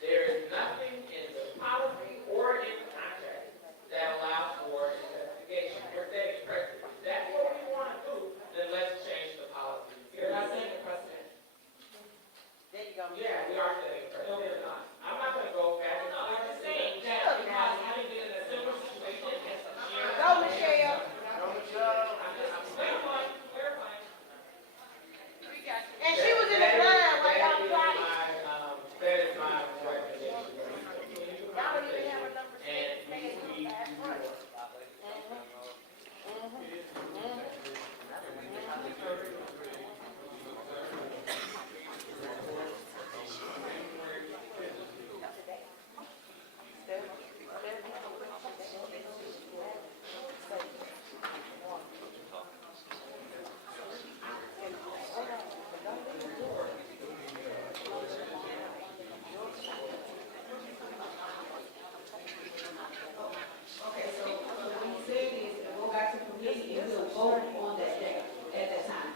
There is nothing in the policy or in the contract that allows for investigation. We're setting precedent. If that's what we want to do, then let's change the policy. You're not setting a precedent. There you go. Yeah, we are setting a precedent. No, we're not. I'm not going to go back. I'm just saying that because having been in a similar situation as a year. Go, Michelle. I'm clarifying. And she was in the blind while y'all plotting. That is my recommendation. Y'all don't even have a number And we Okay, so when you say this, go back to committee and we'll vote on that day, at that time.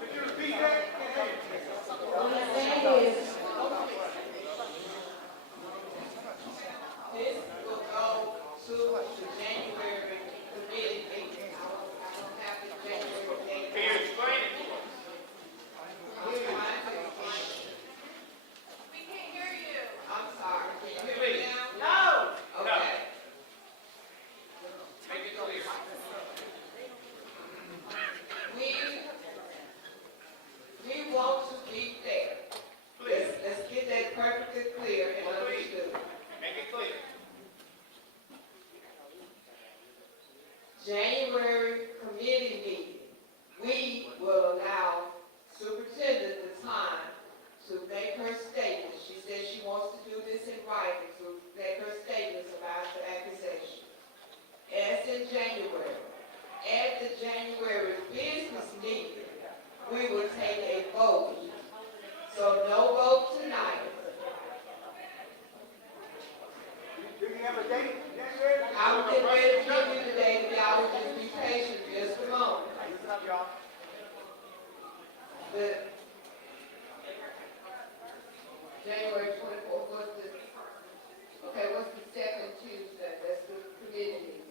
Could you repeat that? What I'm saying is, This will go to the January committee meeting. I don't have the January date. Can you explain it to us? I'm trying to explain it. We can't hear you. I'm sorry. Can you hear me now? No. Okay. Make it clear. We want to be fair. Let's get that perfectly clear and understood. Make it clear. January committee meeting, we will allow superintendent the time to make her statement. She said she wants to do this in writing, to make her statements about the accusation. As in January, at the January business meeting, we will take a vote. So no vote tonight. I'm getting ready to give you the date, if y'all would just be patient just a moment. The January 24th, what's the second Tuesday? That's the committee meeting.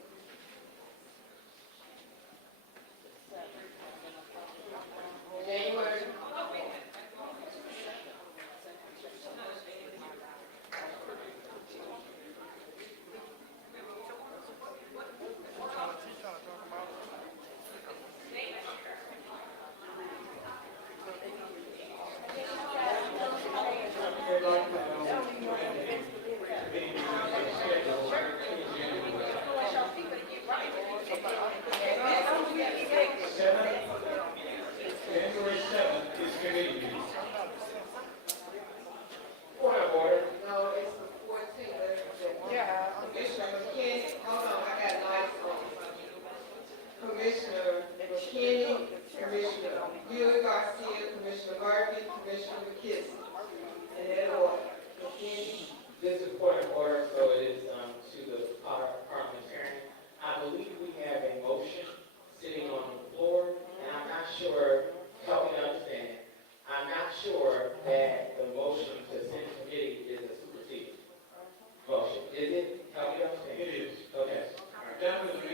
January. January 7th is committee meeting. Point of order. No, it's the 14th. Yeah. Commissioner McKinney, hold on, I got lights on. Commissioner McKinney, Commissioner Ewing Garcia, Commissioner Murphy, Commissioner McKinney. In that order. McKinney. This is point of order, so it is to the parliamentarian. I believe we have a motion sitting on the floor, and I'm not sure, help me understand, I'm not sure that the motion to send to committee is a superseding motion. Is it? Help me understand. It is. Okay. That was an